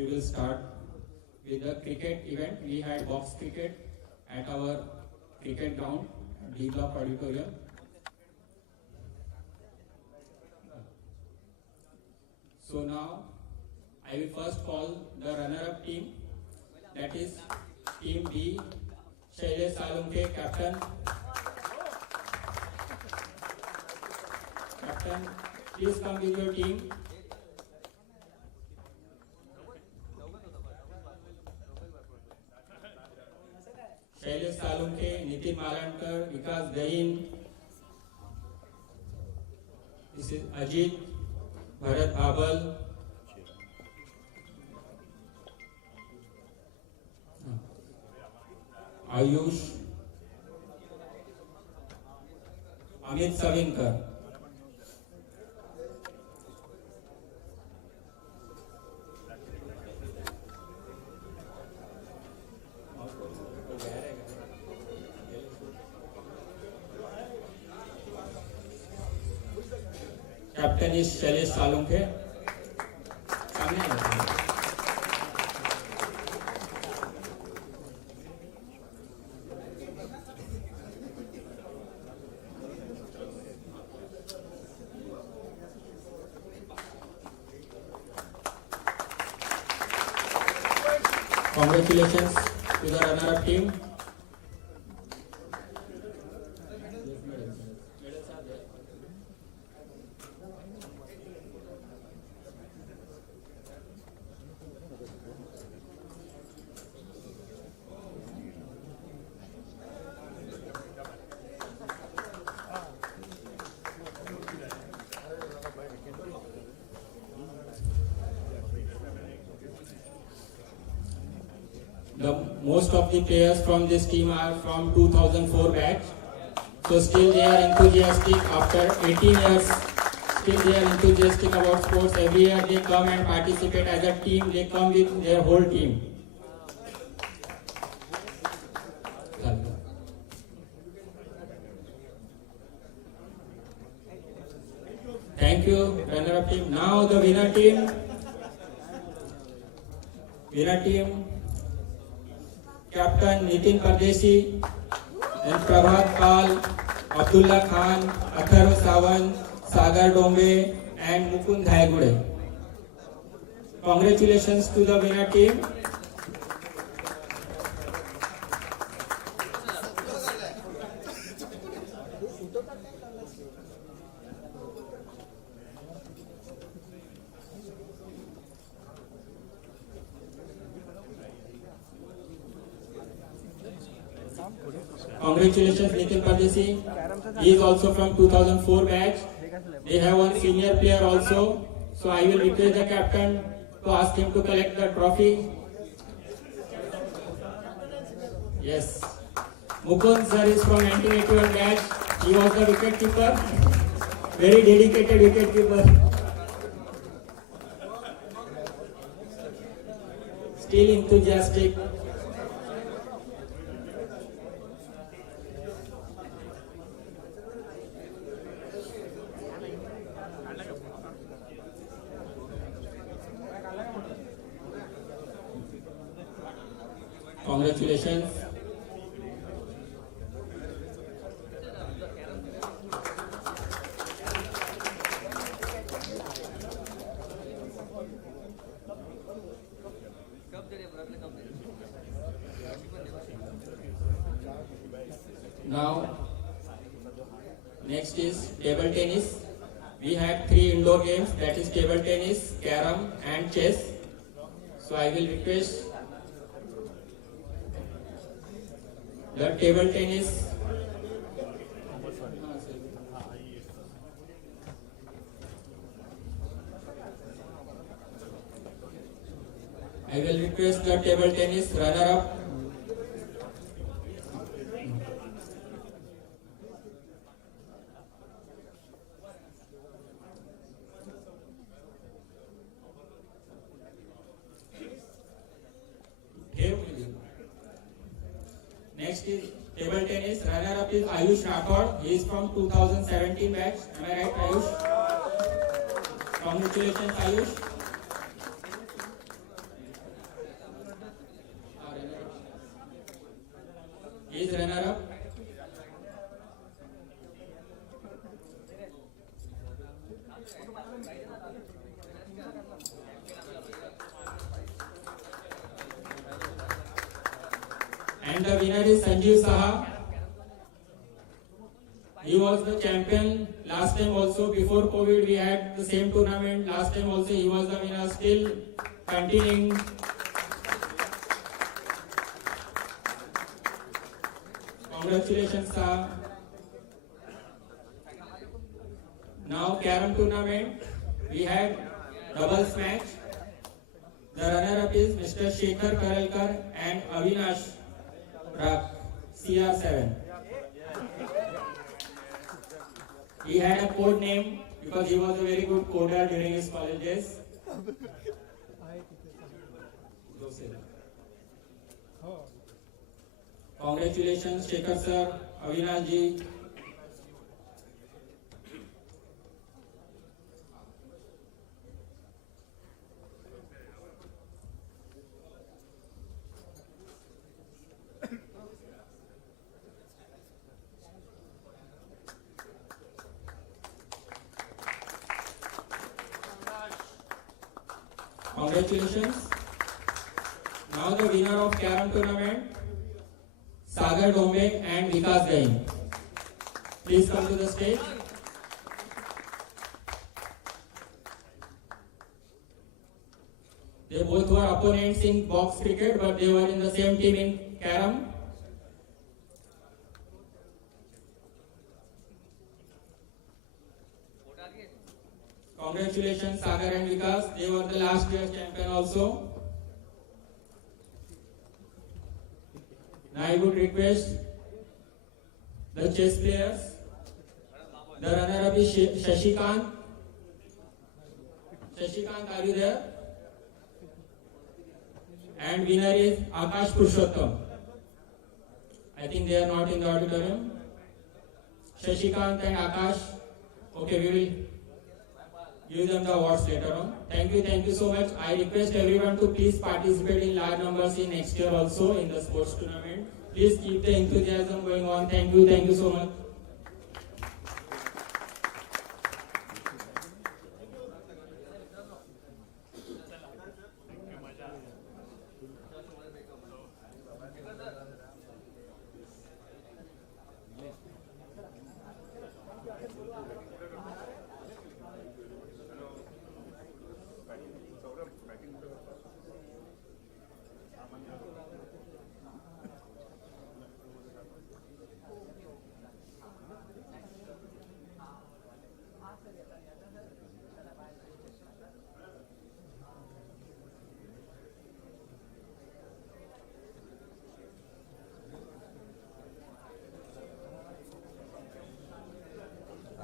we will start with the cricket event. We had box cricket at our cricket ground, D Block Auditorium. So now I will first call the runner-up team, that is Team B, Shailesh Salunke, captain. Captain, please come with your team. Shailesh Salunke, Nitin Malankar, Vikas Gain. This is Ajit, Bharat Babal. Ayush, Amit Savinkar. Captain is Shailesh Salunke. Congratulations to the runner-up team. Most of the players from this team are from 2004 batch. So still they are enthusiastic after 18 years. Still they are enthusiastic about sports. Every year they come and participate as a team. They come with their whole team. Thank you, runner-up team. Now the winner team. Winner team. Captain Nitin Pardesi, and Prabhat Pal, Abdullah Khan, Atharv Sawant, Sagar Dombe, and Mukund Dhaigude. Congratulations to the winner team. Congratulations Nitin Pardesi. He is also from 2004 batch. They have one senior player also. So I will request the captain to ask him to collect the trophy. Yes. Mukund sir is from 1981 batch. He was the wicket keeper. Very dedicated wicket keeper. Still enthusiastic. Congratulations. Now, next is table tennis. We had 3 indoor games, that is table tennis, carom and chess. So I will request the table tennis. I will request the table tennis runner-up. Next is table tennis. Runner-up is Ayush Rathod. He is from 2017 batch. Am I right, Ayush? Congratulations, Ayush. is runner-up. And the winner is Sanjeev Saha. He was the champion last time also. Before COVID we had the same tournament. Last time also he was the winner. Still continuing. Congratulations, Saha. Now Carom tournament. We had doubles match. The runner-up is Mr. Shekhar Karalkar and Avinash Rak, CR7. He had a code name because he was a very good coder during his college days. Congratulations, Shekhar sir, Avinash ji. Congratulations. Now the winner of Carom tournament, Sagar Dombe and Vikas Gain. Please come to the stage. They both were opponents in box cricket, but they were in the same team in Carom. Congratulations, Sagar and Vikas. They were the last year's champion also. Now I would request the chess players. The runner-up is Shashikant. Shashikant, are you there? And winner is Akash Purushottam. I think they are not in the auditorium. Shashikant and Akash. Okay, we will give them the awards later on. Thank you so much. I request everyone to please participate in large numbers in next year also in the sports tournament. Please keep the enthusiasm going on. Thank you so much.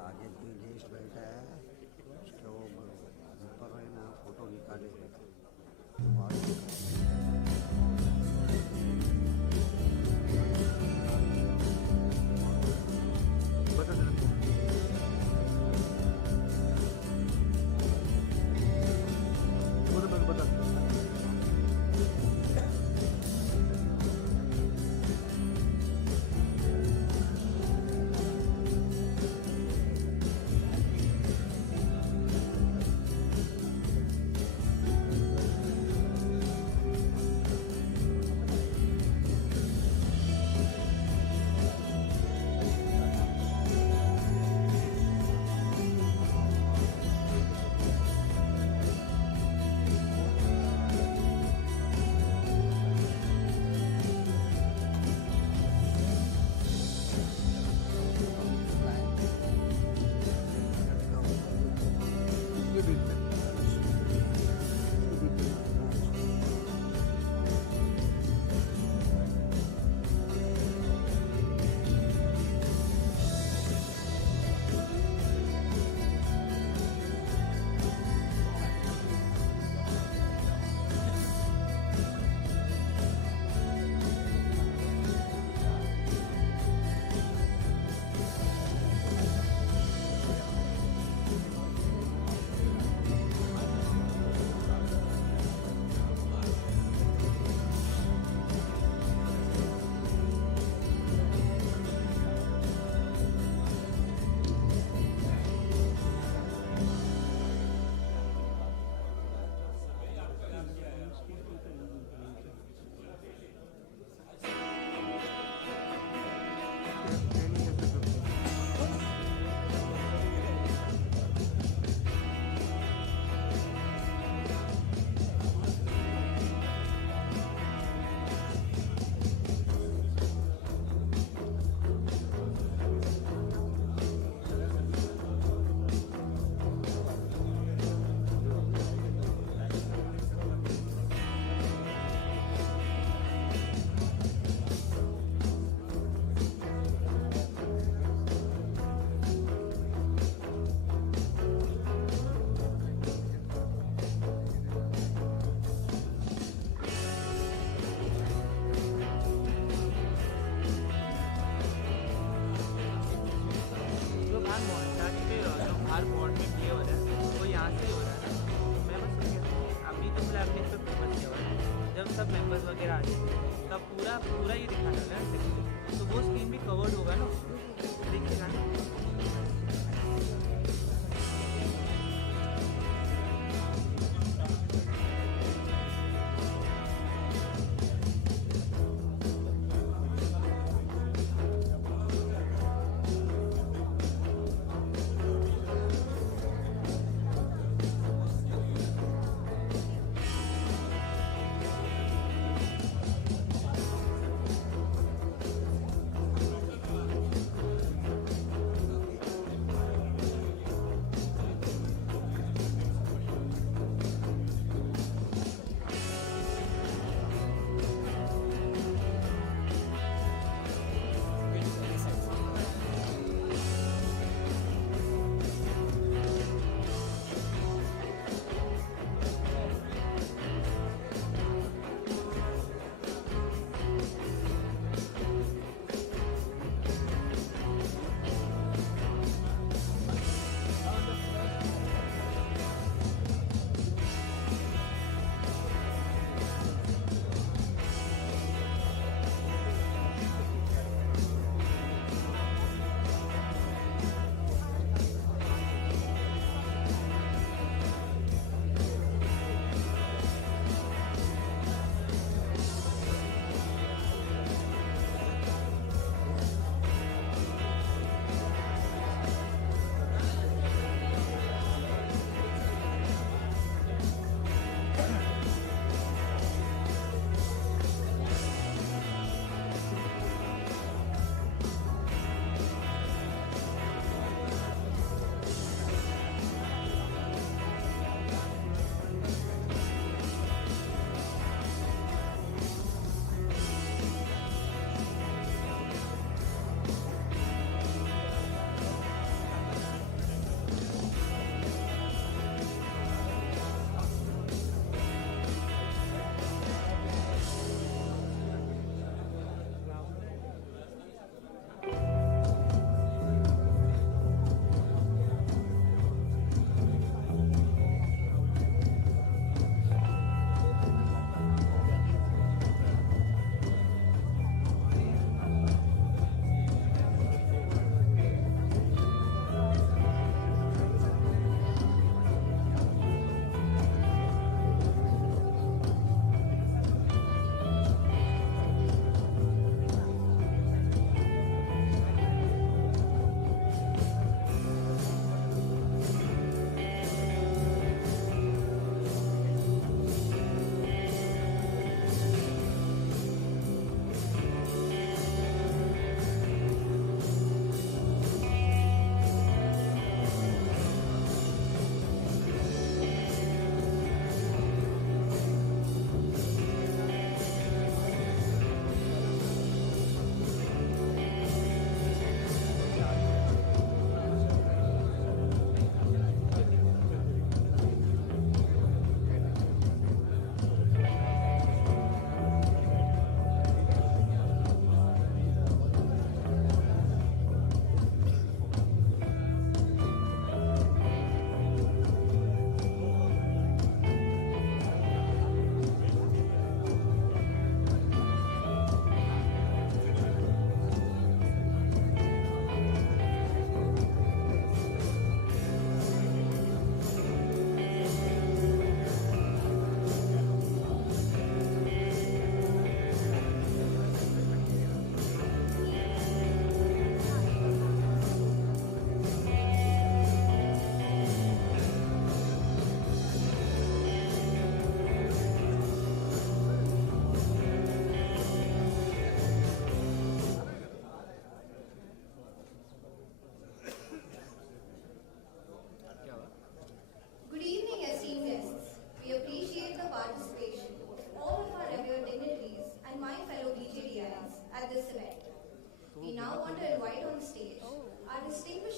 आगे कोई guest बैठा है उसके वो ऊपर है ना photo निकाले सब मेंबर्स वगैरह आ जाएंगे, तब पूरा ये दिखाना है ना, तो वो स्क्रीन भी कवर्ड होगा ना, देखिएगा ना।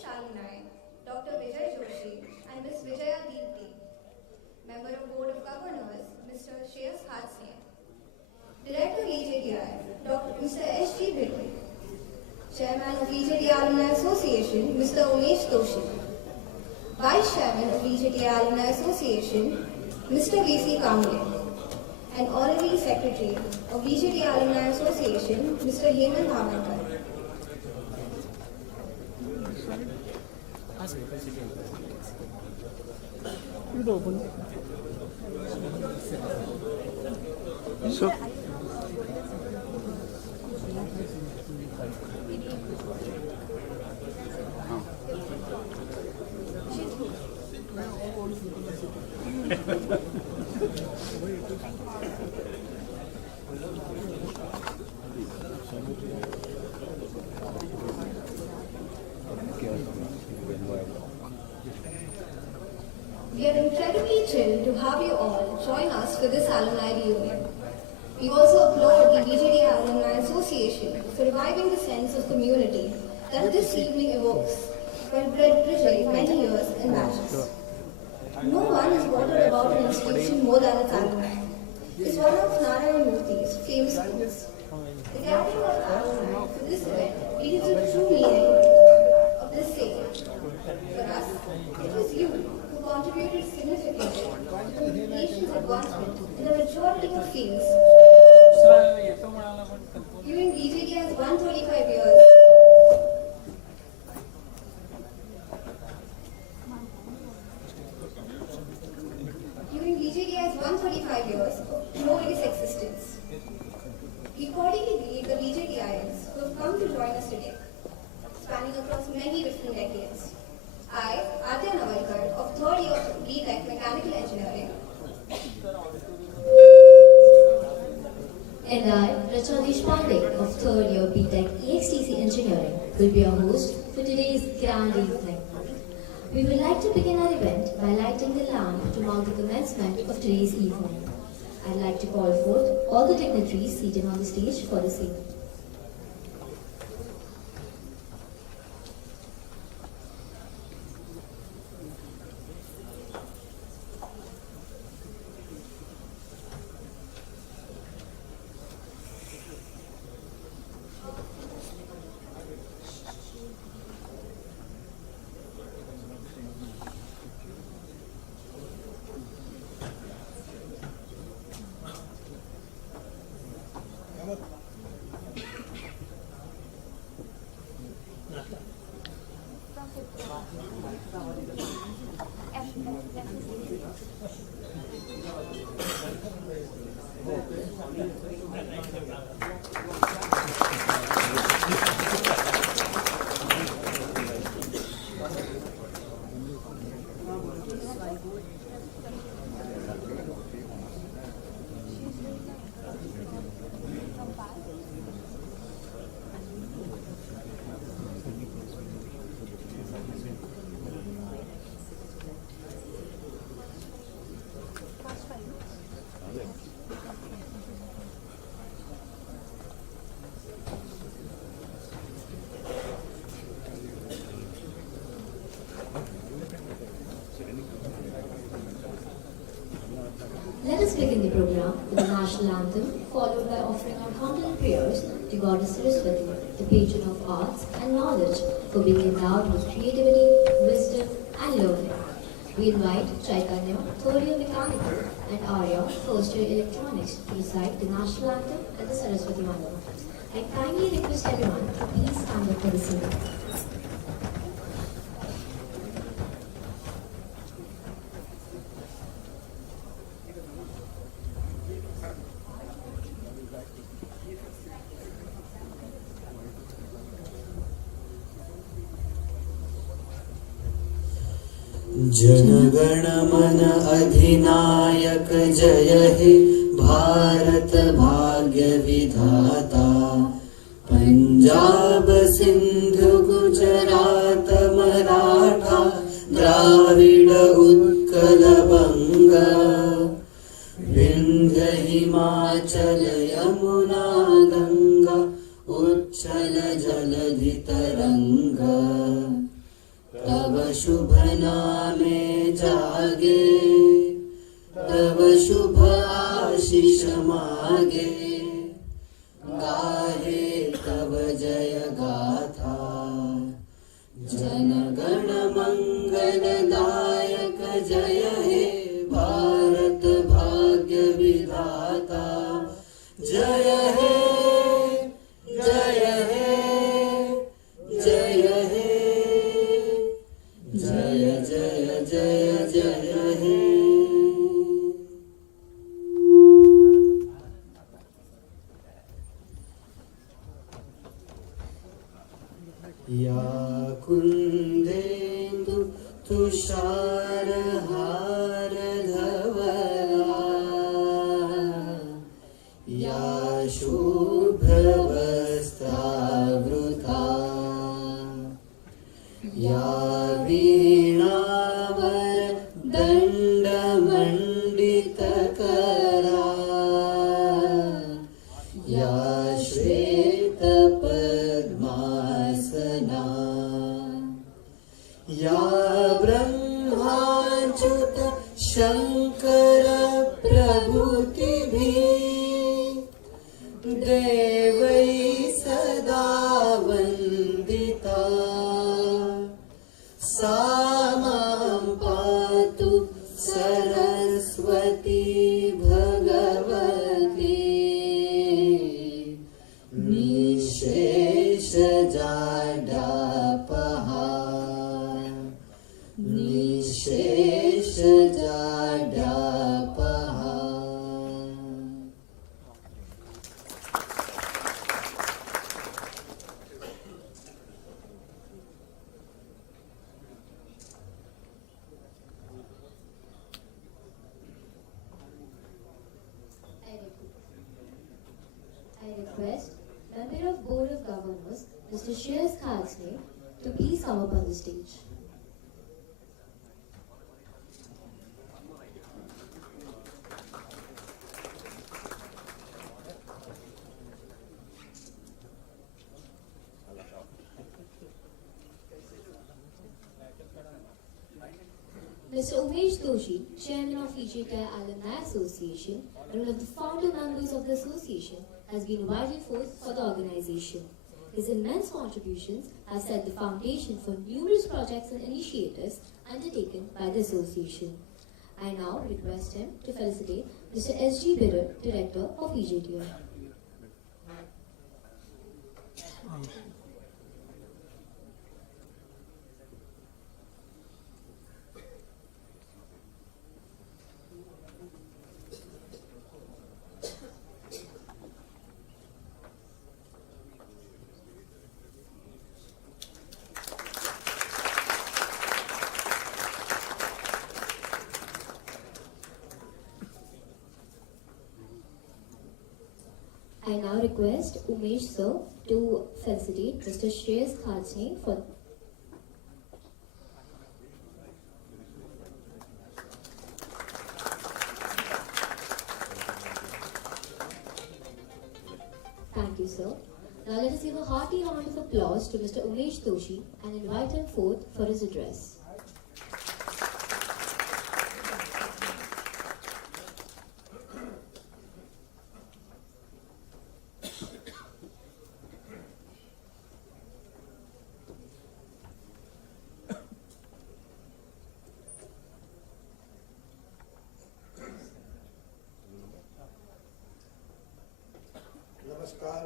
Alumni, Dr. Vijay and Ms. VJTI, Member of Board of Governors, Mr. Shreyas Hatsne, Director VJTI, Dr. Mr. S.G. Bidway, Chairman of VJTI Alumni Association, Mr. Umesh Doshi, Vice Chairman of VJTI Alumni Association, Mr. V.C. Kamble, and Honorary Secretary of VJTI Alumni Association, Mr. Hemant Dhamekar. So, We are incredibly thrilled to have you all join us for this alumni reunion. We also applaud the VJTI Alumni Association for reviving the sense of community that this evening evokes while bridging many years and batches. No one is bothered about an institution more than its alumni. It's one of Narayan Murthy's famous quotes. The gathering of alumni for this event leads to the true meaning of this saying. For us, it was you who contributed significantly to the nation's advancement in the majority of fields. During VJTI's 135 years, of glorious existence. We cordially greet the VJTIans who have come to join us today, spanning across many different decades. I, Adya Navalkar, of 3rd year of B.Tech Mechanical Engineering, and I, Racha Deshpande, of 3rd year B.Tech EXTC Engineering, will be your host for today's grand evening. We would like to begin our event by lighting the lamp to mark the commencement of today's evening. I'd like to call forth all the dignitaries seated on the stage for this evening. Let us begin the program with the national anthem, followed by offering our humble prayers to Goddess Saraswati, the patron of arts and knowledge, for being endowed with creativity, wisdom, and learning. We invite Chaitanya, 3rd year Mechanical, and Arya, 1st year Electronics, to recite the national anthem at the Saraswati Mandap. I kindly request everyone to please stand up for the singing. जनगण मन अधिनायक जय हे भारत भाग्य विधाता पंजाब सिंध गुजरात मराठा द्राविड उत्कल बंगा विंध्य हिमाचल यमुना गंगा उच्चल जलधि तरंगा तव शुभ नामे जागे तव शुभ आशीष मागे गाहे तव जय गाथा जन गण मंगल दायक जय हे भारत भाग्य विधाता जय हे जय हे जय हे जय जय जय जय हे या कुंदेन्दु तुषारहार धवला या शुभ्रवस्त्रावृता या वीणावर दण्डमण्डितकरा या श्वेतपद्मासना या ब्रह्माच्युत शङ्कर प्रभृतिभिः देवै सदा वन्दिता सा मां पातु Saraswati Bhagwati निःशेषजाड्यापहा निःशेषजाड्यापहा I request Member of Board of Governors, Mr. Shreyas Khalsne, to please come up on the stage. Mr. Umesh Doshi, Chairman of VJTI Alumni Association and one of the founder members of the association, has been a vital force for the organization. His immense contributions have set the foundation for numerous projects and initiatives undertaken by the association. I now request him to felicitate Mr. S.G. Bidder, Director of VJTI. I now request Umesh sir to felicitate Mr. Shreyas Khalsne for Thank you, sir. Now let us give a hearty round of applause to Mr. Umesh Doshi and invite him forth for his address. नमस्कार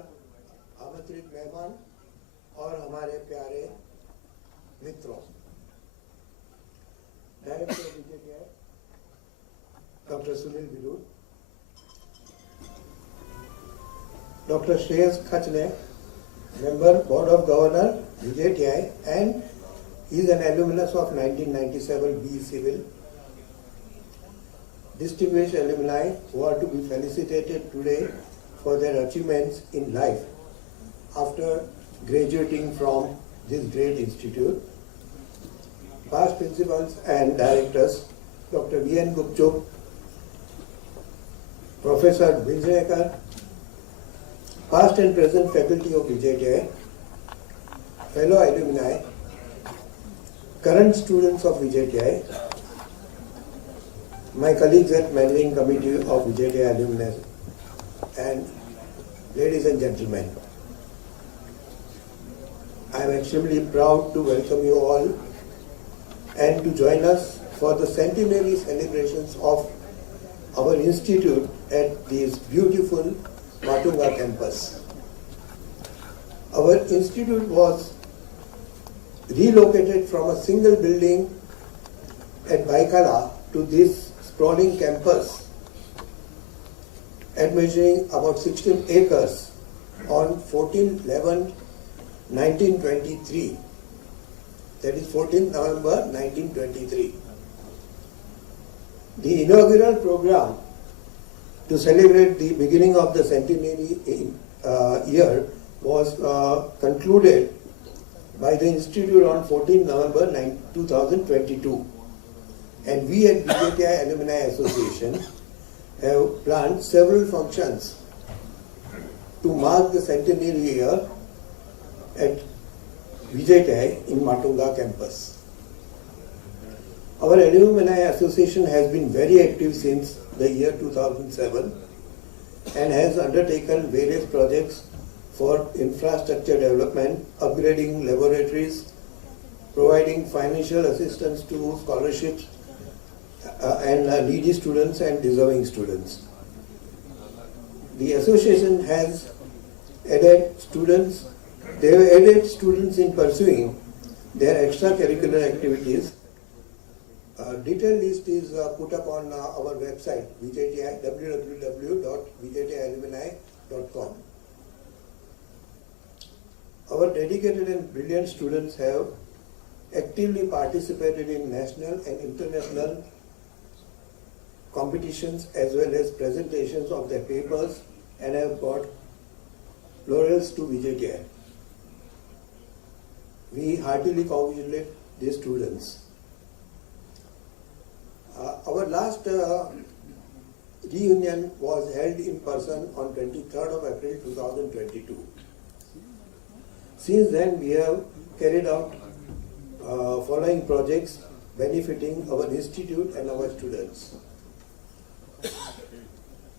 आमंत्रित मेहमान और हमारे प्यारे मित्रों, director VJTI doctor Sunil Bilur, doctor Shreyas Khachane, member Board of Governor VJTI and is an alumnus of 1997 B Civil. Distinguished alumni who are to be felicitated today for their achievements in life after graduating from this great institute. Past principals and directors, Dr. V.N. Gupchup, Professor Vinjayakar, past and present faculty of VJTI, fellow alumni, current students of VJTI, my colleagues at Managing Committee of VJTI Alumni, and ladies and gentlemen, I am extremely proud to welcome you all and to join us for the centenary celebrations of our institute at this beautiful Matunga campus. Our institute was relocated from a single building at Baikala to this sprawling campus at measuring about 16 acres on 14/11/1923. That is 14th November 1923. The inaugural program to celebrate the beginning of the centenary year was concluded by the Institute on 14th November 2022. And we at VJTI Alumni Association have planned several functions to mark the centenary year at VJTI in Matunga campus. Our Alumni Association has been very active since the year 2007 and has undertaken various projects for infrastructure development, upgrading laboratories, providing financial assistance to scholarships and needy students and deserving students. The association has added students, they have added students in pursuing their extracurricular activities. Detailed list is put up on our website, www.vjtialumni.com. Our dedicated and brilliant students have actively participated in national and international competitions as well as presentations of their papers and have got laurels to VJTI. We heartily congratulate these students. Our last reunion was held in person on 23rd of April 2022. Since then, we have carried out following projects benefiting our institute and our students.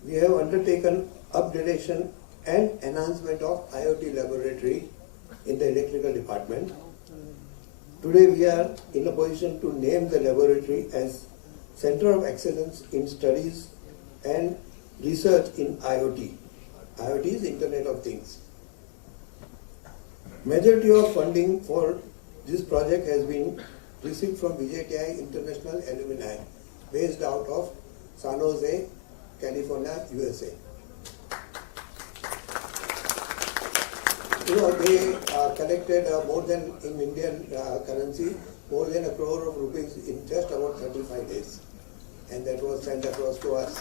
We have undertaken upgradation and enhancement of IoT laboratory in the electrical department. Today, we are in a position to name the laboratory as Center of Excellence in Studies and Research in IoT. IoT is Internet of Things. Majority of funding for this project has been received from VJTI International Alumni based out of San Jose, California, USA. They collected more than, in Indian currency, more than 1 crore of rupees in just about 35 days. And that was sent across to us.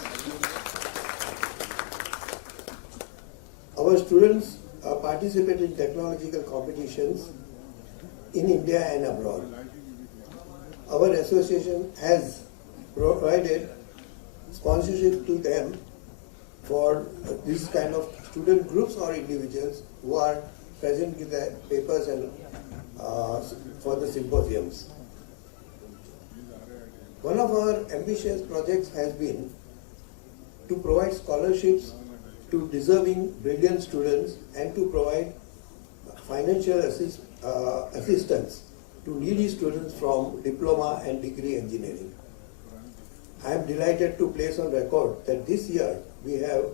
Our students participate in technological competitions in India and abroad. Our association has provided sponsorship to them for this kind of student groups or individuals who are present with their papers and for the symposiums. One of our ambitious projects has been to provide scholarships to deserving brilliant students and to provide financial assistance to needy students from diploma and degree engineering. I am delighted to place on record that this year we have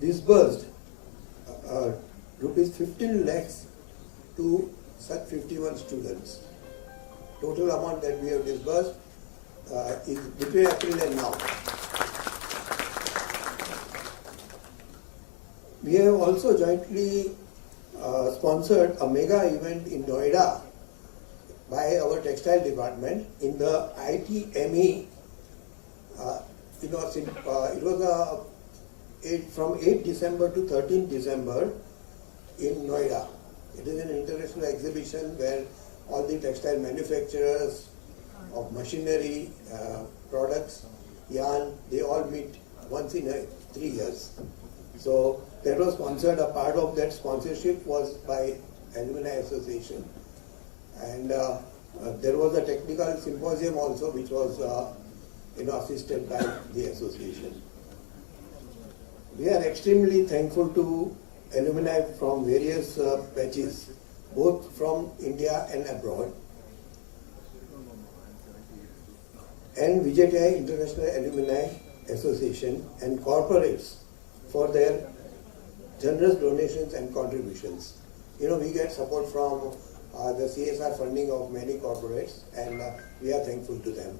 disbursed rupees 15 lakhs to such 51 students. Total amount that we have disbursed is between April and now. We have also jointly sponsored a mega event in Noida by our textile department in the ITME. It was from 8 December to 13 December in Noida. It is an international exhibition where all the textile manufacturers of machinery, products, yarn, they all meet once in 3 years. So that was sponsored. A part of that sponsorship was by Alumni Association. And there was a technical symposium also which was assisted by the association. We are extremely thankful to alumni from various batches, both from India and abroad. And VJTI International Alumni Association and corporates for their generous donations and contributions. You know, we get support from the CSR funding of many corporates, and we are thankful to them.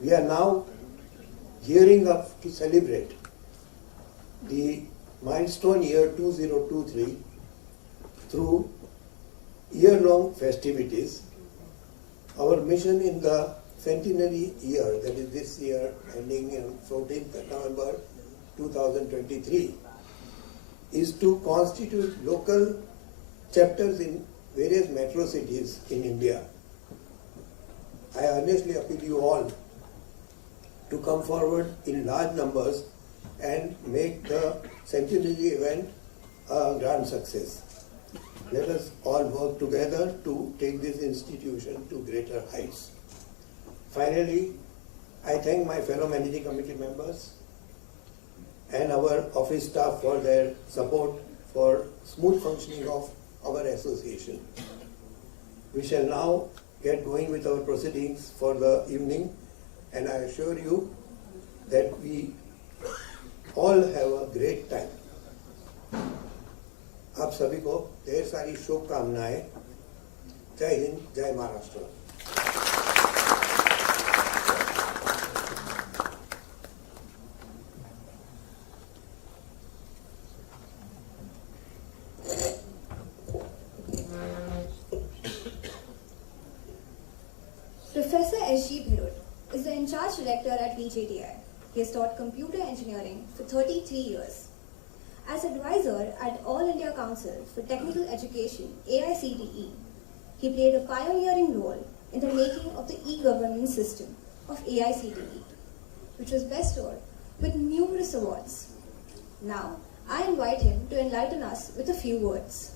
We are now gearing up to celebrate the milestone year 2023 through year-long festivities. Our mission in the centenary year, that is this year ending on 14th November 2023, is to constitute local chapters in various metro cities in India. I earnestly appeal you all to come forward in large numbers and make the centenary event a grand success. Let us all work together to take this institution to greater heights. Finally, I thank my fellow managing committee members and our office staff for their support for smooth functioning of our association. We shall now get going with our proceedings for the evening, and I assure you that we all have a great time. आप सभी को ढेर सारी शुभकामनाएं। जय हिंद, जय Maharashtra. Professor S.G. Bhirut is the in-charge director at VJTI. He has taught computer engineering for 33 years. As advisor at All India Council for Technical Education, AICTE, he played a pioneering role in the making of the e-governance system of AICTE, which was bestowed with numerous awards. Now, I invite him to enlighten us with a few words.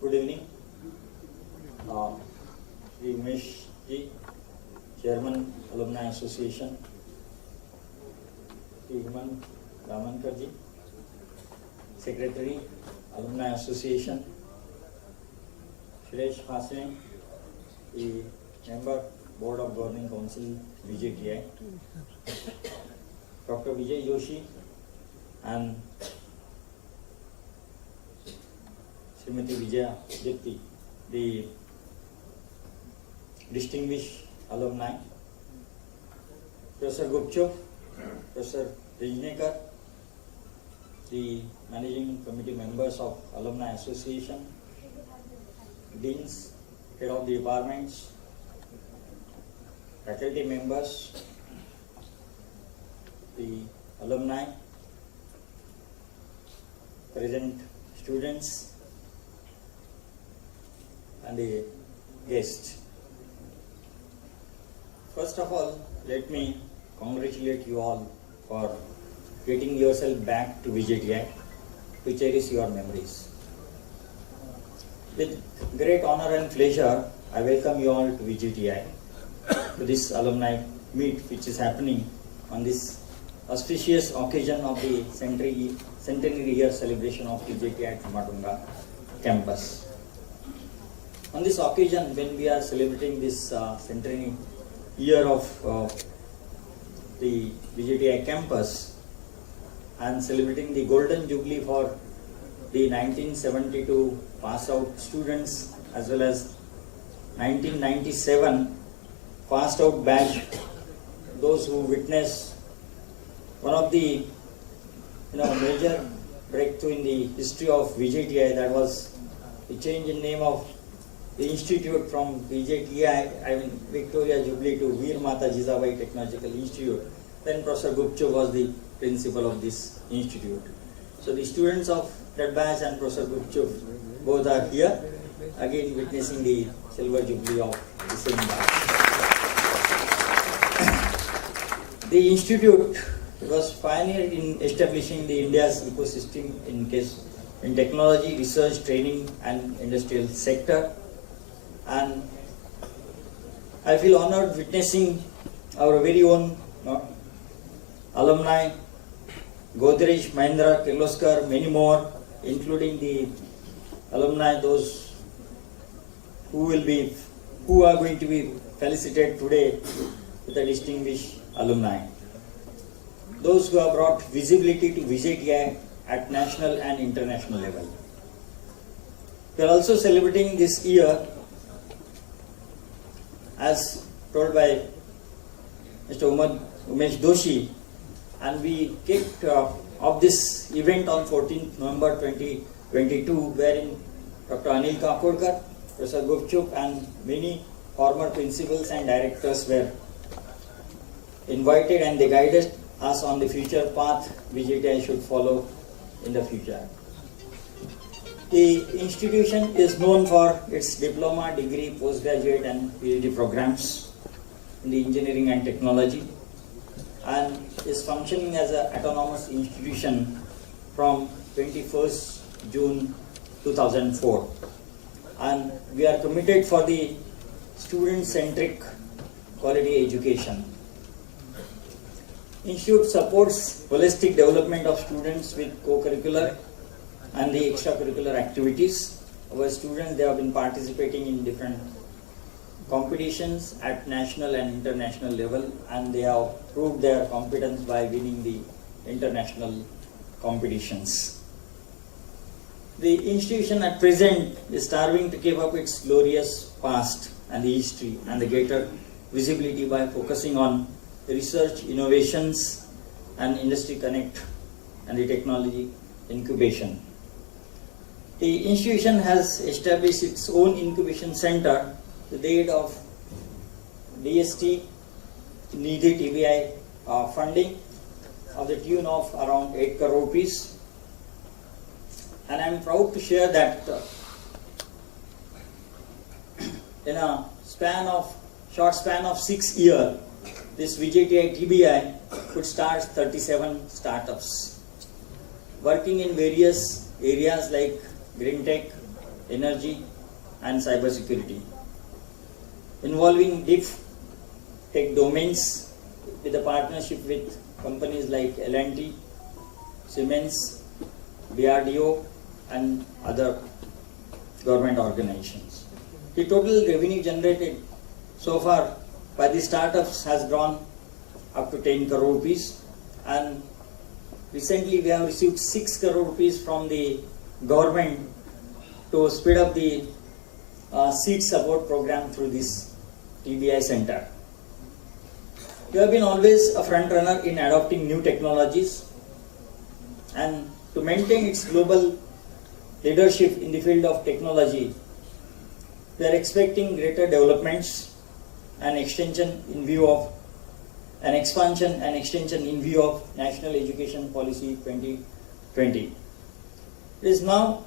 Good evening. Shri Umesh ji, Chairman Alumni Association. Shri Himan Ramankar ji, Secretary Alumni Association. Suresh Hasne, the Member Board of Governing Council VJTI. Dr. Vijay Joshi and Srimati Vijaya Dipti, the distinguished alumni, Professor Gupchup, Professor Rajnekar, the managing committee members of Alumni Association, deans, head of the departments, faculty members, the alumni, present students, and the guests. First of all, let me congratulate you all for getting yourself back to VJTI to cherish your memories. With great honor and pleasure, I welcome you all to VJTI, to this alumni meet which is happening on this auspicious occasion of the centenary year celebration of VJTI Thamatunga campus. On this occasion, when we are celebrating this centenary year of the VJTI campus and celebrating the golden jubilee for the 1972 pass out students as well as 1997 passed out batch, those who witnessed one of the major breakthrough in the history of VJTI, that was the change in name of the institute from VJTI, Victoria Jubilee, to Veer Mata Jizabai Technological Institute. Then Professor Gupchup was the principal of this institute. So the students of that batch and Professor Gupchup both are here, again witnessing the silver jubilee of the same batch. The institute was pioneered in establishing the India's ecosystem in technology, research, training and industrial sector. and I feel honored witnessing our very own alumni, Godrej, Mahindra, Kirloskar, many more, including the alumni, those who are going to be felicitated today with a distinguished alumni. Those who have brought visibility to VJTI at national and international level. We are also celebrating this year, as told by Mr. Umesh Doshi, and we kicked off this event on 14th November 2022, wherein Dr. Anil Kakodkar, Professor Gupchup, and many former principals and directors were invited, and they guided us on the future path VJTI should follow in the future. The institution is known for its diploma, degree, postgraduate and PhD programs in the engineering and technology, and is functioning as an autonomous institution from 21st June 2004. And we are committed for the student-centric quality education. Institute supports holistic development of students with co-curricular and the extracurricular activities. Our students, they have been participating in different competitions at national and international level, and they have proved their competence by winning the international competitions. The institution at present is striving to keep up its glorious past and the history and the greater visibility by focusing on research, innovations, and industry connect and the technology incubation. The institution has established its own incubation center with the aid of DST, needed TBI funding of the tune of around 8 crore rupees. And I am proud to share that in a short span of 6 years, this VJTI TBI could start 37 startups, working in various areas like green tech, energy, and cybersecurity, involving deep tech domains with a partnership with companies like L&T, Siemens, BRDO, and other government organizations. The total revenue generated so far by the startups has grown up to 10 crore rupees, and recently we have received 6 crore rupees from the government to speed up the seed support program through this TBI center. We have been always a front runner in adopting new technologies, and to maintain its global leadership in the field of technology, we are expecting greater developments and extension in view of an expansion and extension in view of National Education Policy 2020. It is now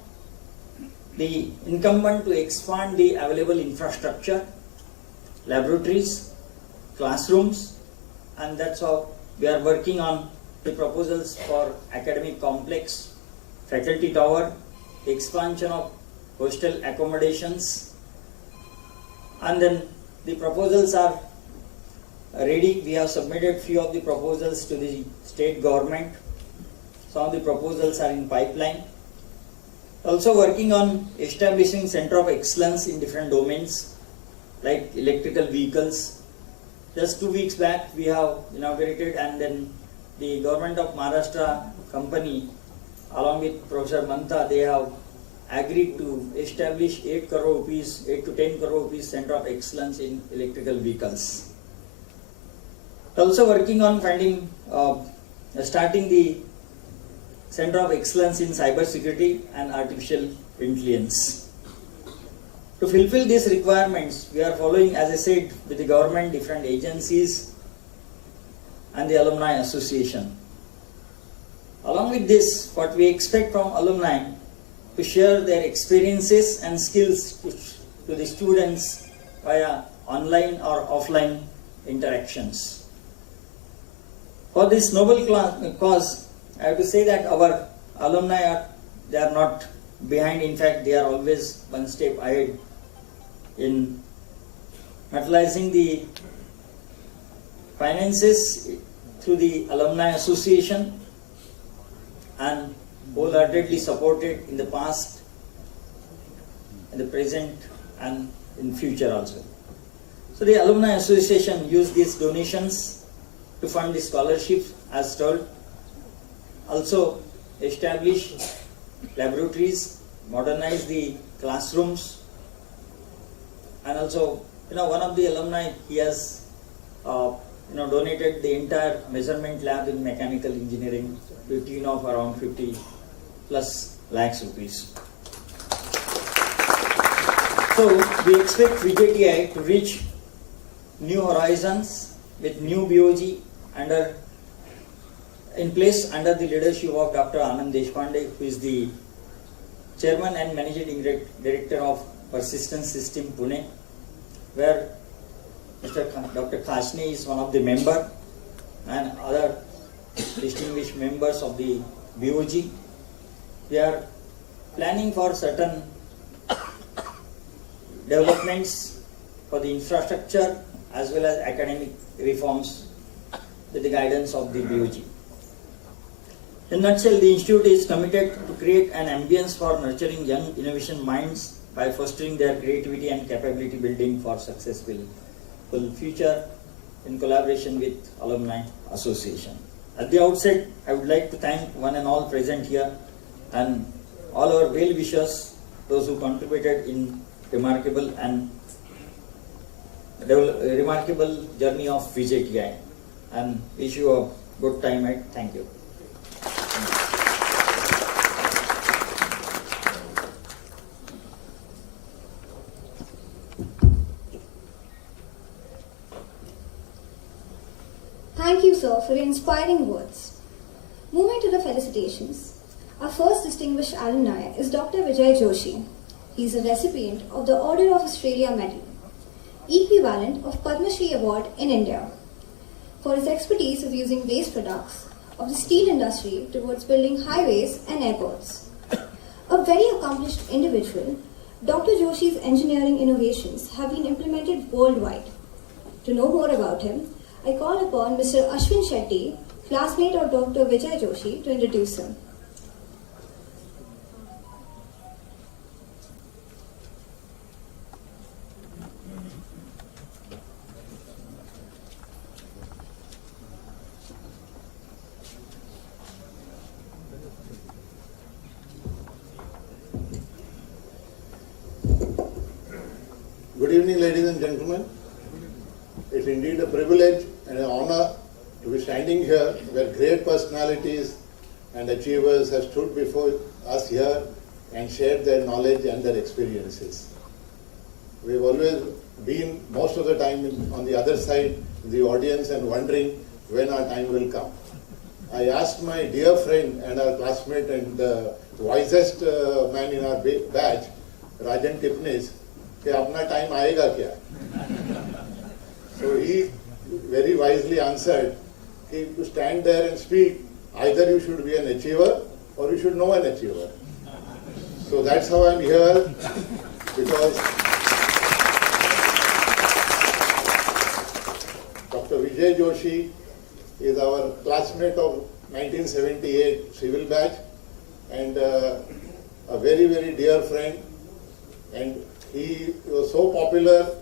the incumbent to expand the available infrastructure, laboratories, classrooms, and that's how we are working on the proposals for academic complex, faculty tower, expansion of hostel accommodations, and then the proposals are ready. We have submitted few of the proposals to the state government. Some of the proposals are in pipeline. Also working on establishing center of excellence in different domains like electrical vehicles. Just 2 weeks back we have inaugurated, and then the government of Maharashtra company along with Professor Mantha, they have agreed to establish 8 to 10 crore rupees center of excellence in electrical vehicles. Also working on starting the center of excellence in cybersecurity and artificial intelligence. To fulfill these requirements, we are following, as I said, with the government, different agencies, and the Alumni Association. Along with this, what we expect from alumni to share their experiences and skills to the students via online or offline interactions. For this noble cause, I have to say that our alumni they are not behind. In fact, they are always one step ahead in utilizing the finances through the Alumni Association and wholeheartedly supported in the past, in the present and in future also. So the Alumni Association used these donations to fund the scholarships as told. Also establish laboratories, modernize the classrooms, and also one of the alumni, he has donated the entire measurement lab in mechanical engineering to the tune of around 50 plus lakhs rupees. So we expect VJTI to reach new horizons with new BOG in place under the leadership of Dr. Anand Deshpande, who is the Chairman and Managing Director of Persistence System Pune, where Dr. Khashne is one of the members and other distinguished members of the BOG. We are planning for certain developments for the infrastructure as well as academic reforms with the guidance of the BOG. In a nutshell, the Institute is committed to create an ambience for nurturing young innovation minds by fostering their creativity and capability building for successful future in collaboration with Alumni Association. At the outset, I would like to thank one and all present here and all our well-wishers, those who contributed in remarkable journey of VJTI, and wish you a good time. Thank you. Thank you, sir, for your inspiring words. Moving to the felicitations, our first distinguished alumni is Dr. Vijay Joshi. He is a recipient of the Order of Australia Medal, equivalent of Padma Shri Award in India, for his expertise of using waste products of the steel industry towards building highways and airports. A very accomplished individual, Dr. Joshi's engineering innovations have been implemented worldwide. To know more about him, I call upon Mr. Ashwin Shetty, classmate of Dr. Vijay Joshi, to introduce him. Good evening, ladies and gentlemen. It's indeed a privilege and an honor to be standing here where great personalities and achievers have stood before us here and shared their knowledge and their experiences. We've always been most of the time on the other side in the audience and wondering when our time will come. I asked my dear friend and our classmate and the wisest man in our batch, Rajan Tipnis, कि अपना time आएगा क्या? So he very wisely answered, to stand there and speak, either you should be an achiever or you should know an achiever. So that's how I'm here, because Dr. Vijay Joshi is our classmate of 1978 civil batch and a very, very dear friend, and he was so popular,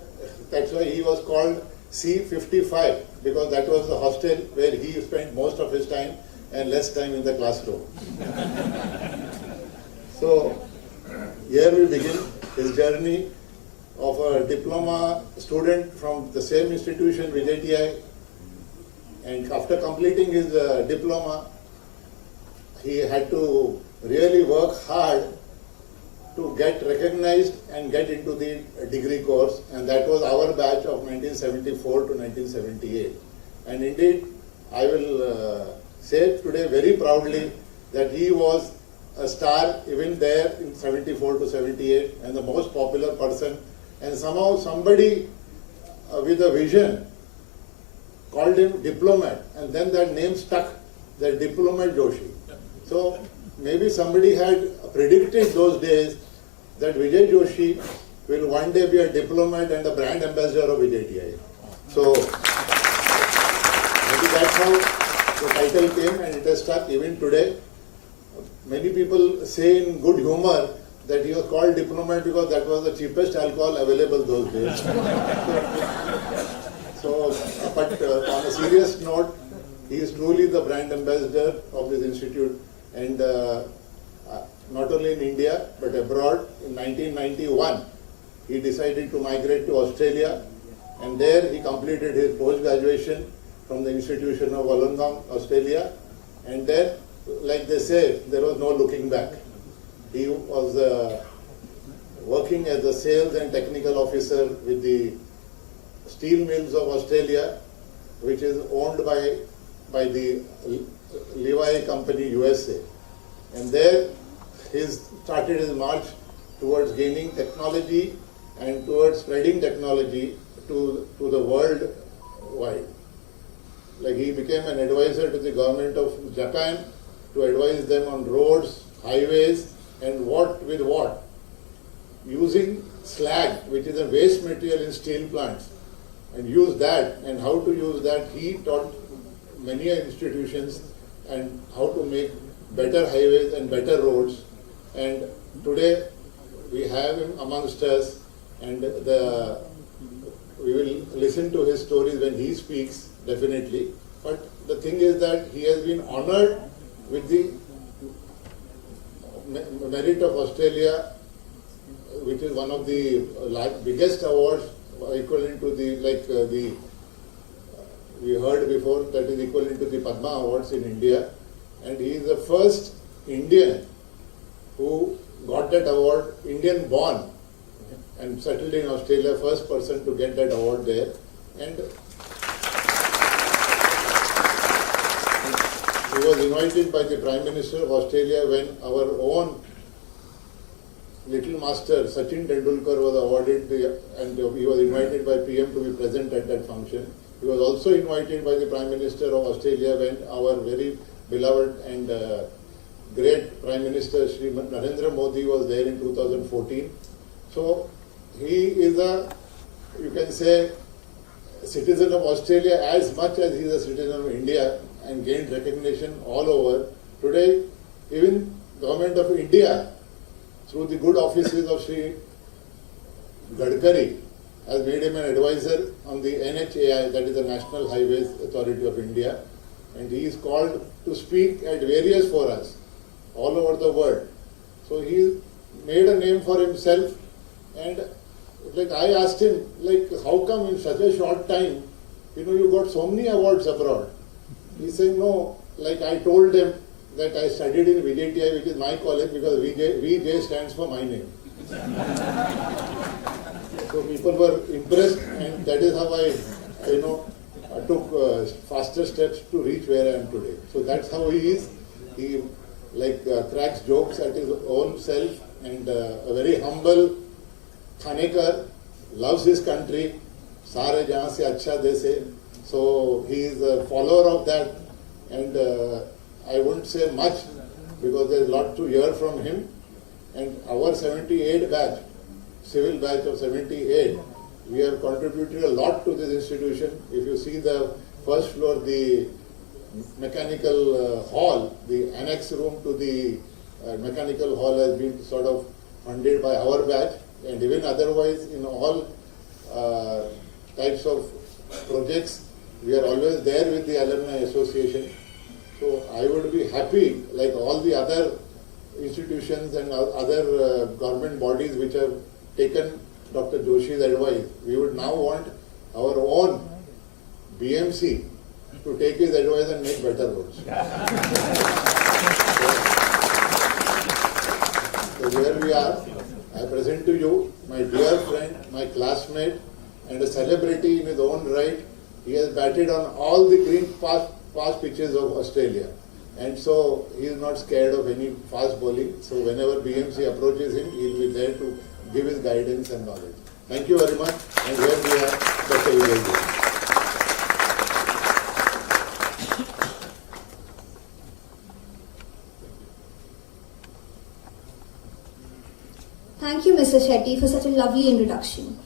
that's why he was called C55, because that was the hostel where he spent most of his time and less time in the classroom. So here we begin his journey of a diploma student from the same institution, VJTI, and after completing his diploma, he had to really work hard to get recognized and get into the degree course, and that was our batch of 1974 to 1978. And indeed, I will say today very proudly that he was a star even there in 74 to 78 and the most popular person, and somehow somebody with a vision called him diplomat, and then that name stuck, the Diplomat Joshi. So maybe somebody had predicted those days that Vijay Joshi will one day be a diplomat and a brand ambassador of VJTI. So maybe that's how the title came, and it has stuck even today. Many people say in good humor that he was called diplomat because that was the cheapest alcohol available those days. But on a serious note, he is truly the brand ambassador of this institute, and not only in India but abroad. In 1991, he decided to migrate to Australia, and there he completed his post-graduation from the institution of Wollongong, Australia, and then, like they say, there was no looking back. He was working as a sales and technical officer with the steel mills of Australia, which is owned by the Levi Company USA. And there he started his march towards gaining technology and towards spreading technology to the world wide. Like he became an advisor to the government of Japan to advise them on roads, highways, and what with what. Using slag, which is a waste material in steel plants, and use that, and how to use that. He taught many institutions and how to make better highways and better roads. And today we have him amongst us, and we will listen to his stories when he speaks, definitely. But the thing is that he has been honored with the Merit of Australia, which is one of the biggest awards, equivalent to we heard before, that is equivalent to the Padma Awards in India. And he is the first Indian who got that award, Indian born, and settled in Australia, first person to get that award there. And he was invited by the Prime Minister of Australia when our own little master Sachin Tendulkar was awarded, and he was invited by PM to be present at that function. He was also invited by the Prime Minister of Australia when our very beloved and great Prime Minister Shri Narendra Modi was there in 2014. So he is you can say, citizen of Australia as much as he is a citizen of India, and gained recognition all over. Today, even Government of India, through the good offices of Shri Gadkari, has made him an advisor on the NHAI, that is the National Highways Authority of India, and he is called to speak at various forums all over the world. So he made a name for himself, and like I asked him, like, how come in such a short time, you got so many awards abroad? He said, no, like I told them that I studied in VJTI, which is my college, because VJ stands for my name. So people were impressed, and that is how I took faster steps to reach where I am today. So that's how he is. He cracks jokes at his own self, and a very humble Khanekar, loves his country. Sare jahan se acha dese. So he is a follower of that, and I won't say much because there is a lot to hear from him. And our 78 batch, civil batch of 78, we have contributed a lot to this institution. If you see the first floor, the mechanical hall, the annex room to the mechanical hall has been sort of funded by our batch, and even otherwise in all types of projects, we are always there with the Alumni Association. So I would be happy, like all the other institutions and other government bodies which have taken Dr. Joshi's advice, we would now want our own BMC to take his advice and make better roads. So here we are. I present to you my dear friend, my classmate, and a celebrity in his own right. He has batted on all the green fast pitches of Australia. And so he is not scared of any fast bowling. So whenever BMC approaches him, he will be there to give his guidance and knowledge. Thank you very much. And here we are, Dr. Vijay. Thank you, Mr. Mr. Shetty for such a lovely introduction.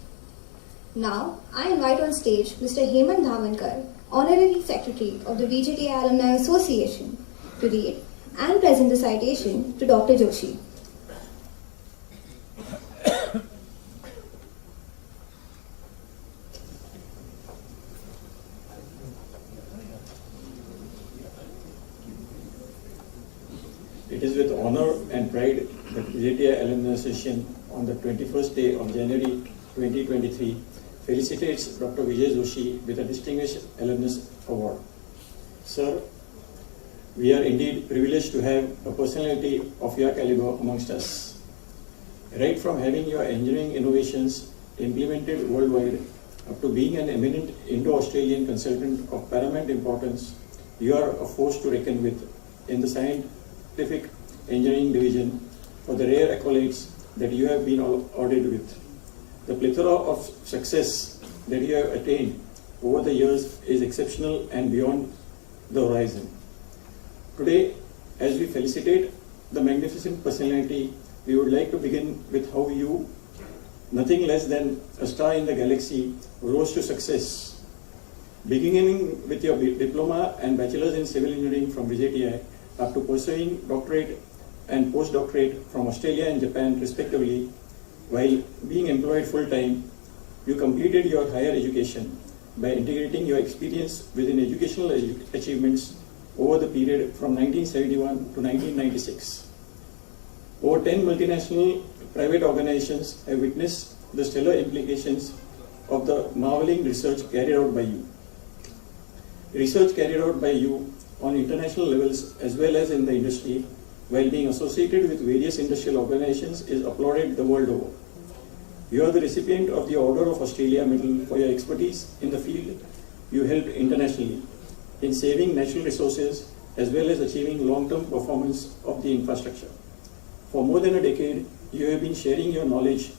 Now, I invite on stage Mr. Hemant Dhavankar, Honorary Secretary of the VJTI Alumni Association, to read and present the citation to Dr. Joshi. It is with honor and pride that VJTI Alumni Association on the 21st day of January 2023 felicitates Dr. Vijay Joshi with a Distinguished Alumnus Award. Sir, we are indeed privileged to have a personality of your caliber amongst us. Right from having your engineering innovations implemented worldwide up to being an eminent Indo-Australian consultant of paramount importance, you are a force to reckon with in the scientific engineering division for the rare accolades that you have been awarded with. The plethora of success that you have attained over the years is exceptional and beyond the horizon. Today, as we felicitate the magnificent personality, we would like to begin with how you, nothing less than a star in the galaxy, rose to success. Beginning with your diploma and bachelor's in civil engineering from VJTI, up to pursuing doctorate and postdoctorate from Australia and Japan respectively, while being employed full-time, you completed your higher education by integrating your experience within educational achievements over the period from 1971 to 1996. Over 10 multinational private organizations have witnessed the stellar implications of the marveling research carried out by you. Research carried out by you on international levels as well as in the industry, while being associated with various industrial organizations, is applauded the world over. You are the recipient of the Order of Australia Medal for your expertise in the field you helped internationally in saving natural resources as well as achieving long-term performance of the infrastructure. For more than a decade, you have been sharing your knowledge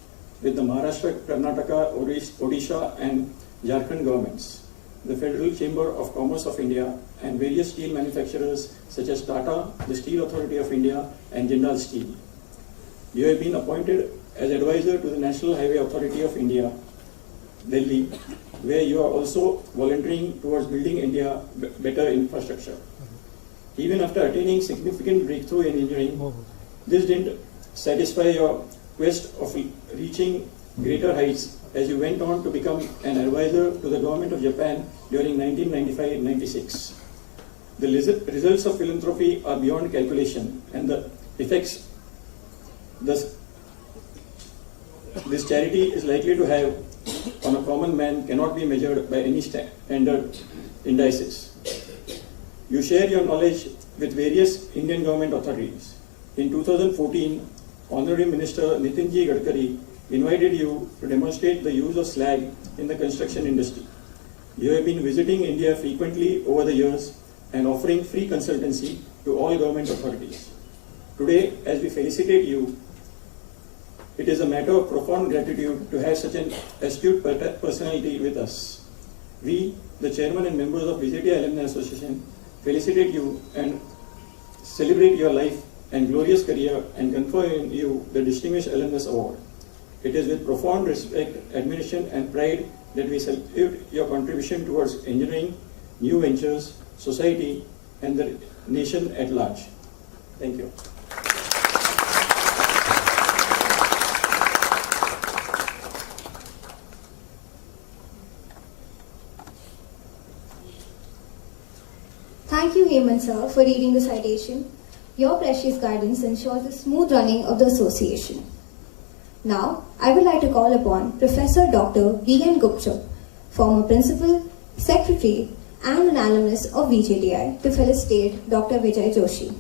with the Maharashtra, Karnataka, Odisha and Jharkhand governments, the Federal Chamber of Commerce of India and various steel manufacturers such as Tata, the Steel Authority of India and Jindal Steel. You have been appointed as advisor to the National Highway Authority of India, Delhi, where you are also volunteering towards building India better infrastructure. Even after attaining significant breakthrough in engineering, this didn't satisfy your quest of reaching greater heights as you went on to become an advisor to the government of Japan during 1995-96. The results of philanthropy are beyond calculation, and the effects this charity is likely to have on a common man cannot be measured by any standard indices. You share your knowledge with various Indian government authorities. In 2014, Honorary Minister Nitinji Gadkari invited you to demonstrate the use of slag in the construction industry. You have been visiting India frequently over the years and offering free consultancy to all government authorities. Today, as we felicitate you, it is a matter of profound gratitude to have such an astute personality with us. We, the chairman and members of VJTI Alumni Association, felicitate you and celebrate your life and glorious career and confer on you the Distinguished Alumnus Award. It is with profound respect, admiration and pride that we salute your contribution towards engineering, new ventures, society and the nation at large. Thank you. Thank you, Hemant sir, for reading the citation. Your precious guidance ensures the smooth running of the association. Now, I would like to call upon Professor Dr. V.N. Gupta, former Principal, Secretary, and an alumnus of VJTI, to felicitate Dr. Vijay Joshi.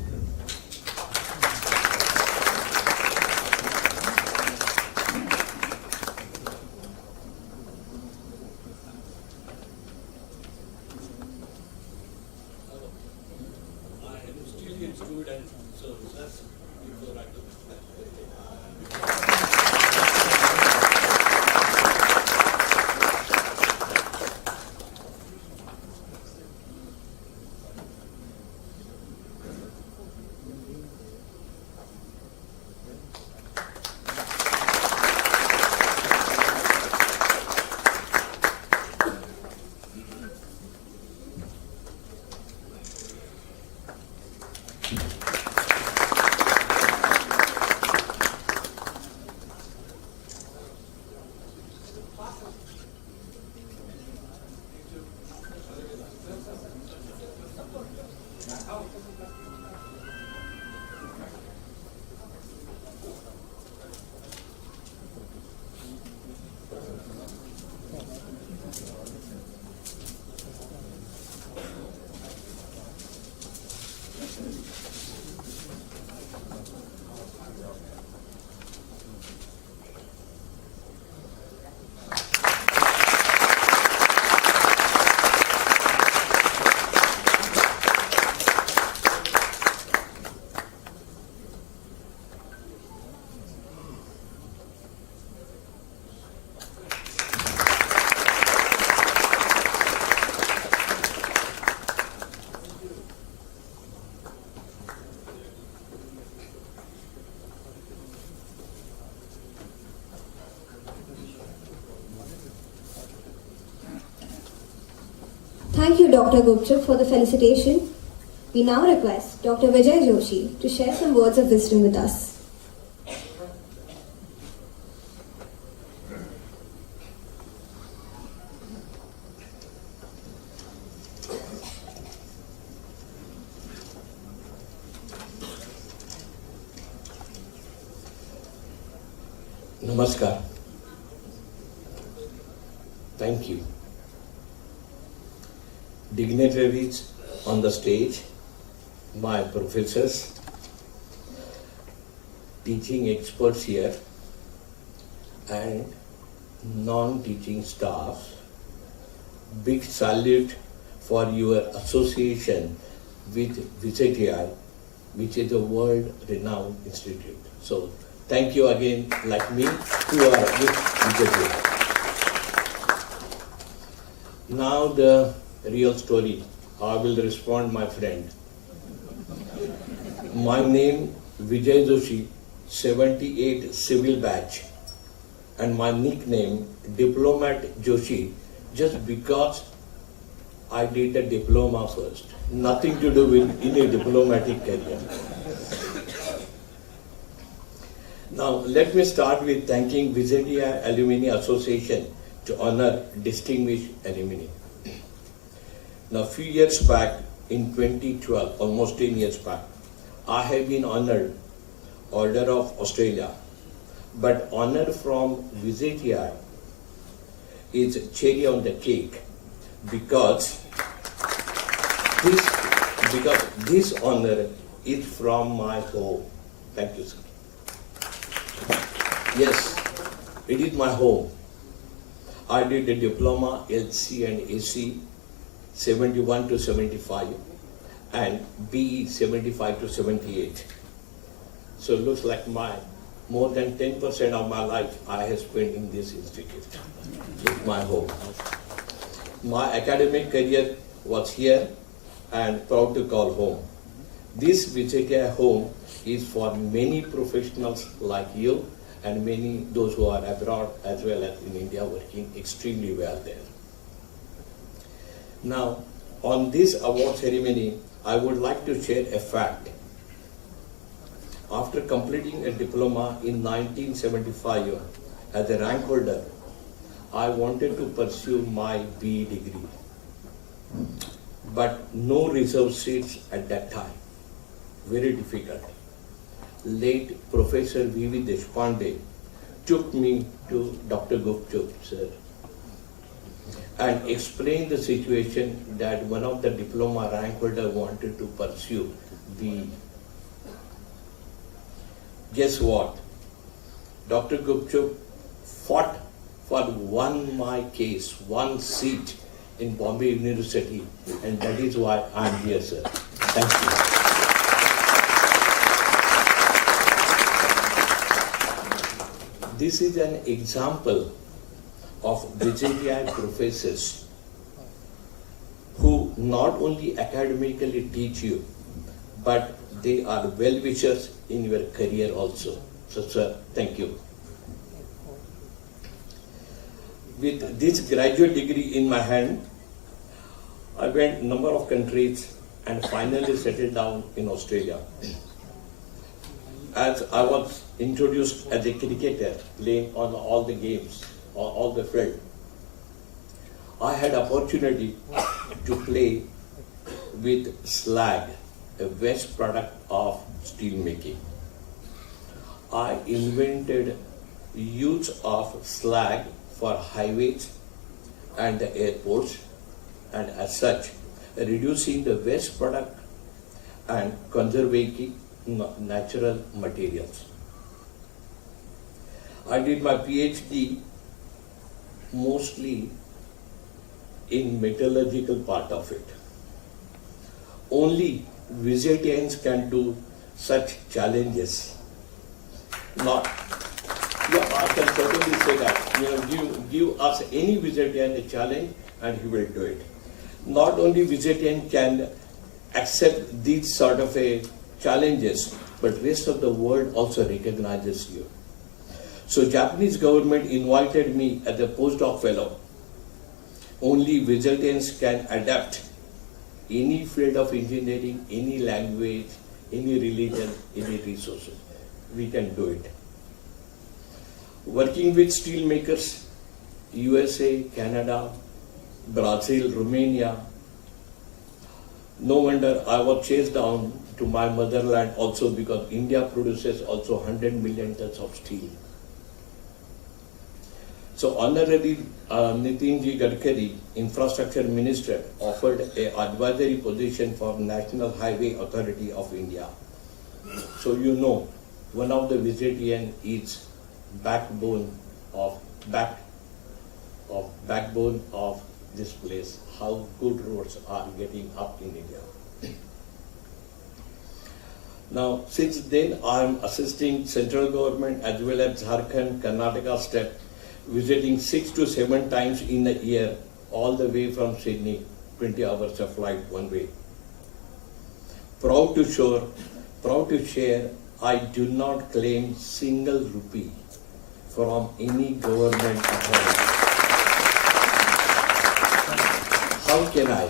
Thank you, Dr. Gupchup, for the felicitation. We now request Dr. Vijay Joshi to share some words of wisdom with us. Namaskar. Thank you. Dignitaries on the stage, my professors, teaching experts here, and non-teaching staff, big salute for your association with VJTI, which is a world-renowned institute. So, thank you again, like me, who are with VJTI. Now the real story. I will respond, my friend. My name Vijay Joshi, 78 civil batch, and my nickname Diplomat Joshi, just because I did a diploma first. Nothing to do with any diplomatic career. Now let me start with thanking VJTI Alumni Association to honor distinguished alumni. Now, a few years back, in 2012, almost 10 years back, I have been honored Order of Australia. But honor from VJTI is cherry on the cake because this honor is from my home. Thank you, sir. Yes, it is my home. I did a diploma, LC and AC, 71 to 75, and BE 75 to 78. So it looks like more than 10% of my life I have spent in this institute. It's my home. My academic career was here and proud to call home. This VJTI home is for many professionals like you and many those who are abroad as well as in India working extremely well there. Now, on this award ceremony, I would like to share a fact. After completing a diploma in 1975 as a rank holder, I wanted to pursue my BE degree. But no reserve seats at that time. Very difficult. Late Professor V.V. Deshpande took me to Dr. Gupchup, sir, and explained the situation that one of the diploma rank holder wanted to pursue BE. Guess what? Dr. Gupchup fought for my case, one seat in Bombay University, and that is why I am here, sir. Thank you. This is an example of VJTI professors who not only academically teach you, but they are well-wishers in your career also. So, sir, thank you. With this graduate degree in my hand, I went a number of countries and finally settled down in Australia. As I was introduced as a cricketer, playing on all the games, all the field, I had opportunity to play with slag, a waste product of steel making. I invented use of slag for highways and the airports, and as such, reducing the waste product and conserving natural materials. I did my PhD mostly in metallurgical part of it. Only VJTians can do such challenges. Not, yeah, I can certainly say that. Give us any VJTian a challenge and he will do it. Not only VJTian can accept these sort of challenges, but rest of the world also recognizes you. So Japanese government invited me as a postdoc fellow Only VJTians can adapt any field of engineering, any language, any religion, any resources. We can do it. Working with steel makers, USA, Canada, Brazil, Romania. No wonder I was chased down to my motherland also, because India produces also 100 million tons of steel. So Honorary Nitinji Gadkari, Infrastructure Minister, offered an advisory position for National Highway Authority of India. So you know, one of the VJTN is backbone of this place, how good roads are getting up in India. Now, since then, I am assisting central government as well as Jharkhand, Karnataka state, visiting 6 to 7 times in a year, all the way from Sydney, 20 hours of flight one way. Proud to share, I do not claim single rupee from any government authority. How can I?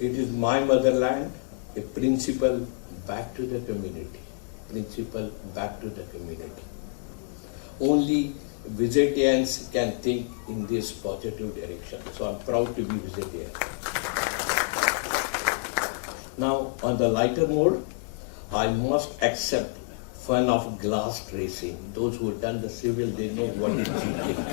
It is my motherland, a principle back to the community. Principle back to the community. Only VJTians can think in this positive direction. So I'm proud to be VJTian. Now, on the lighter mode, I must accept fun of glass tracing. Those who have done the civil, they know what is cheating.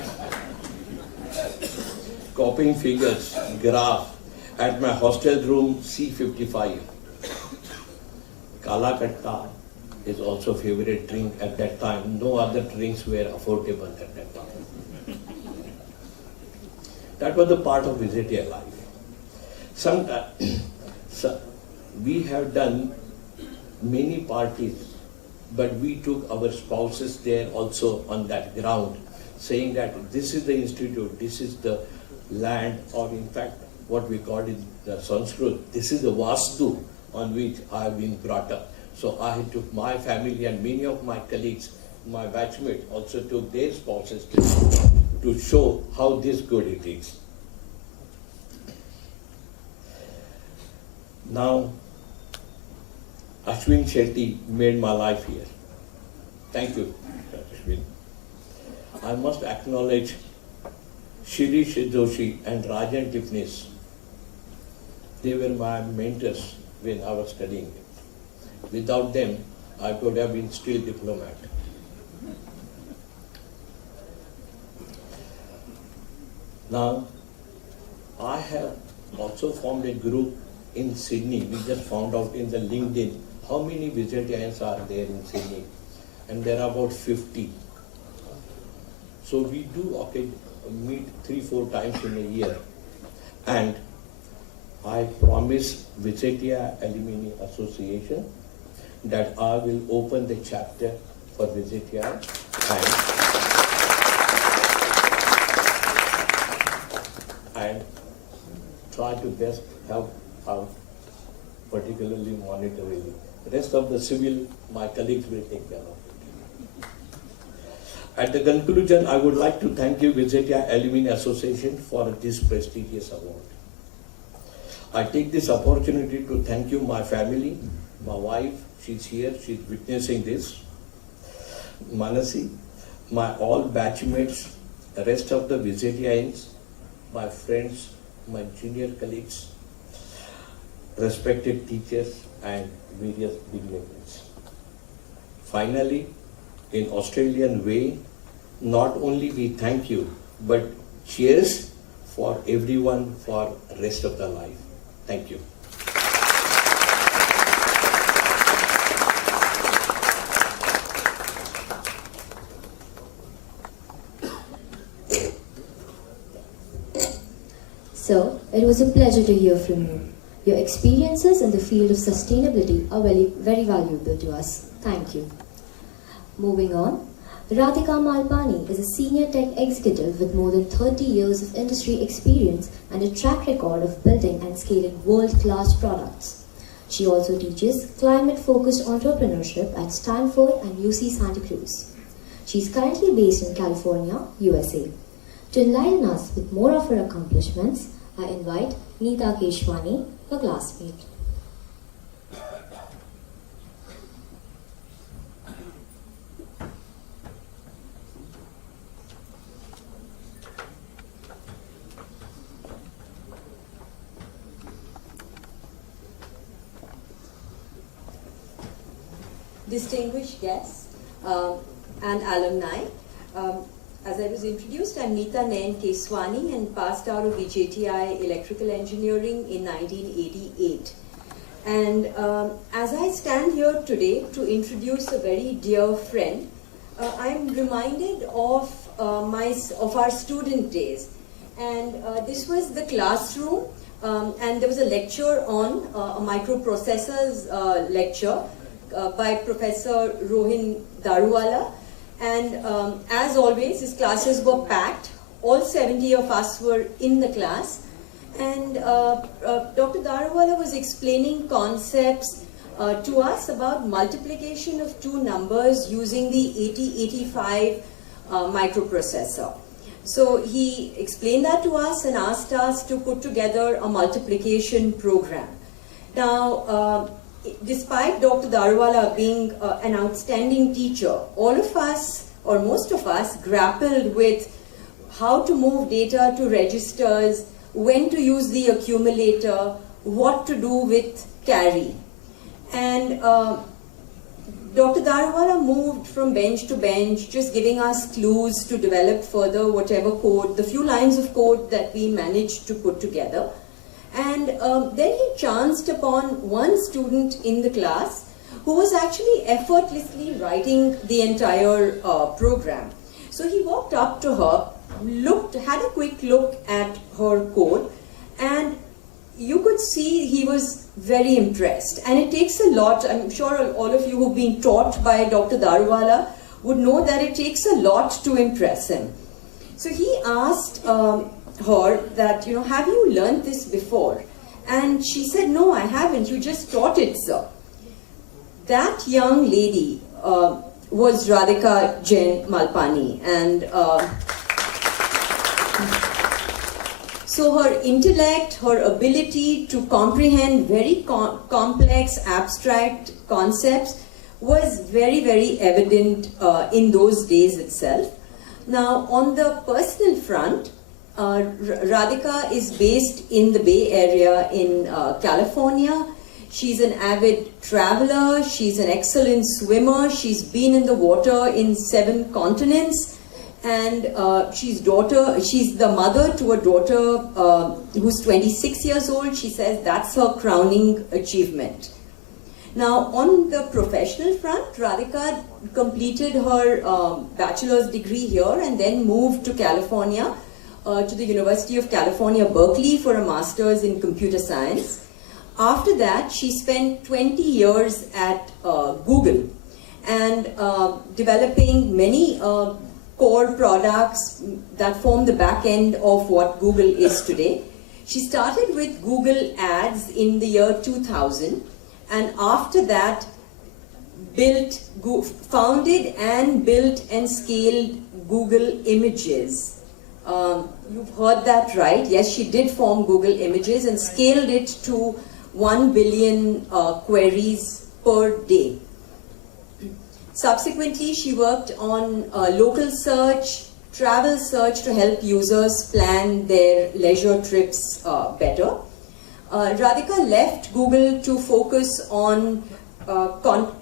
Copying figures, graph, at my hostel room C55. Kala Katta is also favorite drink at that time. No other drinks were affordable at that time. That was the part of VJTI life. We have done many parties, but we took our spouses there also on that ground, saying that this is the institute, this is the land, or in fact, what we call in the Sanskrit, this is the Vastu on which I have been brought up. So I took my family and many of my colleagues, my batchmates also took their spouses to show how this good it is. Now, Ashwin Shetty made my life here. Thank you, Ashwin. I must acknowledge Shirish Joshi and Rajan Tipnis. They were my mentors when I was studying. Without them, I could have been still diplomat. Now, I have also formed a group in Sydney. We just found out in the LinkedIn how many VJTians are there in Sydney. And there are about 50. So we do meet 3-4 times in a year. And I promise VJTI Alumni Association that I will open the chapter for VJTI and try to best help out, particularly monetarily. The rest of the civil, my colleagues will take care of it. At the conclusion, I would like to thank you, VJTI Alumni Association, for this prestigious award. I take this opportunity to thank you, my family, my wife, she's here, she's witnessing this, Manasi, my all batchmates, the rest of the VJTians, my friends, my junior colleagues, respected teachers and various dignitaries. Finally, in Australian way, not only we thank you, but cheers for everyone for rest of their life. Thank you. Sir, it was a pleasure to hear from you. Your experiences in the field of sustainability are very, very valuable to us. Thank you. Moving on, Radhika Malpani is a senior tech executive with more than 30 years of industry experience and a track record of building and scaling world-class products. She also teaches climate-focused entrepreneurship at Stanford and UC Santa Cruz. She is currently based in California, USA. To enlighten us with more of her accomplishments, I invite Neeta Keshwani, her classmate. Distinguished guests and alumni. As I was introduced, I'm Neeta Nayan Keswani and passed out of VJTI Electrical Engineering in 1988. And as I stand here today to introduce a very dear friend, I'm reminded of our student days. And this was the classroom, and there was a lecture on a microprocessors lecture by Professor Rohin Daruwala, and as always his classes were packed. All 70 of us were in the class, and Dr. Daruwala was explaining concepts to us about multiplication of two numbers using the 8085 microprocessor. So he explained that to us and asked us to put together a multiplication program. Now, despite Dr. Daruwala being an outstanding teacher, all of us, or most of us, grappled with how to move data to registers, when to use the accumulator, what to do with carry. And Dr. Daruwala moved from bench to bench, just giving us clues to develop further whatever code, the few lines of code that we managed to put together. And then he chanced upon one student in the class who was actually effortlessly writing the entire program. So he walked up to her, had a quick look at her code, and you could see he was very impressed. And it takes a lot. I'm sure all of you who've been taught by Dr. Daruwala would know that it takes a lot to impress him. So he asked her that, have you learned this before? And she said, no, I haven't. You just taught it, sir. That young lady was Radhika Jain Malpani, and so her intellect, her ability to comprehend very complex, abstract concepts was very, very evident in those days itself. Now, on the personal front, Radhika is based in the Bay Area in California. She's an avid traveler, she's an excellent swimmer, she's been in the water in 7 continents, and she's the mother to a daughter who's 26 years old. She says that's her crowning achievement. Now, on the professional front, Radhika completed her bachelor's degree here and then moved to California, to the University of California, Berkeley, for a master's in computer science. After that, she spent 20 years at Google and developing many core products that form the back end of what Google is today. She started with Google Ads in the year 2000, and after that founded and built and scaled Google Images. You've heard that right. Yes, she did form Google Images and scaled it to 1 billion queries per day. Subsequently, she worked on local search, travel search to help users plan their leisure trips better. Radhika left Google to focus on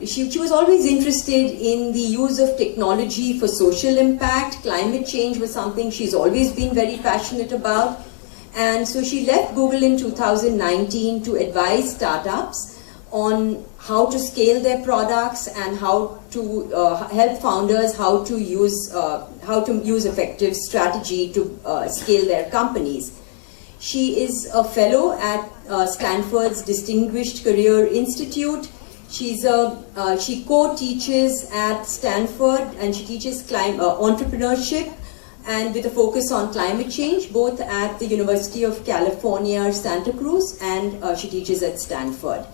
she was always interested in the use of technology for social impact. Climate change was something she's always been very passionate about. And so she left Google in 2019 to advise startups on how to scale their products and how to help founders how to use effective strategy to scale their companies. She is a fellow at Stanford's Distinguished Career Institute. She co-teaches at Stanford, and she teaches entrepreneurship and with a focus on climate change, both at the University of California, Santa Cruz, and she teaches at Stanford.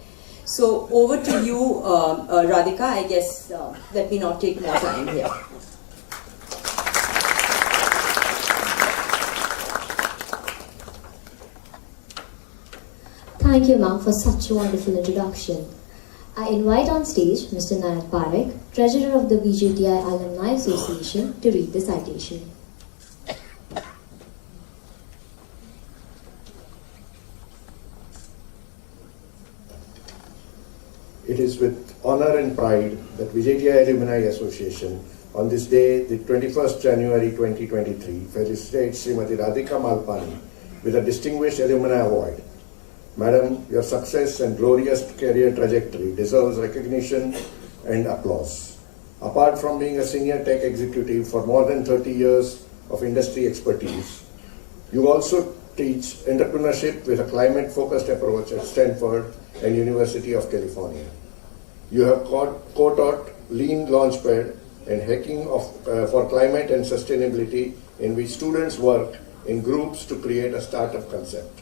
So over to you, Radhika. I guess let me not take more time here. Thank you, ma'am, for such a wonderful introduction. I invite on stage Mr. Nayak Parekh, Treasurer of the VJTI Alumni Association, to read the citation. It is with honor and pride that VJTI Alumni Association, on this day, the 21st January 2023, felicitates Srimati Radhika Malpani with a Distinguished Alumni Award. Madam, your success and glorious career trajectory deserves recognition and applause. Apart from being a senior tech executive for more than 30 years of industry expertise, you also teach entrepreneurship with a climate-focused approach at Stanford and University of California. You have co-taught Lean Launchpad and Hacking for Climate and Sustainability, in which students work in groups to create a startup concept.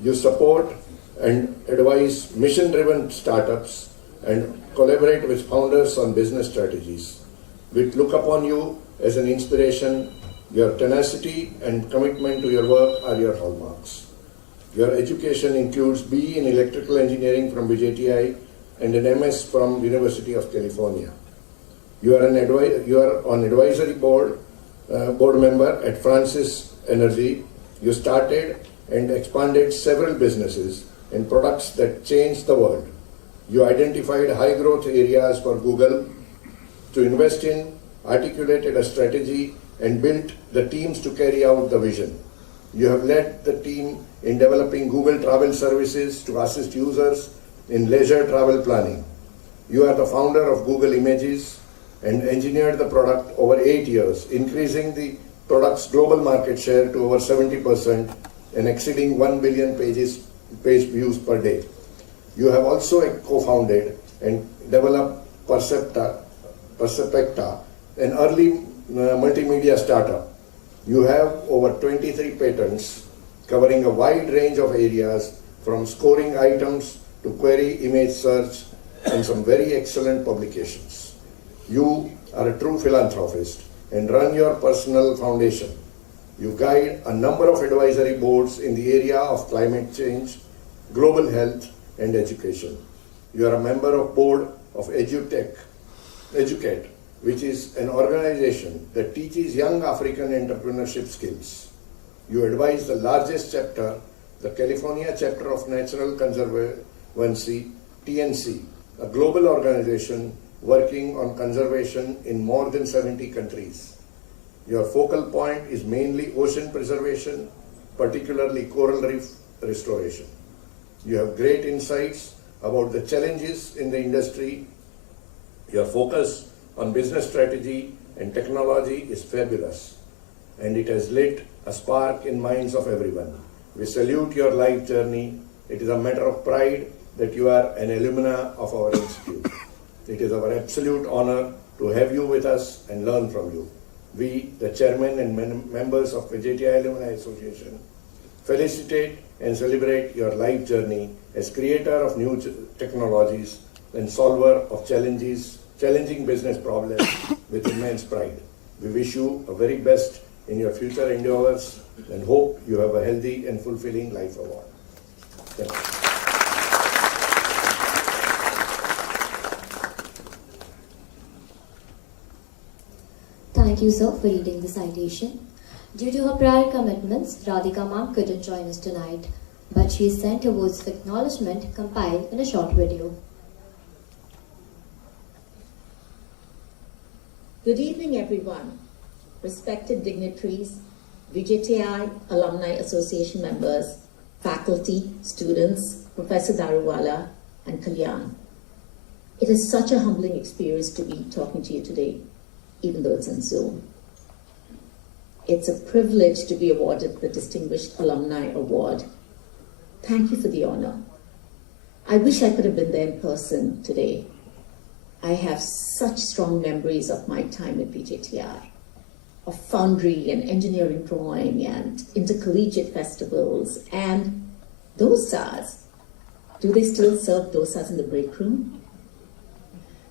You support and advise mission-driven startups and collaborate with founders on business strategies. We look upon you as an inspiration. Your tenacity and commitment to your work are your hallmarks. Your education includes BE in Electrical Engineering from VJTI and an MS from University of California. You are on advisory board member at Francis Energy. You started and expanded several businesses and products that changed the world. You identified high growth areas for Google to invest in, articulated a strategy, and built the teams to carry out the vision. You have led the team in developing Google Travel Services to assist users in leisure travel planning. You are the founder of Google Images and engineered the product over 8 years, increasing the product's global market share to over 70% and exceeding 1 billion page views per day. You have also co-founded and developed Percepta, an early multimedia startup. You have over 23 patents covering a wide range of areas from scoring items to query image search and some very excellent publications. You are a true philanthropist and run your personal foundation. You guide a number of advisory boards in the area of climate change, global health, and education. You are a member of board of Educate, which is an organization that teaches young African entrepreneurship skills. You advise the largest chapter, the California chapter of Natural Conservancy, TNC, a global organization working on conservation in more than 70 countries. Your focal point is mainly ocean preservation, particularly coral reef restoration. You have great insights about the challenges in the industry. Your focus on business strategy and technology is fabulous, and it has lit a spark in minds of everyone. We salute your life journey. It is a matter of pride that you are an alumna of our institute. It is our absolute honor to have you with us and learn from you. We, the chairman and members of VJTI Alumni Association, felicitate and celebrate your life journey as creator of new technologies and solver of challenging business problems with immense pride. We wish you the very best in your future endeavors and hope you have a healthy and fulfilling life award. Thank you. Thank you, sir, for reading the citation. Due to her prior commitments, Radhika ma'am couldn't join us tonight, but she sent her words of acknowledgement compiled in a short video. Good evening, everyone. Respected dignitaries, VJTI Alumni Association members, faculty, students, Professor Daruwala, and Kalyan. It is such a humbling experience to be talking to you today, even though it's on Zoom. It's a privilege to be awarded the Distinguished Alumni Award. Thank you for the honor. I wish I could have been there in person today. I have such strong memories of my time at VJTI, of foundry and engineering drawing and intercollegiate festivals and dosas. Do they still serve dosas in the break room?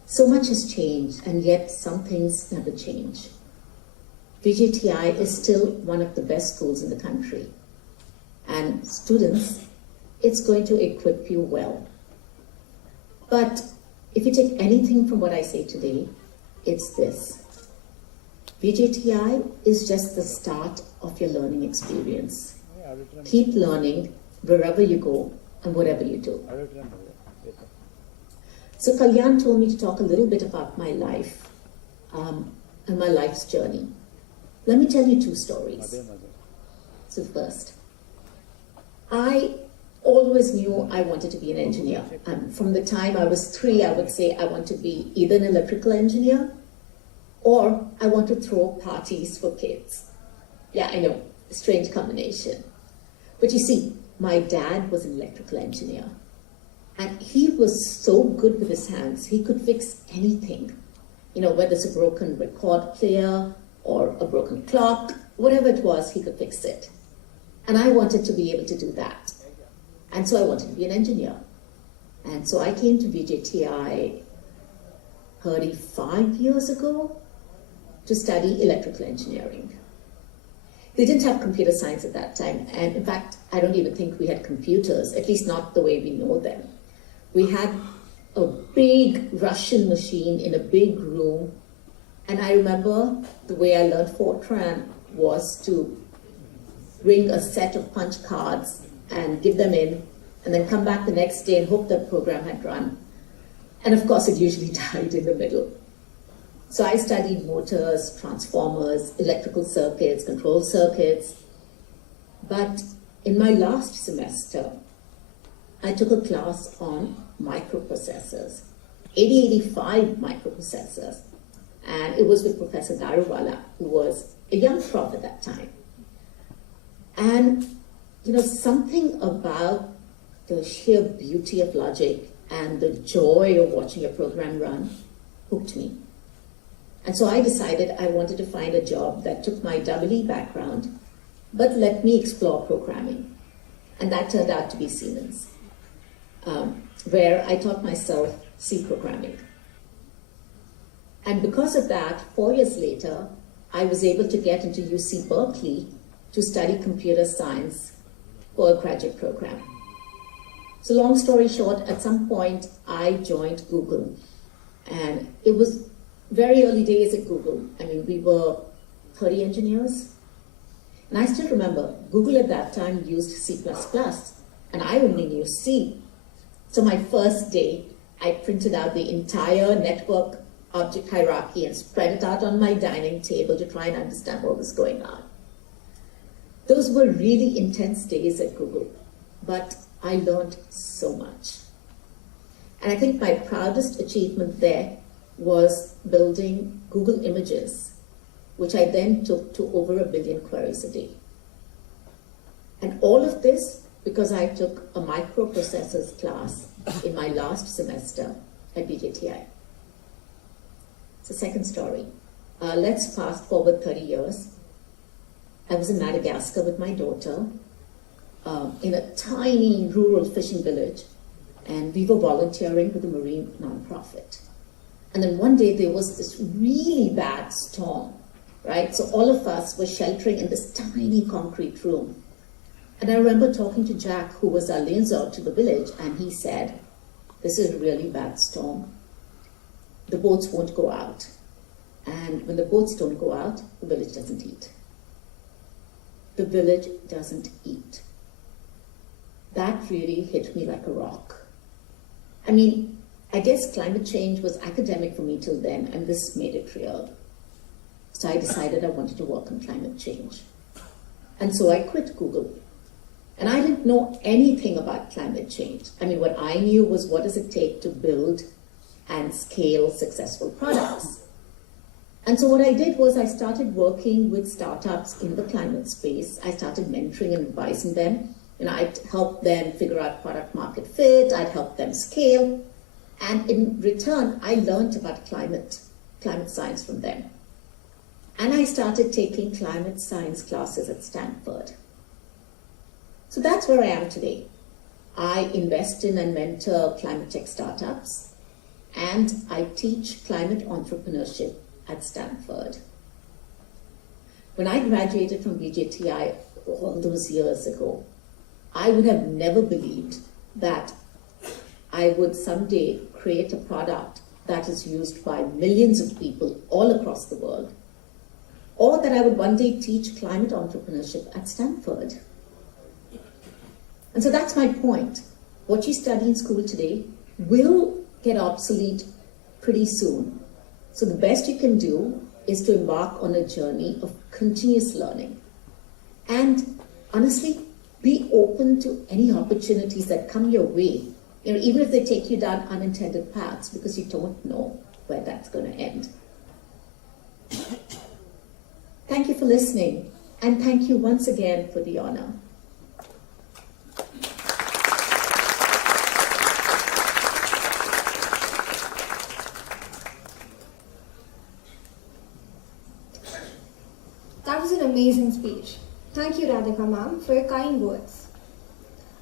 So much has changed, and yet some things never change. VJTI is still one of the best schools in the country, and students it's going to equip you well. But if you take anything from what I say today, it's this. VJTI is just the start of your learning experience. Keep learning wherever you go and whatever you do. So Kalyan told me to talk a little bit about my life and my life's journey. Let me tell you two stories. So first, I always knew I wanted to be an engineer. From the time I was 3, I would say I want to be either an electrical engineer or I want to throw parties for kids. Yeah, I know, a strange combination. But you see, my dad was an electrical engineer. And he was so good with his hands, he could fix anything. You know, whether it's a broken record player or a broken clock, whatever it was, he could fix it. And I wanted to be able to do that. And so I wanted to be an engineer. And so I came to VJTI 35 years ago to study electrical engineering. They didn't have computer science at that time. And in fact, I don't even think we had computers, at least not the way we know them. We had a big Russian machine in a big room. And I remember the way I learned Fortran was to bring a set of punch cards and give them in, and then come back the next day and hope the program had run. And of course, it usually died in the middle. So I studied motors, transformers, electrical circuits, control circuits. But in my last semester, I took a class on microprocessors, 8085 microprocessors. And it was with Professor Daruwala, who was a young prof at that time. And, you know, something about the sheer beauty of logic and the joy of watching a program run hooked me. And so I decided I wanted to find a job that took my EE background, but let me explore programming. And that turned out to be Siemens, where I taught myself C programming. And because of that, 4 years later, I was able to get into UC Berkeley to study computer science for a graduate program. So long story short, at some point, I joined Google. And it was very early days at Google. I mean, we were 30 engineers. And I still remember, Google at that time used C++, and I only knew C. So my first day, I printed out the entire network object hierarchy and spread it out on my dining table to try and understand what was going on. Those were really intense days at Google, but I learned so much. And I think my proudest achievement there was building Google Images, which I then took to over 1 billion queries a day. And all of this because I took a microprocessors class in my last semester at VJTI. It's the second story. Let's fast forward 30 years. I was in Madagascar with my daughter in a tiny rural fishing village, and we were volunteering with a marine nonprofit. And then one day there was this really bad storm, right? So all of us were sheltering in this tiny concrete room. And I remember talking to Jack, who was our liaison to the village, and he said, "This is a really bad storm. The boats won't go out. And when the boats don't go out, the village doesn't eat." The village doesn't eat. That really hit me like a rock. I mean, I guess climate change was academic for me till then, and this made it real. So I decided I wanted to work on climate change. And so I quit Google. And I didn't know anything about climate change. I mean, what I knew was what does it take to build and scale successful products. And so what I did was I started working with startups in the climate space. I started mentoring and advising them. And I'd help them figure out product market fit. I'd help them scale. And in return, I learned about climate science from them. And I started taking climate science classes at Stanford. So that's where I am today. I invest in and mentor climate tech startups, and I teach climate entrepreneurship at Stanford. When I graduated from VJTI all those years ago, I would have never believed that I would someday create a product that is used by millions of people all across the world, or that I would one day teach climate entrepreneurship at Stanford. And so that's my point. What you study in school today will get obsolete pretty soon. So the best you can do is to embark on a journey of continuous learning. And honestly, be open to any opportunities that come your way. You know, even if they take you down unintended paths, because you don't know where that's going to end. Thank you for listening, and thank you once again for the honor. That was an amazing speech. Thank you, Radhika ma'am, for your kind words.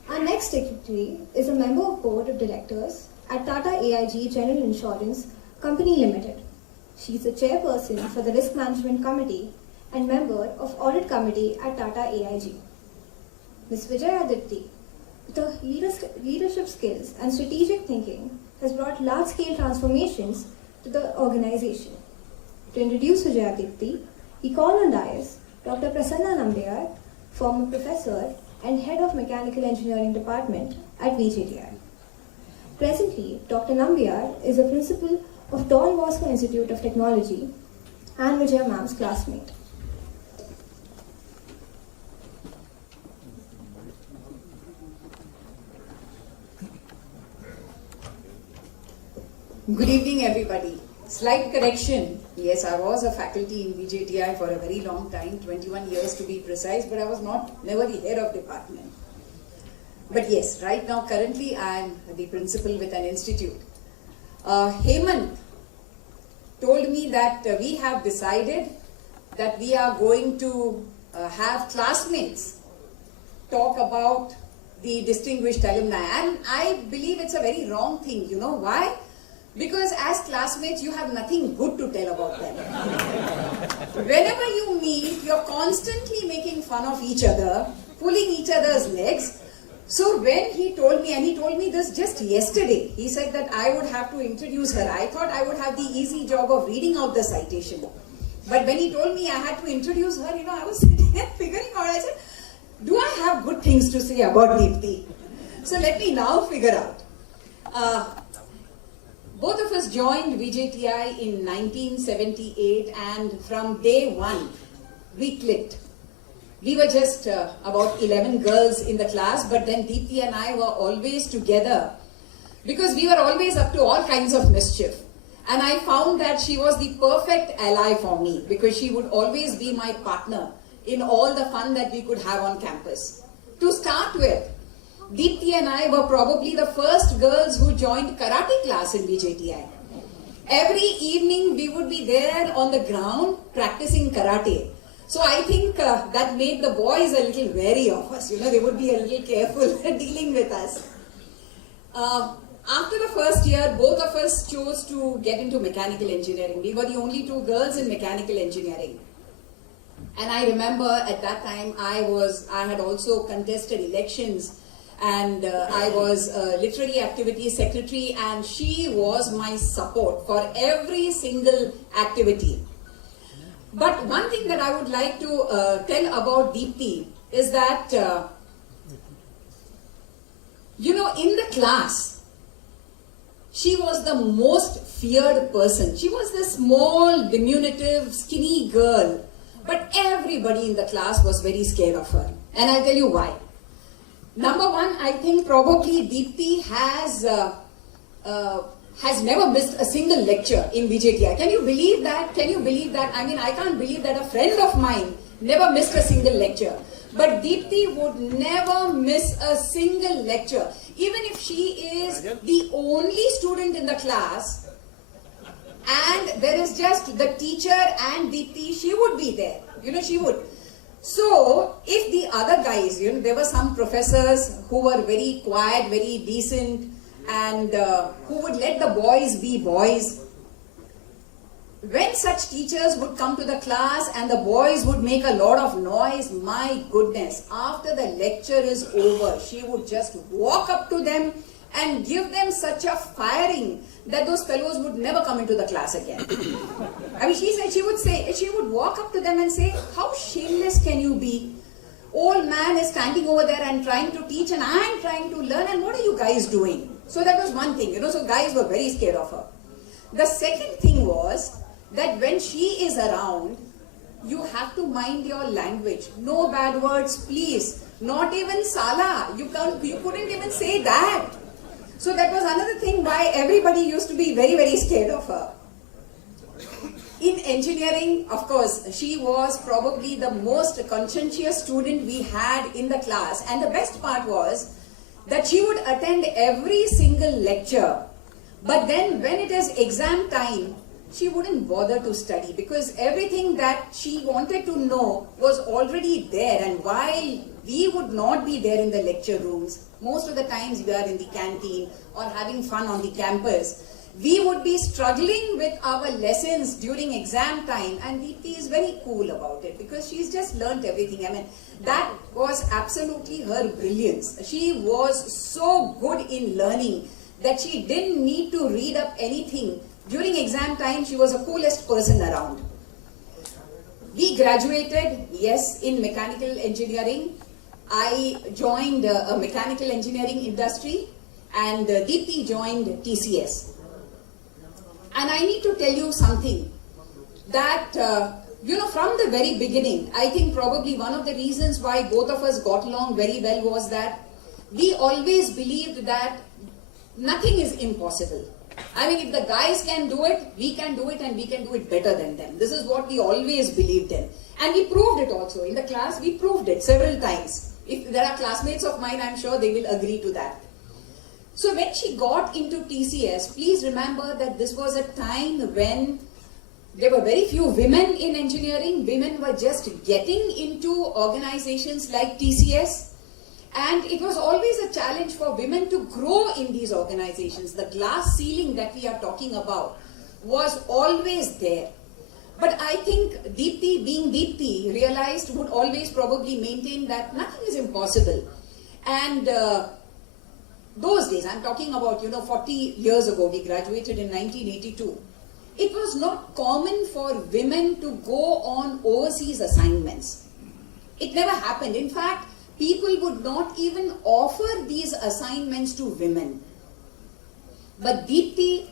Our next secretary is a member of Board of Directors at Tata AIG General Insurance Company Limited. She is the chairperson for the Risk Management Committee and member of Audit Committee at Tata AIG. Ms. Vijaya Dipti, with her leadership skills and strategic thinking, has brought large-scale transformations to the organization. To introduce Vijaya Dipti, we call on dais Dr. Prasanna Nambiar, former professor and head of Mechanical Engineering Department at VJTI. Presently, Dr. Nambiar is a principal of Don Bosco Institute of Technology and Vijaya ma'am's classmate. Good evening, everybody. Slight correction. Yes, I was a faculty in VJTI for a very long time, 21 years to be precise, but I was never the head of department. But yes, right now, currently, I am the principal with an institute. Hemant told me that we have decided that we are going to have classmates talk about the distinguished alumni. And I believe it's a very wrong thing. You know why? Because as classmates, you have nothing good to tell about them. Whenever you meet, you're constantly making fun of each other, pulling each other's legs. So when he told me, and he told me this just yesterday, he said that I would have to introduce her. I thought I would have the easy job of reading out the citation. But when he told me I had to introduce her, I was sitting there figuring out, I said, do I have good things to say about Deepti? So let me now figure out. Both of us joined VJTI in 1978, and from day one, we clicked. We were just about 11 girls in the class, but then Deepti and I were always together because we were always up to all kinds of mischief. And I found that she was the perfect ally for me because she would always be my partner in all the fun that we could have on campus. To start with, Deepti and I were probably the first girls who joined karate class in VJTI. Every evening we would be there on the ground practicing karate. So I think that made the boys a little wary of us. They would be a little careful dealing with us. After the first year, both of us chose to get into mechanical engineering. We were the only two girls in mechanical engineering. And I remember at that time I had also contested elections, and I was a literary activities secretary, and she was my support for every single activity. But one thing that I would like to tell about Deepti is that, in the class, she was the most feared person. She was this small, diminutive, skinny girl, but everybody in the class was very scared of her. And I'll tell you why. Number one, I think probably Deepti has never missed a single lecture in VJTI. Can you believe that? I mean, I can't believe that a friend of mine never missed a single lecture. But Deepti would never miss a single lecture. Even if she is the only student in the class and there is just the teacher and Deepti, she would be there. She would. So, if the other guys, there were some professors who were very quiet, very decent, and who would let the boys be boys. when such teachers would come to the class and the boys would make a lot of noise, my goodness, after the lecture is over, she would just walk up to them and give them such a firing that those fellows would never come into the class again. I mean, she would walk up to them and say, how shameless can you be? Old man is standing over there and trying to teach, and I am trying to learn, and what are you guys doing? So that was one thing, so guys were very scared of her. The second thing was that when she is around, you have to mind your language. No bad words, please. Not even sala. You couldn't even say that. So that was another thing why everybody used to be very, very scared of her. In engineering, of course, she was probably the most conscientious student we had in the class. And the best part was that she would attend every single lecture. But then when it is exam time, she wouldn't bother to study because everything that she wanted to know was already there. And while we would not be there in the lecture rooms, most of the times we are in the canteen or having fun on the campus, we would be struggling with our lessons during exam time, and Deepti is very cool about it because she's just learnt everything. I mean, that was absolutely her brilliance. She was so good in learning that she didn't need to read up anything. During exam time, she was the coolest person around. We graduated, yes, in mechanical engineering. I joined a mechanical engineering industry, and Deepti joined TCS. And I need to tell you something that, from the very beginning, I think probably one of the reasons why both of us got along very well was that we always believed that nothing is impossible. I mean, if the guys can do it, we can do it, and we can do it better than them. This is what we always believed in. And we proved it also. In the class, we proved it several times. If there are classmates of mine, I'm sure they will agree to that. So when she got into TCS, please remember that this was a time when there were very few women in engineering. Women were just getting into organizations like TCS. And it was always a challenge for women to grow in these organizations. The glass ceiling that we are talking about was always there. But I think Deepti, being Deepti, realized would always probably maintain that nothing is impossible. And those days, I'm talking about, 40 years ago, we graduated in 1982. It was not common for women to go on overseas assignments. It never happened. In fact, people would not even offer these assignments to women. But Deepti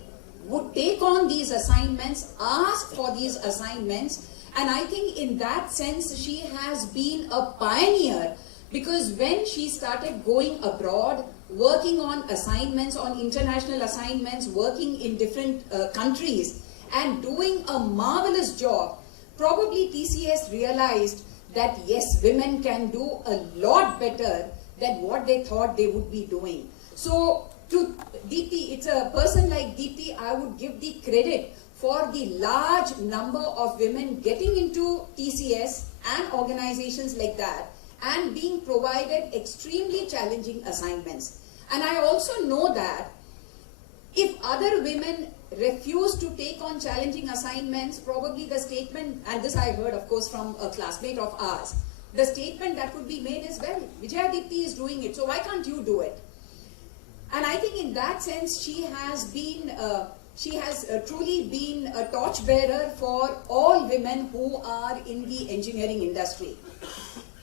would take on these assignments, ask for these assignments, and I think in that sense she has been a pioneer, because when she started going abroad, working on assignments, on international assignments, working in different countries and doing a marvelous job, probably TCS realized that yes, women can do a lot better than what they thought they would be doing. So to Deepti, it's a person like Deepti, I would give the credit for the large number of women getting into TCS and organizations like that and being provided extremely challenging assignments. And I also know that if other women refuse to take on challenging assignments, probably the statement, and this I heard of course from a classmate of ours, the statement that would be made is, well, Vijaya Deepti is doing it, so why can't you do it? And I think in that sense, she has truly been a torchbearer for all women who are in the engineering industry.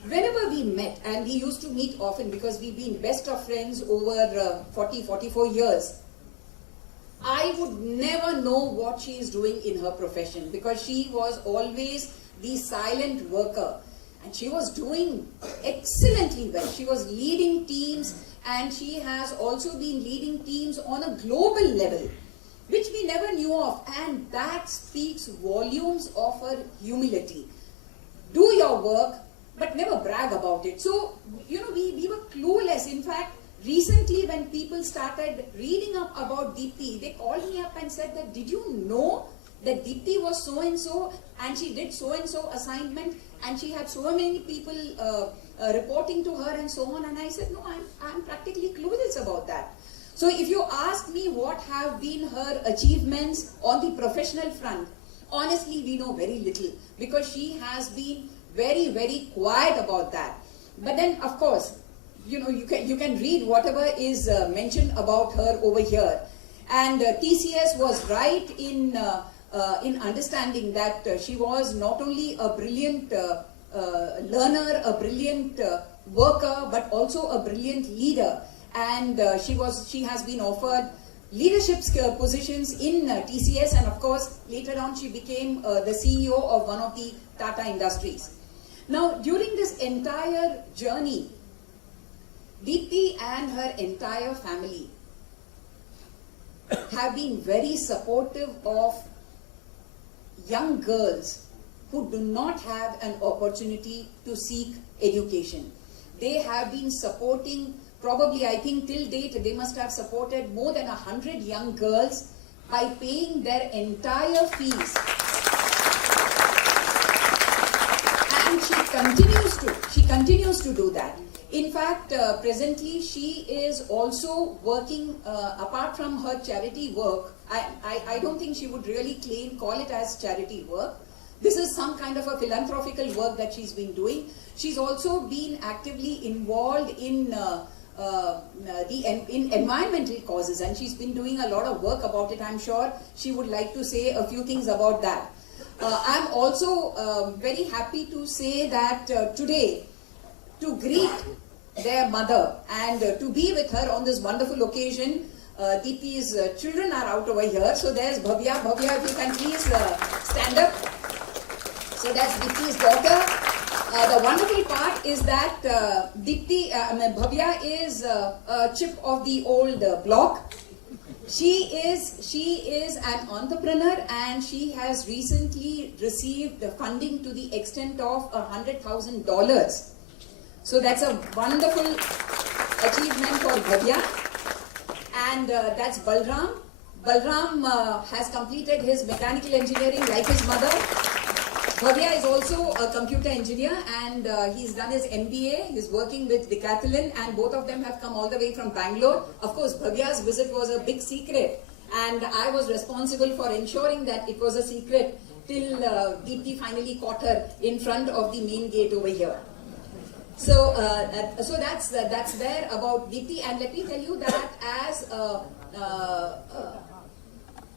Whenever we met, and we used to meet often because we've been best of friends over 44 years, I would never know what she is doing in her profession because she was always the silent worker. And she was doing excellently well. She was leading teams, and she has also been leading teams on a global level, which we never knew of. And that speaks volumes of her humility. Do your work, but never brag about it. So, we were clueless. In fact, recently when people started reading up about Deepti, they called me up and said that, did you know that Deepti was so-and-so and she did so-and-so assignment and she had so many people reporting to her and so on? And I said, no, I'm practically clueless about that. So if you ask me what have been her achievements on the professional front, Honestly, we know very little because she has been very, very quiet about that. But then, of course, you know, you can read whatever is mentioned about her over here. And TCS was right in understanding that she was not only a brilliant learner, a brilliant worker, but also a brilliant leader. And she has been offered leadership positions in TCS, and of course later on she became the CEO of one of the Tata Industries. Now during this entire journey, Deepti and her entire family have been very supportive of young girls who do not have an opportunity to seek education. They have been supporting, probably I think till date they must have supported more than 100 young girls by paying their entire fees. And she continues to do that. In fact, presently she is also working, apart from her charity work, I don't think she would really call it as charity work. This is some kind of a philanthropical work that she's been doing. She's also been actively involved in environmental causes, and she's been doing a lot of work about it. I'm sure she would like to say a few things about that. I'm also very happy to say that today, to greet their mother and to be with her on this wonderful occasion, Deepti's children are out over here. So there's Bhavya. Bhavya, if you can please stand up. So that's Deepti's daughter. The wonderful part is that Bhavya is a chip of the old block. She is an entrepreneur, and she has recently received funding to the extent of $100,000. So that's a wonderful achievement for Bhavya. And that's Balram. Balram has completed his mechanical engineering like his mother. Bhavya is also a computer engineer, and he's done his MBA. He's working with Decathlon, and both of them have come all the way from Bangalore. Of course, Bhavya's visit was a big secret, and I was responsible for ensuring that it was a secret till Deepti finally caught her in front of the main gate over here. So, so that's there about Deepti, and let me tell you that as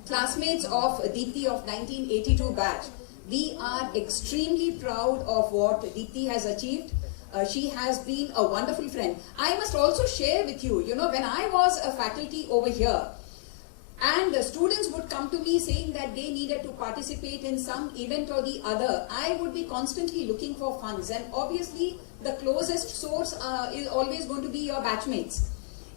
classmates of Deepti of 1982 batch, we are extremely proud of what Deepti has achieved. She has been a wonderful friend. I must also share with you, you know, when I was a faculty over here, and students would come to me saying that they needed to participate in some event or the other, I would be constantly looking for funds, and obviously the closest source is always going to be your batchmates.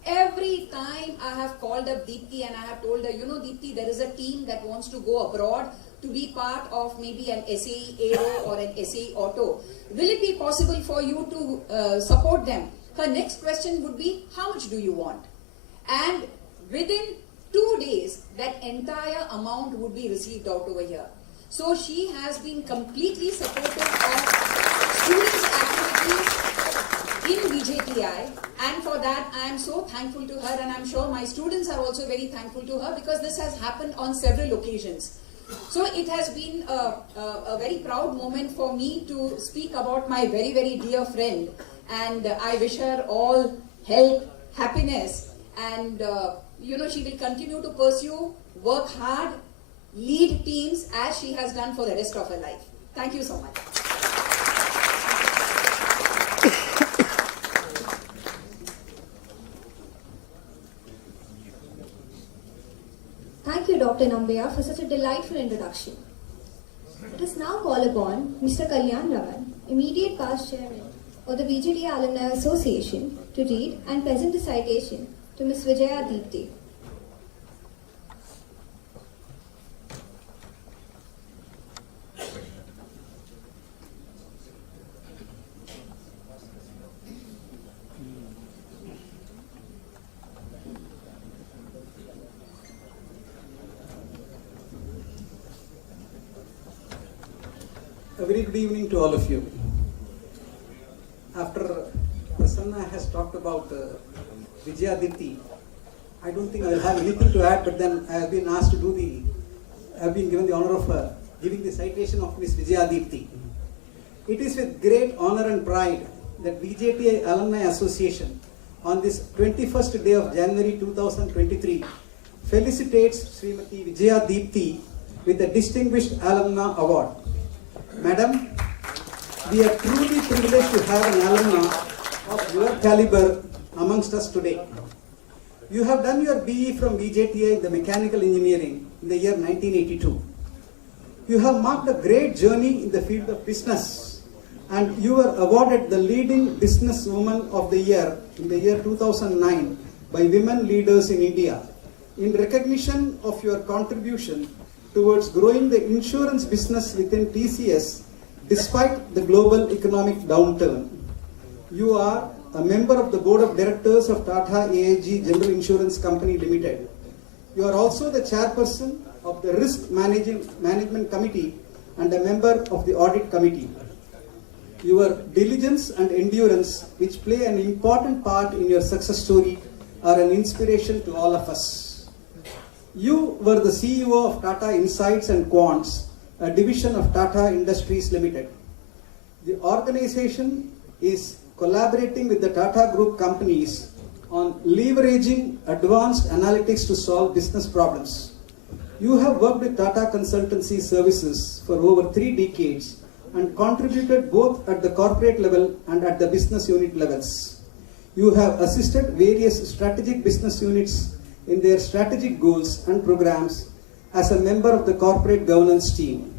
Every time I have called up Deepti and I have told her, you know, Deepti, there is a team that wants to go abroad to be part of maybe an SAE Aero or an SAE Auto. Will it be possible for you to support them? Her next question would be, how much do you want? And within 2 days, that entire amount would be received out over here. So she has been completely supportive of students' activities in VJTI, and for that I am so thankful to her, and I am sure my students are also very thankful to her, because this has happened on several occasions. So it has been a very proud moment for me to speak about my very, very dear friend, and I wish her all health, happiness, and you know, she will continue to pursue, work hard, lead teams as she has done for the rest of her life. Thank you so much. Thank you, Dr. Nambiya, for such a delightful introduction. Let us now call upon Mr. Kalyan Raman, immediate past chairman of the VJTI Alumni Association, to read and present the citation to Ms. Vijaya Deepti. A very good evening to all of you. After Prasanna has talked about Vijaya Deepti, I don't think I will have anything to add, but then I have been asked to do I have been given the honor of giving the citation of Miss Vijayadipti. It is with great honor and pride that VJTI Alumni Association on this 21st day of January 2023 felicitates Srimati Vijayadipti with the Distinguished Alumna Award. Madam, we are truly privileged to have an alumna of your caliber amongst us today. You have done your BE from VJTI in the Mechanical Engineering in the year 1982. You have marked a great journey in the field of business, and you were awarded the Leading Businesswoman of the Year in the year 2009 by Women Leaders in India in recognition of your contribution towards growing the insurance business within TCS despite the global economic downturn. You are a member of the Board of Directors of Tata AIG General Insurance Company Limited. You are also the chairperson of the Risk Management Committee and a member of the Audit Committee. Your diligence and endurance, which play an important part in your success story, are an inspiration to all of us. You were the CEO of Tata Insights and Quants, a division of Tata Industries Limited. The organization is collaborating with the Tata Group companies on leveraging advanced analytics to solve business problems. You have worked with Tata Consultancy Services for over 3 decades and contributed both at the corporate level and at the business unit levels. You have assisted various strategic business units in their strategic goals and programs as a member of the corporate governance team.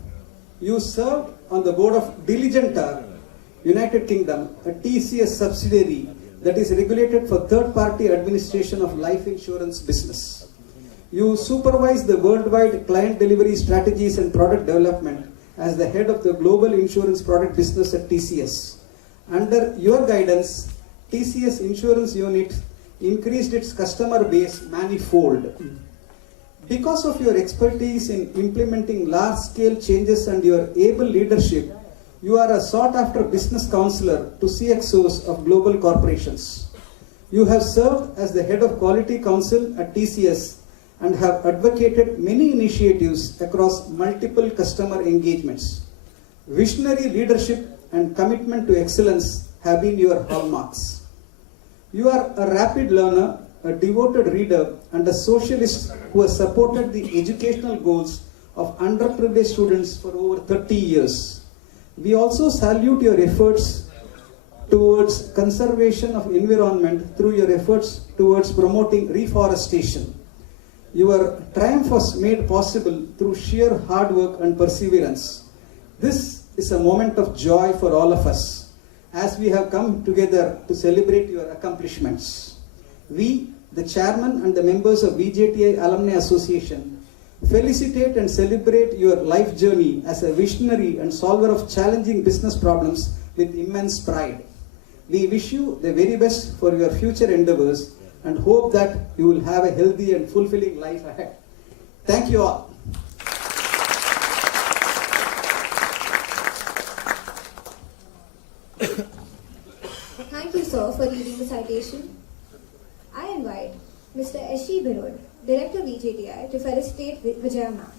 You served on the board of Diligenta, United Kingdom, a TCS subsidiary that is regulated for third-party administration of life insurance business. You supervise the worldwide client delivery strategies and product development as the head of the global insurance product business at TCS. Under your guidance, TCS Insurance Unit increased its customer base manifold. Because of your expertise in implementing large-scale changes and your able leadership, you are a sought-after business counselor to CXOs of global corporations. You have served as the head of quality council at TCS and have advocated many initiatives across multiple customer engagements. Visionary leadership and commitment to excellence have been your hallmarks. You are a rapid learner, a devoted reader, and a socialist who has supported the educational goals of underprivileged students for over 30 years. We also salute your efforts towards conservation of environment through your efforts towards promoting reforestation. Your triumph was made possible through sheer hard work and perseverance. This is a moment of joy for all of us as we have come together to celebrate your accomplishments. We, the chairman and the members of VJTI Alumni Association, felicitate and celebrate your life journey as a visionary and solver of challenging business problems with immense pride. We wish you the very best for your future endeavors and hope that you will have a healthy and fulfilling life ahead. Thank you all. Thank you, sir, for reading the citation. I invite Mr. S.G. Birod, Director VJTI, to felicitate Vijaya ma'am.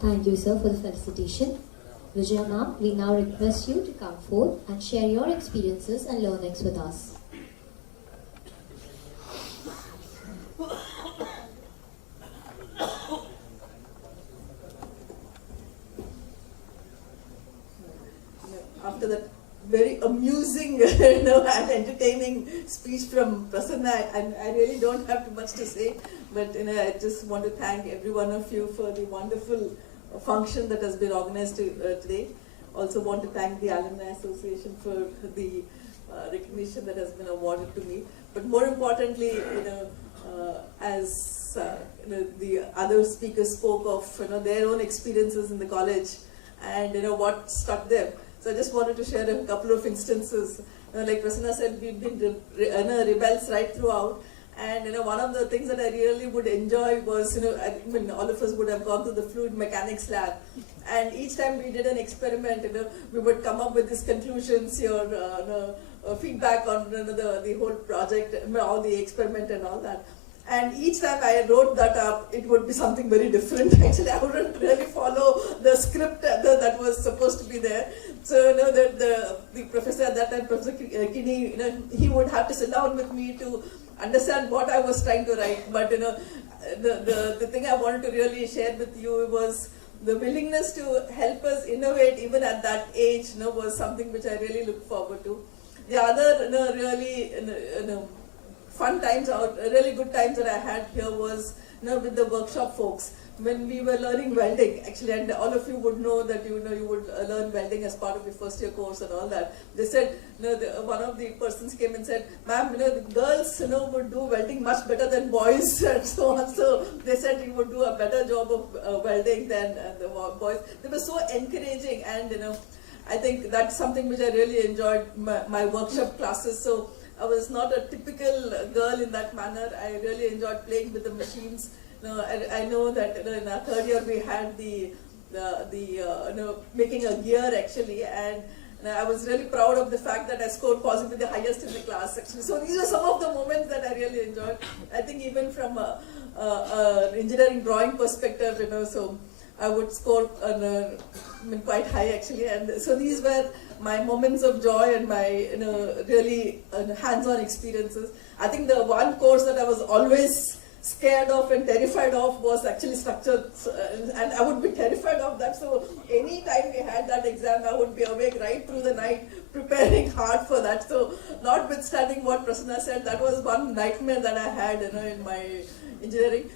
Thank you, sir, for the felicitation. Vijaya ma'am, we now request you to come forth and share your experiences and learnings with us. amusing and entertaining speech from Prasanna. And I really don't have too much to say, but I just want to thank every one of you for the wonderful function that has been organized today. Also want to thank the Alumni Association for the recognition that has been awarded to me. But more importantly, as the other speakers spoke of their own experiences in the college and what struck them. So I just wanted to share a couple of instances. Like Prasanna said, we've been rebels right throughout. And one of the things that I really would enjoy was, all of us would have gone to the fluid mechanics lab, and each time we did an experiment, we would come up with these conclusions, your feedback on the whole project, all the experiment and all that. And each time I wrote that up, it would be something very different. Actually, I wouldn't really follow the script that was supposed to be there. So, the professor at that time, Professor Kinney, he would have to sit down with me to understand what I was trying to write. But the thing I wanted to really share with you was the willingness to help us innovate even at that age was something which I really look forward to. The other really fun times, really good times that I had here was with the workshop folks. When we were learning welding, actually, and all of you would know that you would learn welding as part of your first year course and all that. They said, one of the persons came and said, "Ma'am, the girls would do welding much better than boys," and so on. So they said you would do a better job of welding than the boys. They were so encouraging, and I think that's something which I really enjoyed my workshop classes. So I was not a typical girl in that manner. I really enjoyed playing with the machines. I know that in our third year we had the making a gear actually, and I was really proud of the fact that I scored possibly the highest in the class actually. So these are some of the moments that I really enjoyed. I think even from an engineering drawing perspective, so I would score quite high actually, and so these were my moments of joy and my really hands-on experiences. I think the one course that I was always scared of and terrified of was actually structure, and I would be terrified of that. So any time we had that exam, I would be awake right through the night preparing hard for that. So notwithstanding what Prasanna said, that was one nightmare that I had in my engineering.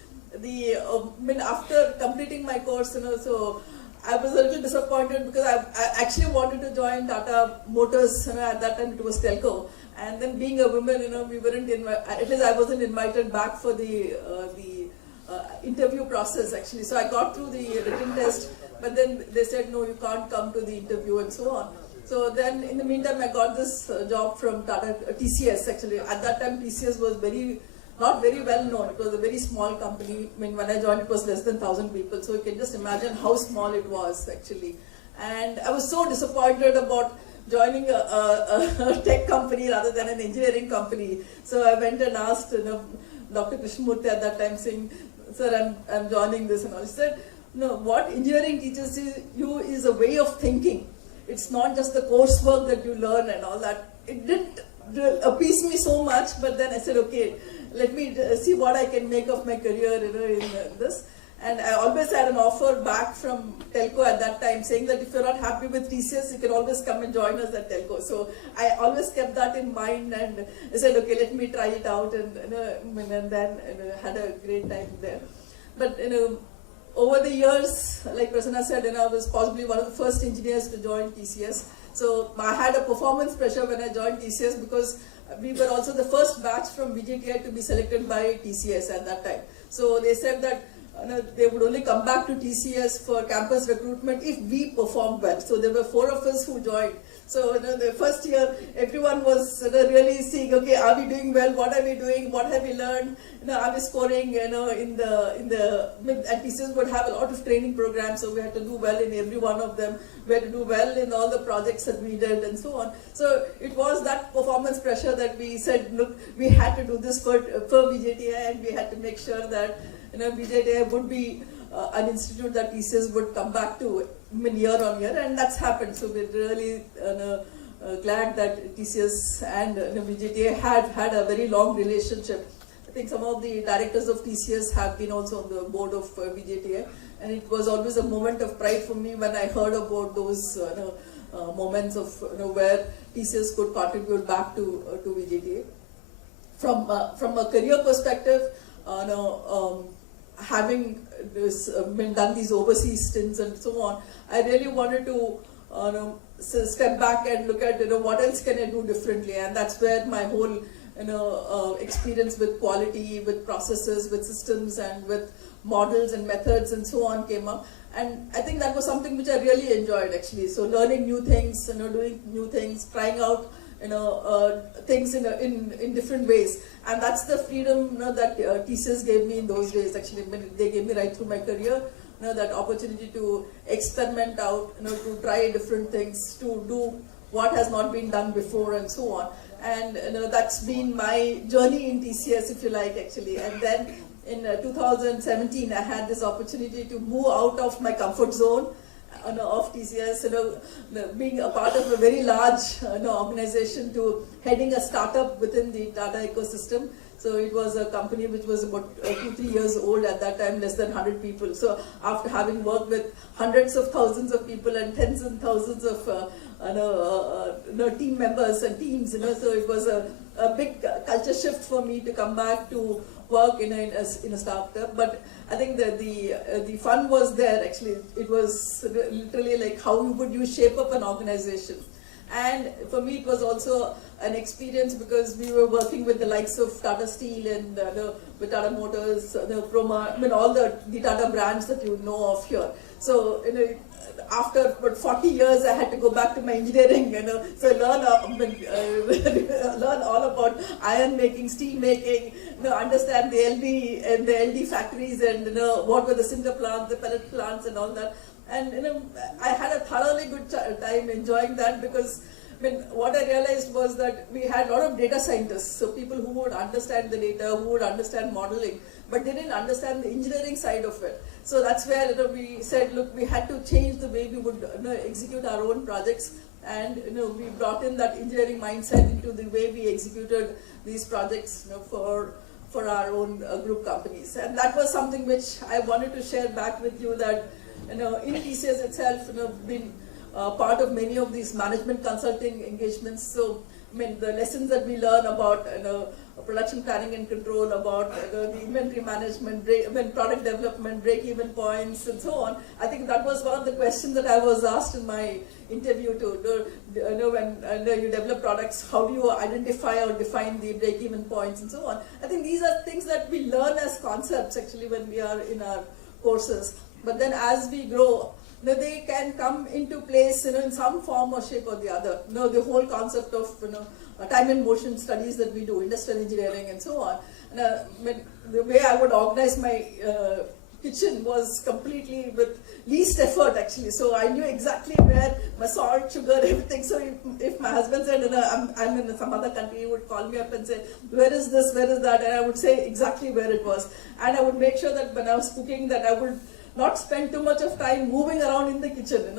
After completing my course, so I was a little disappointed because I actually wanted to join Tata Motors. At that time it was Telco. And then being a woman, we weren't at least I wasn't invited back for the interview process actually. So I got through the written test, but then they said, no, you can't come to the interview and so on. So then in the meantime, I got this job from Tata TCS actually. At that time, TCS was not very well known. It was a very small company. When I joined, it was less than 1,000 people. So you can just imagine how small it was actually. And I was so disappointed about joining a tech company rather than an engineering company. So I went and asked Dr. Krishnamurthy at that time saying, "Sir, I'm joining this," and all. He said, "No, what engineering teaches you is a way of thinking. It's not just the coursework that you learn and all that." It didn't appease me so much, but then I said, okay, let me see what I can make of my career in this. And I always had an offer back from Telco at that time saying that if you're not happy with TCS, you can always come and join us at Telco. So I always kept that in mind, and I said, okay, let me try it out, and then had a great time there. But over the years, like Prasanna said, I was possibly one of the first engineers to join TCS. So I had a performance pressure when I joined TCS because we were also the first batch from VJTI to be selected by TCS at that time. So they said that they would only come back to TCS for campus recruitment if we performed well. So there were 4 of us who joined. So the first year, everyone was really seeing, okay, are we doing well? What are we doing? What have we learned? Are we scoring? And TCS would have a lot of training programs, so we had to do well in every one of them. We had to do well in all the projects that we did, and so on. So it was that performance pressure that we said, look, we had to do this for VJTI, and we had to make sure that VJTI would be an institute that TCS would come back to year on year, and that's happened. So we're really glad that TCS and VJTI had a very long relationship. I think some of the directors of TCS have been also on the board of VJTI, and it was always a moment of pride for me when I heard about those moments of where TCS could contribute back to VJTA. From a career perspective, having done these overseas stints and so on, I really wanted to step back and look at what else can I do differently, and that's where my whole experience with quality, with processes, with systems, and with models and methods and so on came up. And I think that was something which I really enjoyed actually. So learning new things, doing new things, trying out things in different ways, and that's the freedom that TCS gave me in those days. Actually, they gave me right through my career. That opportunity to experiment out, to try different things, to do what has not been done before, and so on. And that's been my journey in TCS, if you like, actually. And then in 2017, I had this opportunity to move out of my comfort zone of TCS, being a part of a very large organization, to heading a startup within the Tata ecosystem. So it was a company which was about 2-3 years old at that time, less than 100 people. So after having worked with hundreds of thousands of people and tens and thousands of team members and teams, so it was a big culture shift for me to come back to work in a startup. But I think that the fun was there actually. It was literally like how would you shape up an organization. And for me, it was also an experience because we were working with the likes of Tata Steel and with Tata Motors, Proma, all the Tata brands that you know of here. So, after about 40 years, I had to go back to my engineering, so learn all about iron making, steel making, understand the LD and the LD factories, and what were the cinder plants, the pellet plants, and all that. And I had a thoroughly good time enjoying that, because what I realized was that we had a lot of data scientists, so people who would understand the data, who would understand modeling, but they didn't understand the engineering side of it. So that's where we said, look, we had to change the way we would execute our own projects, and we brought in that engineering mindset into the way we executed these projects for our own group companies. And that was something which I wanted to share back with you, that in TCS itself, been part of many of these management consulting engagements. So, the lessons that we learn about production planning and control, about the inventory management, product development, break-even points, and so on. I think that was one of the questions that I was asked in my interview too. When you develop products, how do you identify or define the break-even points and so on? I think these are things that we learn as concepts actually when we are in our courses. But then as we grow, they can come into place in some form or shape or the other. The whole concept of time and motion studies that we do, industrial engineering and so on. The way I would organize my kitchen was completely with least effort actually. So I knew exactly where my salt, sugar, everything. So if my husband said, I'm in some other country, he would call me up and say, where is this, where is that? And I would say exactly where it was. And I would make sure that when I was cooking, that I would not spend too much of time moving around in the kitchen.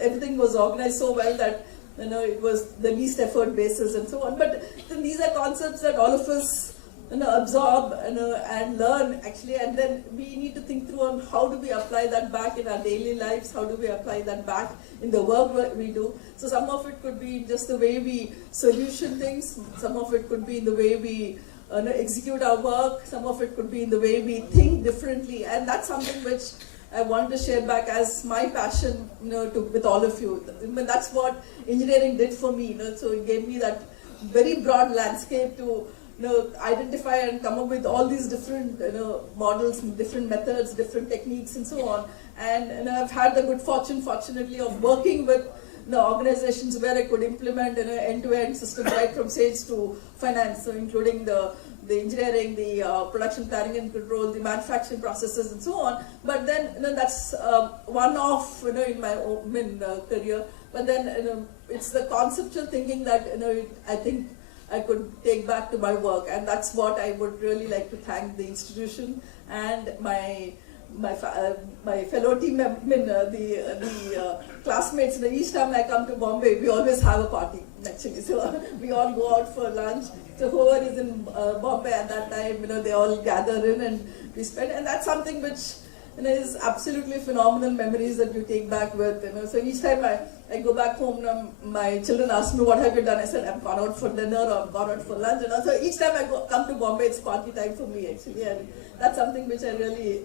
Everything was organized so well that it was the least effort basis and so on. But these are concepts that all of us absorb and learn actually, and then we need to think through on how do we apply that back in our daily lives, how do we apply that back in the work we do. So some of it could be just the way we solution things, some of it could be in the way we execute our work, some of it could be in the way we think differently, and that's something which I want to share back as my passion with all of you. That's what engineering did for me. So it gave me that very broad landscape to identify and come up with all these different models, different methods, different techniques, and so on. And I've had the good fortune, fortunately, of working with organizations where I could implement end-to-end systems right from sales to finance, so including the engineering, the production planning and control, the manufacturing processes, and so on. But then that's one-off in my career. But then it's the conceptual thinking that I think I could take back to my work, and that's what I would really like to thank the institution and my fellow team members, the classmates. Each time I come to Bombay, we always have a party actually. So we all go out for lunch. So whoever is in Bombay at that time, they all gather in and we spend. And that's something which is absolutely phenomenal memories that you take back with. So each time I go back home, my children ask me, what have you done? I said, I've gone out for dinner or I've gone out for lunch. So each time I come to Bombay, it's party time for me actually, and that's something which I really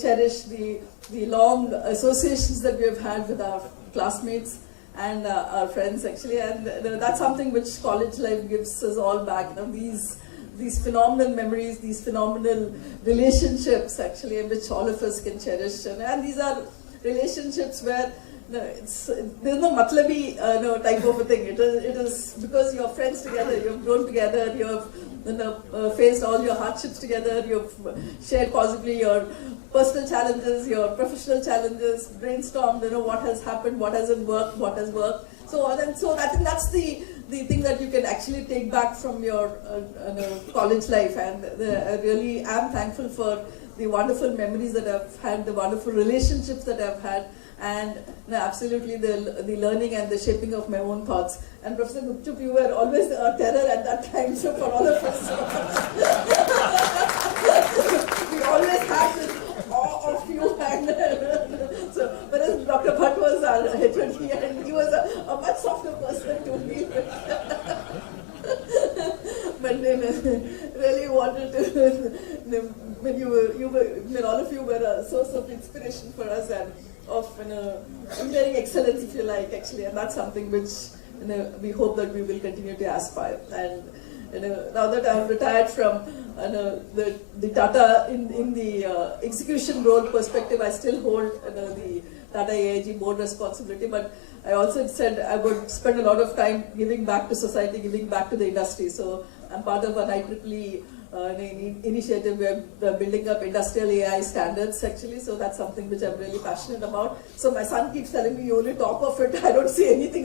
cherish, the long associations that we have had with our classmates and our friends actually, and that's something which college life gives us all back. These phenomenal memories, these phenomenal relationships actually, which all of us can cherish, and these are relationships where there's no matlabi type of a thing. It is because you're friends together, you've grown together, you've faced all your hardships together, you've shared possibly your personal challenges, your professional challenges, brainstormed, what has happened, what hasn't worked, what has worked. So I think that's the thing that you can actually take back from your college life, and I really am thankful for the wonderful memories that I've had, the wonderful relationships that I've had, and absolutely the learning and the shaping of my own thoughts. And Professor Gupchup, you were always a terror at that time, so for all of us, we always had this awe of you, and so whereas Dr. Bhatt was our HOD, and he was a much softer person to deal with. But really wanted to, when all of you were a source of inspiration for us and of engineering excellence, if you like, actually, and that's something which we hope that we will continue to aspire. And now that I'm retired from the Tata in the execution role perspective, I still hold the Tata AIG board responsibility, but I also said I would spend a lot of time giving back to society, giving back to the industry. So I'm part of an IEEE initiative where we're building up industrial AI standards actually, so that's something which I'm really passionate about. So my son keeps telling me, you only talk of it, I don't see anything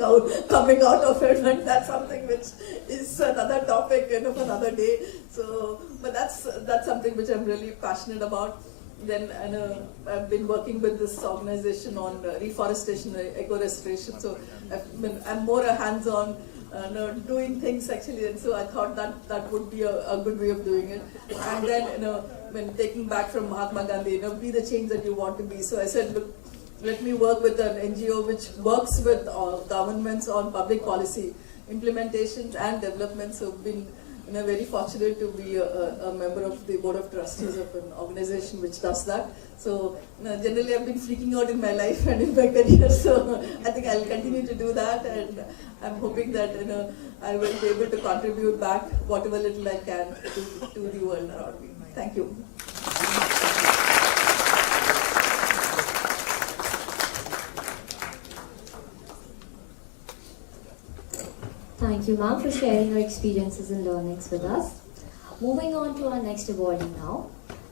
coming out of it, and that's something which is another topic for another day. So, but that's something which I'm really passionate about. Then I've been working with this organization on reforestation, eco-restoration, so I'm more a hands-on doing things actually, and so I thought that would be a good way of doing it. And then when taking back from Mahatma Gandhi, be the change that you want to be. So I said, look, let me work with an NGO which works with governments on public policy implementations and development. So been very fortunate to be a member of the board of trustees of an organization which does that. So generally I've been freaking out in my life and in my career, so I think I'll continue to do that, and I'm hoping that I will be able to contribute back whatever little I can to the world around me. Thank you. Thank you, ma'am, for sharing your experiences and learnings with us. Moving on to our next awardee now.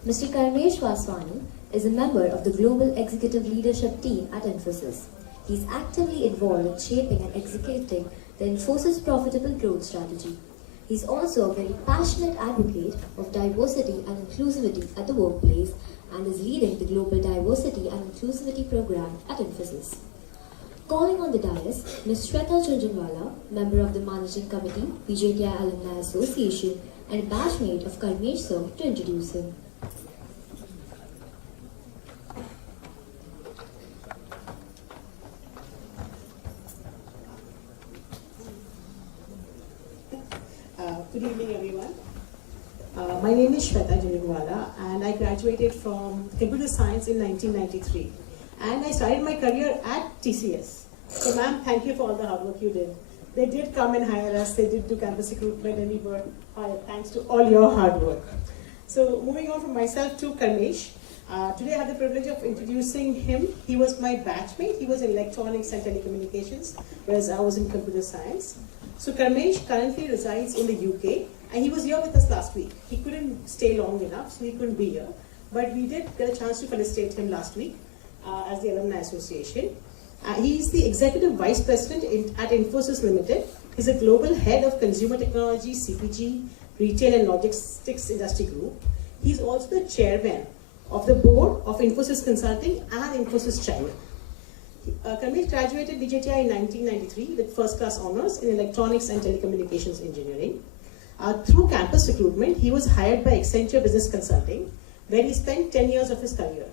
Mr. Karmesh Vaswani is a member of the Global Executive Leadership Team at Infosys. He is actively involved in shaping and executing the Infosys profitable growth strategy. He is also a very passionate advocate of diversity and inclusivity at the workplace and is leading the Global Diversity and Inclusivity Program at Infosys. Calling on the dais, Ms. Shweta Jhunjhunwala, member of the Managing Committee, VJTI Alumni Association, and a batchmate of Karmesh sir, to introduce him. Good evening, everyone. My name is Shweta Jhunjhunwala, and I graduated from computer science in 1993. And I started my career at TCS. So ma'am, thank you for all the hard work you did. They did come and hire us, they did do campus recruitment, and we were hired thanks to all your hard work. So moving on from myself to Karmesh. Today I have the privilege of introducing him. He was my batchmate. He was in electronics and telecommunications, whereas I was in computer science. So Karmesh currently resides in the UK, and he was here with us last week. He couldn't stay long enough, so he couldn't be here. But we did get a chance to felicitate him last week as the Alumni Association. He is the Executive Vice President at Infosys Limited. He's a global head of consumer technology, CPG, retail and logistics industry group. He's also the chairman of the board of Infosys Consulting and Infosys China. Karmesh graduated VJTI in 1993 with first-class honors in electronics and telecommunications engineering. Through campus recruitment, he was hired by Accenture Business Consulting, where he spent 10 years of his career.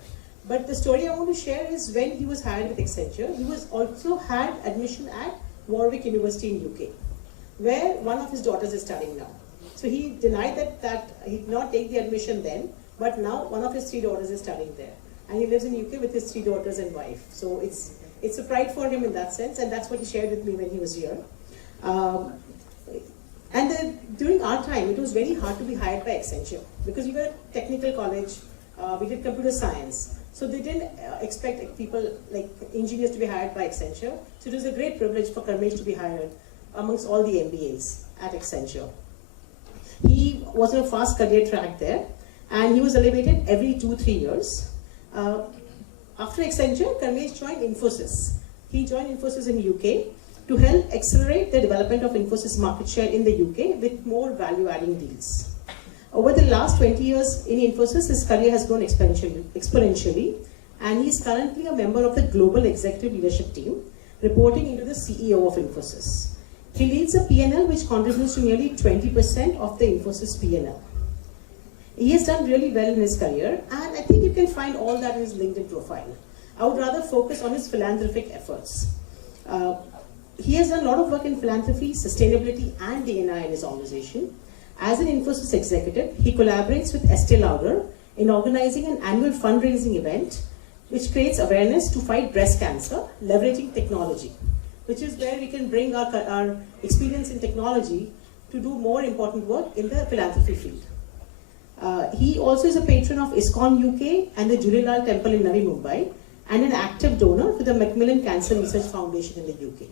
But the story I want to share is when he was hired with Accenture, he was also had admission at Warwick University in UK, where one of his daughters is studying now. So he denied that he did not take the admission then, but now one of his 3 daughters is studying there. And he lives in UK with his 3 daughters and wife. So it's a pride for him in that sense, and that's what he shared with me when he was here. And then during our time, it was very hard to be hired by Accenture because we were a technical college, we did computer science. So they didn't expect people like engineers to be hired by Accenture. So it was a great privilege for Karmesh to be hired amongst all the MBAs at Accenture. He was on a fast career track there, and he was elevated every 2-3 years. After Accenture, Karmesh joined Infosys. He joined Infosys in UK to help accelerate the development of Infosys market share in the UK with more value-adding deals. Over the last 20 years in Infosys, his career has grown exponentially, and he is currently a member of the Global Executive Leadership Team, reporting into the CEO of Infosys. He leads a P&L which contributes to nearly 20% of the Infosys P&L. He has done really well in his career, and I think you can find all that in his LinkedIn profile. I would rather focus on his philanthropic efforts. He has done a lot of work in philanthropy, sustainability, and D&I in his organization. As an Infosys executive, he collaborates with Estee Lauder in organizing an annual fundraising event which creates awareness to fight breast cancer, leveraging technology, which is where we can bring our experience in technology to do more important work in the philanthropy field. He also is a patron of ISKCON UK and the Jhulelal Temple in Navi Mumbai, and an active donor to the Macmillan Cancer Research Foundation in the UK.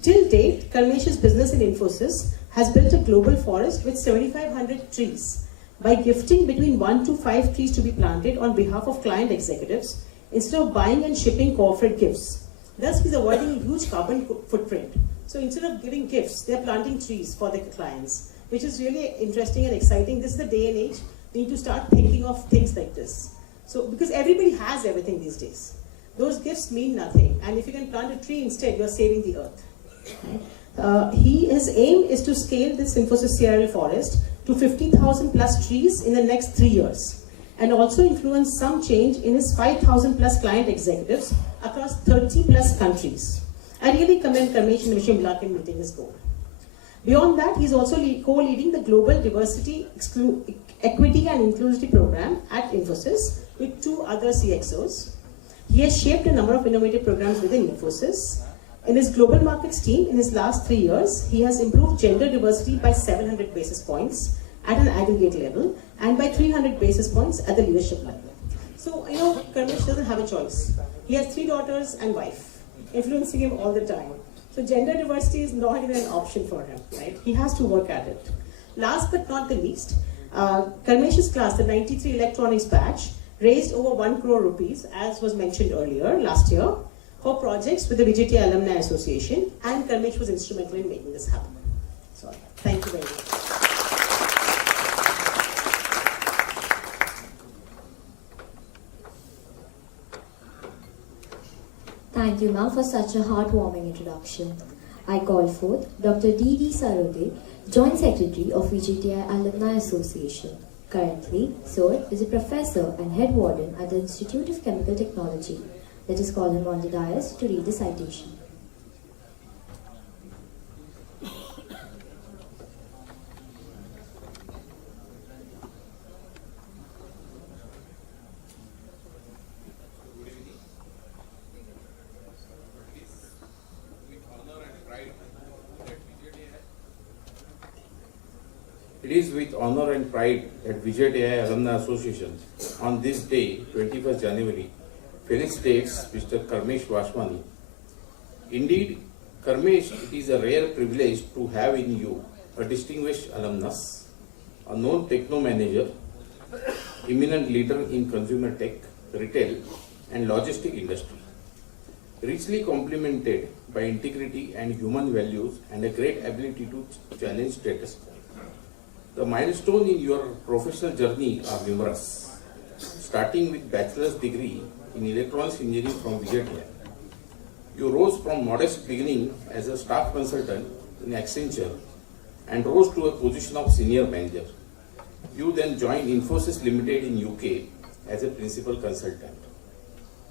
Till date, Karmesh's business in Infosys has built a global forest with 7,500 trees by gifting between 1 to 5 trees to be planted on behalf of client executives instead of buying and shipping corporate gifts. Thus, he's avoiding a huge carbon footprint. So instead of giving gifts, they're planting trees for their clients, which is really interesting and exciting. This is the day and age we need to start thinking of things like this. So, because everybody has everything these days. Those gifts mean nothing. And if you can plant a tree instead, you're saving the earth. His aim is to scale this Infosys CRL forest to 50,000 plus trees in the next 3 years, and also influence some change in his 5,000 plus client executives across 30 plus countries. I really commend Karmesh and wish him luck in meeting his goal. Beyond that, he's also co-leading the Global Diversity, Equity and Inclusivity program at Infosys with 2 other CXOs. He has shaped a number of innovative programs within Infosys. In his global markets team, in his last 3 years, he has improved gender diversity by 700 basis points at an aggregate level and by 300 basis points at the leadership level. So, Karmesh doesn't have a choice. He has 3 daughters and wife, influencing him all the time. So gender diversity is not even an option for him, right? He has to work at it. Last but not the least, Karmesh's class, the 93 electronics batch, raised over 1 crore rupees, as was mentioned earlier, last year, for projects with the VJTI Alumni Association, and Karmesh was instrumental in making this happen. So, thank you very much. Thank you, ma'am, for such a heartwarming introduction. I call forth Dr. D.D. Sarode, Joint Secretary of VJTI Alumni Association. Currently, Sir is a professor and head warden at the Institute of Chemical Technology. Let us call him on the dais to read the citation. It is with honor and pride that VJTI Alumni Association on this day, 21st January, felicitates Mr. Karmesh Vaswani. Indeed, Karmesh, it is a rare privilege to have in you a distinguished alumnus, a known techno manager, eminent leader in consumer tech, retail, and logistic industry, richly complemented by integrity and human values and a great ability to challenge status quo. The milestones in your professional journey are numerous, starting with bachelor's degree in electronics engineering from VJTI. You rose from modest beginning as a staff consultant in Accenture and rose to a position of senior manager. You then joined Infosys Limited in UK as a principal consultant.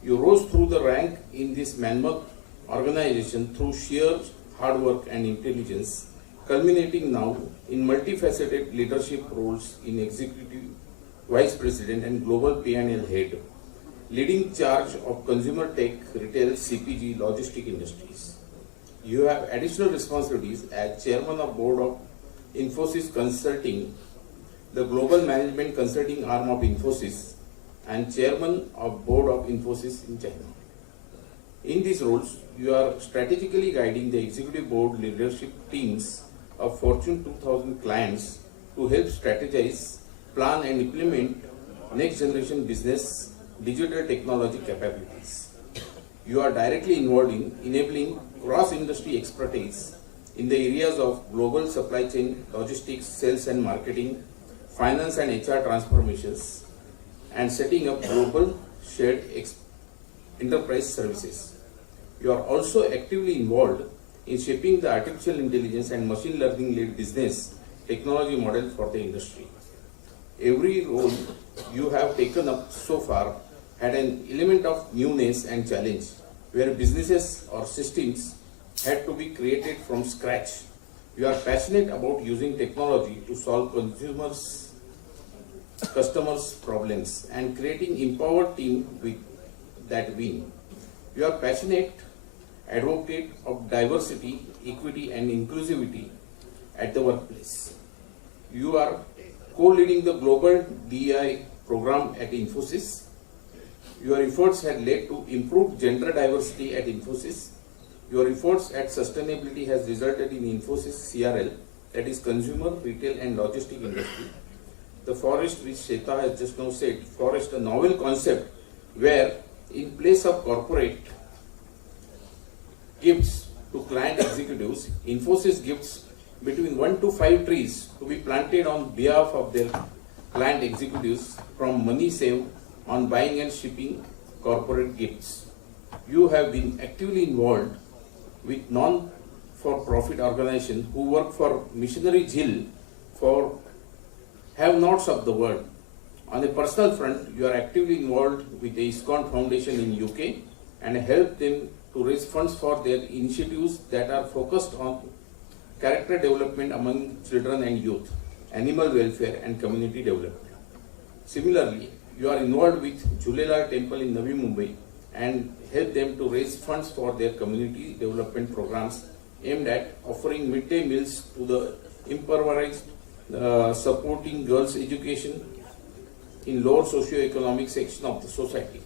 You rose through the rank in this mammoth organization through sheer hard work and intelligence, culminating now in multifaceted leadership roles in executive vice president and global P&L head, leading charge of consumer tech, retail, CPG, logistic industries. You have additional responsibilities as chairman of board of Infosys Consulting, the global management consulting arm of Infosys, and chairman of board of Infosys in China. In these roles, you are strategically guiding the executive board leadership teams of Fortune 2000 clients to help strategize, plan and implement next generation business digital technology capabilities. You are directly involved in enabling cross-industry expertise in the areas of global supply chain, logistics, sales and marketing, finance and HR transformations, and setting up global shared enterprise services. You are also actively involved in shaping the artificial intelligence and machine learning led business technology model for the industry. Every role you have taken up so far had an element of newness and challenge, where businesses or systems had to be created from scratch. You are passionate about using technology to solve customers' problems and creating empowered team that win. You are passionate advocate of diversity, equity and inclusivity at the workplace. You are co-leading the global DEI program at Infosys. Your efforts had led to improved gender diversity at Infosys. Your efforts at sustainability has resulted in Infosys CRL, that is consumer, retail and logistic industry. The forest, which Sheta has just now said, forest, a novel concept where in place of corporate gifts to client executives, Infosys gifts between 1 to 5 trees to be planted on behalf of their client executives from money saved on buying and shipping corporate gifts. You have been actively involved with non-for-profit organizations who work for Missionary Jhil for have-nots of the world. On a personal front, you are actively involved with the ISKCON Foundation in UK and help them to raise funds for their initiatives that are focused on character development among children and youth, animal welfare and community development. Similarly, you are involved with Jhulelal Temple in Navi Mumbai and help them to raise funds for their community development programs aimed at offering midday meals to the impoverished, supporting girls' education in lower socio-economic section of the society.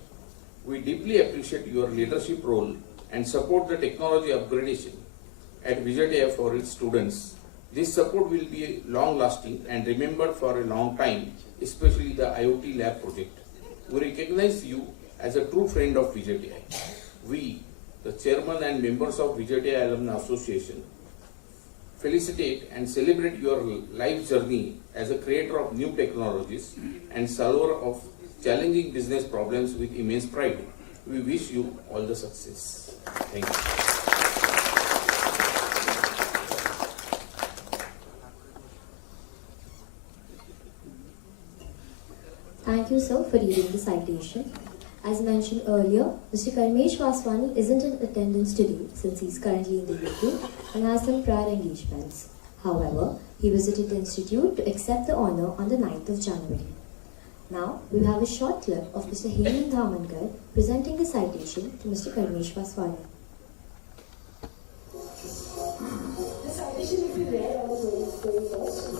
We deeply appreciate your leadership role and support the technology upgradation at VJTI for its students. This support will be long-lasting and remembered for a long time, especially the IoT lab project. We recognize you as a true friend of VJTI. We, the chairman and members of VJTI Alumni Association, felicitate and celebrate your life journey as a creator of new technologies and solver of challenging business problems with immense pride. We wish you all the success. Thank you. Thank you, sir, for reading the citation. As mentioned earlier, Mr. Karmesh Vaswani isn't in attendance today since he's currently in the UK and has some prior engagements. However, he visited the institute to accept the honour on the 9th of January. Now, we have a short clip of Mr. Hemant Dhamankar presenting the citation to Mr. Karmesh Vaswani. The citation will be read on the 21st.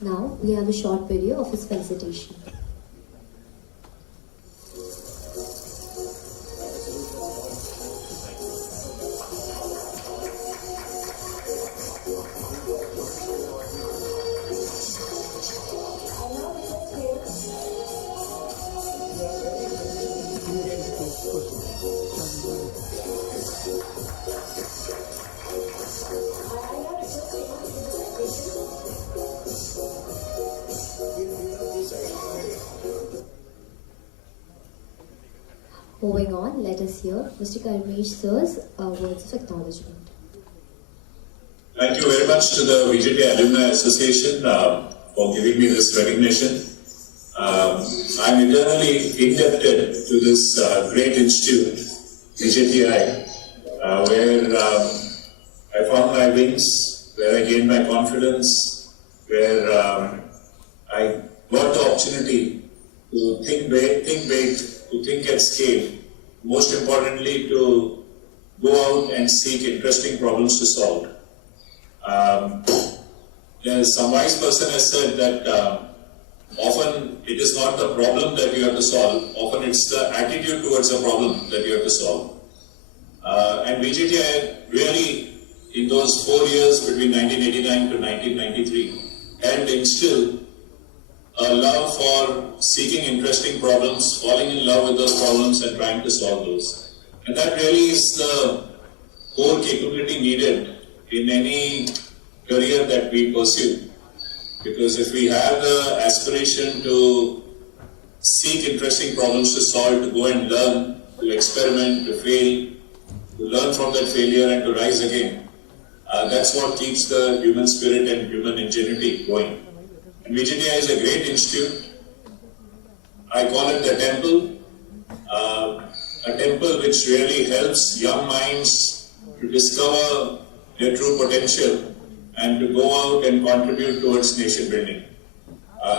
Now, we have a short video of his felicitation. Moving on, let us hear Mr. Karmesh sir's words of acknowledgement. Thank you very much to the VJTI Alumni Association for giving me this recognition. I'm eternally indebted to this great institute, VJTI, where I found my wings, where I gained my confidence, where I got the opportunity to think big, to think at scale, most importantly to go out and seek interesting problems to solve. Some wise person has said that often it is not the problem that you have to solve, often it's the attitude towards the problem that you have to solve. And VJTI really, in those 4 years between 1989 to 1993, helped instill a love for seeking interesting problems, falling in love with those problems and trying to solve those. And that really is the core capability needed in any career that we pursue. Because if we have the aspiration to seek interesting problems to solve, to go and learn, to experiment, to fail, to learn from that failure and to rise again, that's what keeps the human spirit and human ingenuity going. And VJTI is a great institute. I call it the temple, a temple which really helps young minds to discover their true potential and to go out and contribute towards nation building.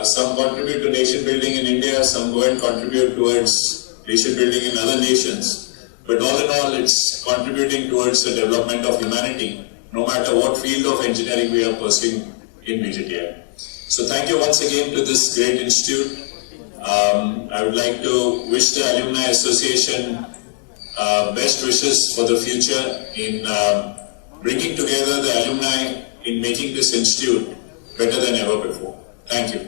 Some contribute to nation building in India, some go and contribute towards nation building in other nations. But all in all, it's contributing towards the development of humanity, no matter what field of engineering we are pursuing in VJTI. So thank you once again to this great institute. I would like to wish the Alumni Association best wishes for the future in bringing together the alumni in making this institute better than ever before. Thank you.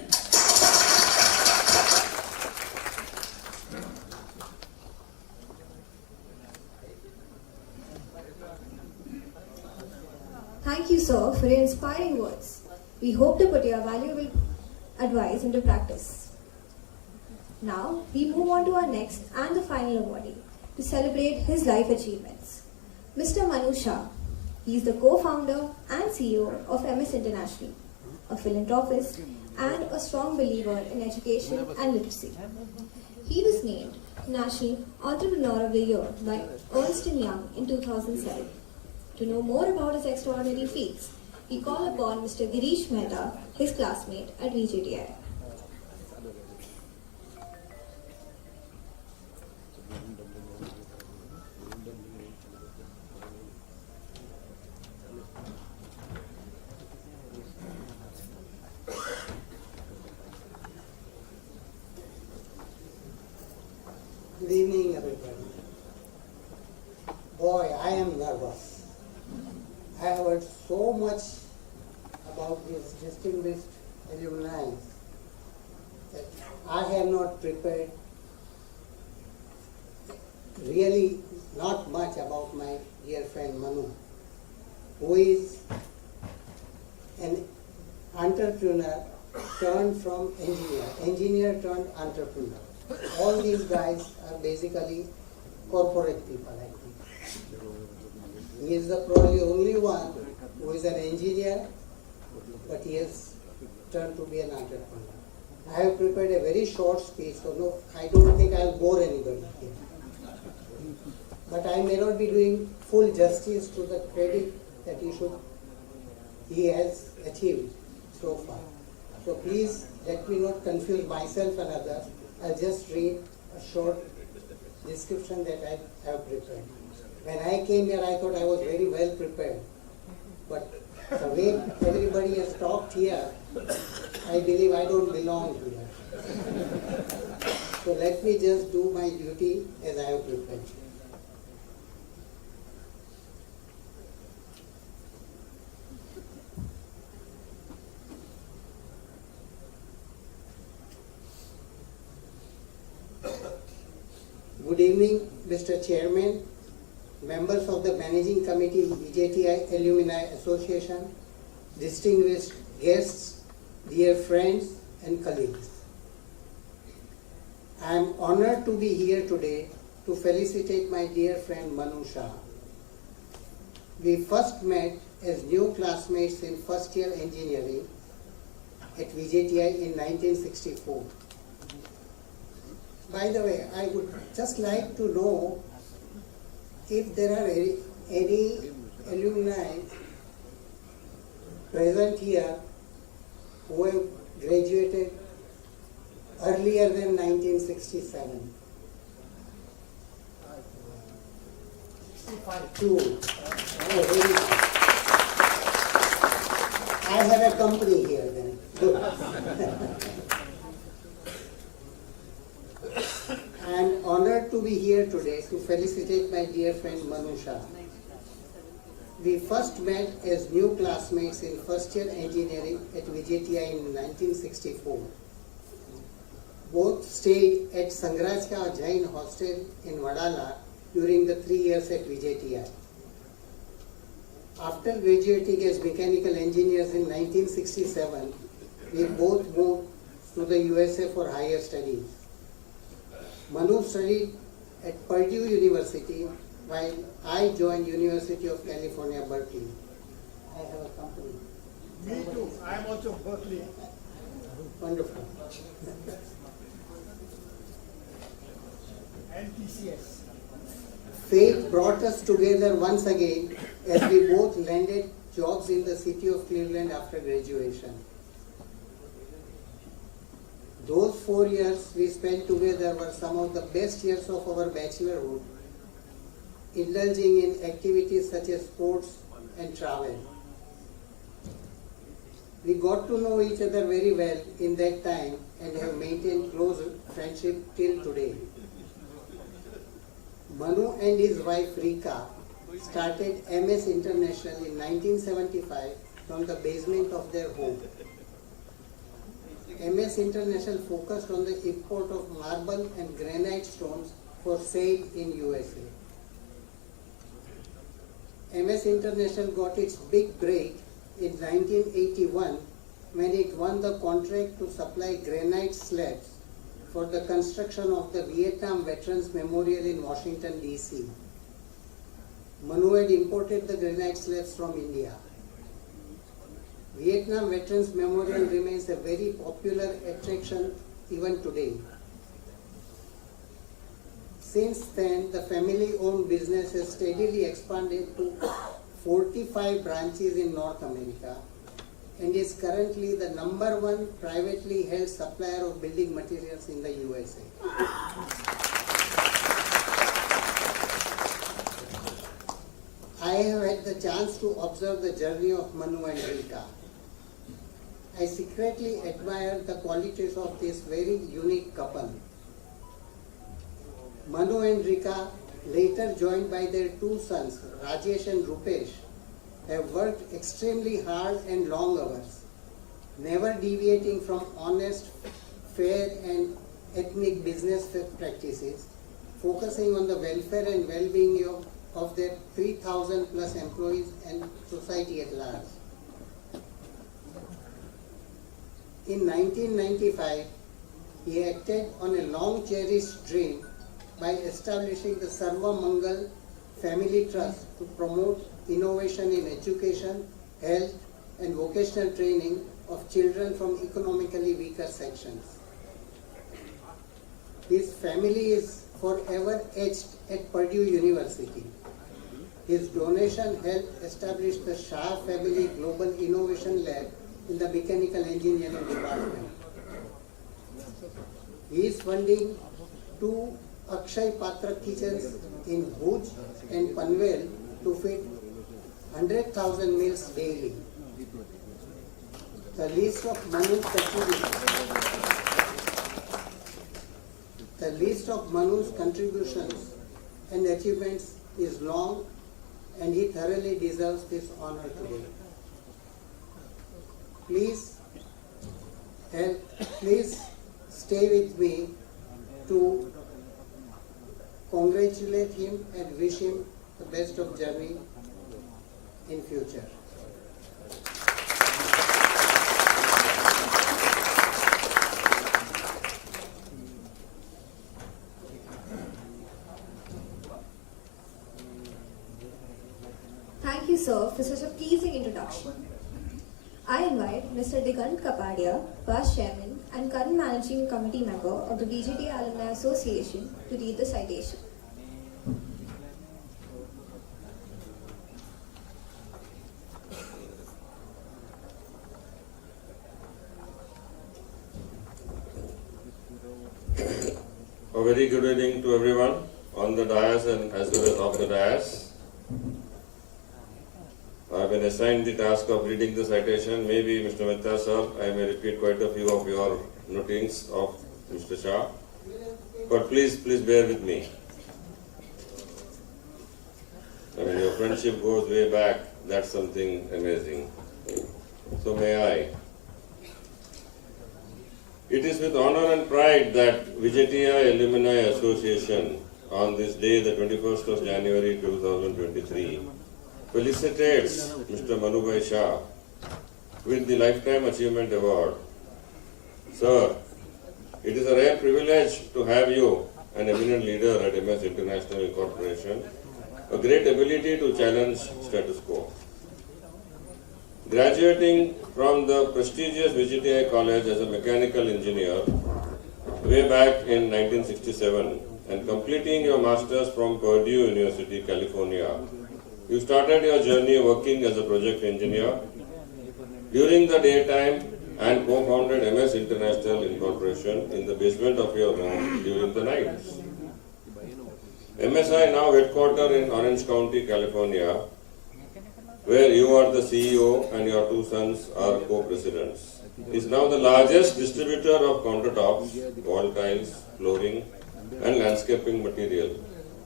Thank you, sir, for your inspiring words. We hope to put your valuable advice into practice. Now, we move on to our next and the final awardee to celebrate his life achievements. Mr. Manu Shah. He is the co-founder and CEO of MS International, a philanthropist and a strong believer in education and literacy. He was named National Entrepreneur of the Year by Ernst & Young in 2007. To know more about his extraordinary feats, we call upon Mr. Girish Mehta, his classmate at VJTI. Good evening, everybody. Boy, I am nervous. I have heard so much about these distinguished alumni that I have not prepared really not much about my dear friend Manu, who is an entrepreneur turned from engineer turned entrepreneur. All these guys are basically corporate people, I think. He is the probably only one who is an engineer, but he has turned to be an entrepreneur. I have prepared a very short speech, so no, I don't think I'll bore anybody here. But I may not be doing full justice to the credit that he has achieved so far. So please let me not confuse myself and others. I'll just read a short description that I have prepared. When I came here, I thought I was very well prepared. But the way everybody has talked here, I believe I don't belong here. So let me just do my duty as I have prepared. Good evening, Mr. Chairman, members of the Managing Committee, VJTI Alumni Association, distinguished guests, dear friends and colleagues. I am honored to be here today to felicitate my dear friend Manu Shah. We first met as new classmates in first year engineering at VJTI in 1964. By the way, I would just like to know if there are any alumni present here who have graduated earlier than 1967. Two. Oh, very nice. I have a company here then. Good. I am honored to be here today to felicitate my dear friend Manusha. We first met as new classmates in first year engineering at VJTI in 1964. Both stayed at Sangrajka Jain Hostel in Vadala during the 3 years at VJTI. After graduating as mechanical engineers in 1967, we both moved to the USA for higher studies. Manu studied at Purdue University while I joined University of California, Berkeley. I have a company. Me too. I am also Berkeley. Wonderful. And TCS. Fate brought us together once again as we both landed jobs in the city of Cleveland after graduation. Those 4 years we spent together were some of the best years of our bachelorhood, indulging in activities such as sports and travel. We got to know each other very well in that time and have maintained close friendship till today. Manu and his wife Rika started MS International in 1975 from the basement of their home. MS International focused on the import of marble and granite stones for sale in USA. MS International got its big break in 1981 when it won the contract to supply granite slabs for the construction of the Vietnam Veterans Memorial in Washington, D.C. Manu had imported the granite slabs from India. Vietnam Veterans Memorial remains a very popular attraction even today. Since then, the family-owned business has steadily expanded to 45 branches in North America and is currently the #1 privately held supplier of building materials in the USA. I have had the chance to observe the journey of Manu and Rika. I secretly admire the qualities of this very unique couple. Manu and Rika, later joined by their 2 sons, Rajesh and Rupesh, have worked extremely hard and long hours, never deviating from honest, fair and ethnic business practices, focusing on the welfare and well-being of their 3,000 plus employees and society at large. In 1995, he acted on a long-cherished dream by establishing the Sarva Mangal Family Trust to promote innovation in education, health, and vocational training of children from economically weaker sections. His family is forever etched at Purdue University. His donation helped establish the Shah Family Global Innovation Lab in the Mechanical Engineering Department. He is funding 2 Akshay Patra kitchens in Bhuj and Panvel to feed 100,000 meals daily. The list of Manu's contributions and achievements is long, and he thoroughly deserves this honor today. Please stay with me to congratulate him and wish him the best of journey in future. Thank you, sir, for such a pleasing introduction. I invite Mr. Digant Kapadia, past chairman and current managing committee member of the VJTI Alumni Association, to read the citation. A very good evening to everyone on the dais and as well as off the dais. I have been assigned the task of reading the citation. Maybe Mr. Mehta sir, I may repeat quite a few of your notings of Mr. Shah, but please bear with me. I mean, your friendship goes way back. That's something amazing. So may I. It is with honor and pride that VJTI Alumni Association on this day, the 21st of January 2023, felicitates Mr. Manubhai Shah with the Lifetime Achievement Award. Sir, it is a rare privilege to have you, an eminent leader at MS International Incorporation, a great ability to challenge status quo. Graduating from the prestigious VJTI College as a mechanical engineer way back in 1967 and completing your master's from Purdue University, California, you started your journey working as a project engineer during the daytime and co-founded MS International Incorporation in the basement of your home during the nights. MSI, now headquartered in Orange County, California, where you are the CEO and your two sons are co-presidents, is now the largest distributor of countertops, wall tiles, flooring, and landscaping material,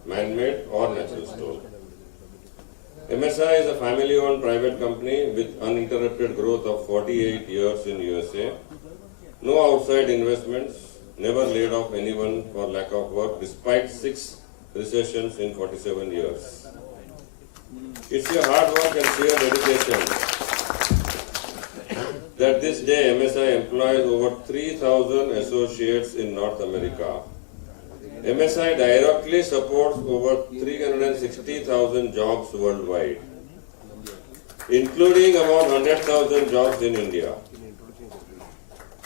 man-made or natural stone. MSI is a family-owned private company with uninterrupted growth of 48 years in USA, no outside investments, never laid off anyone for lack of work despite 6 recessions in 47 years. It's your hard work and sheer dedication that this day MSI employs over 3,000 associates in North America. MSI directly supports over 360,000 jobs worldwide, including about 100,000 jobs in India.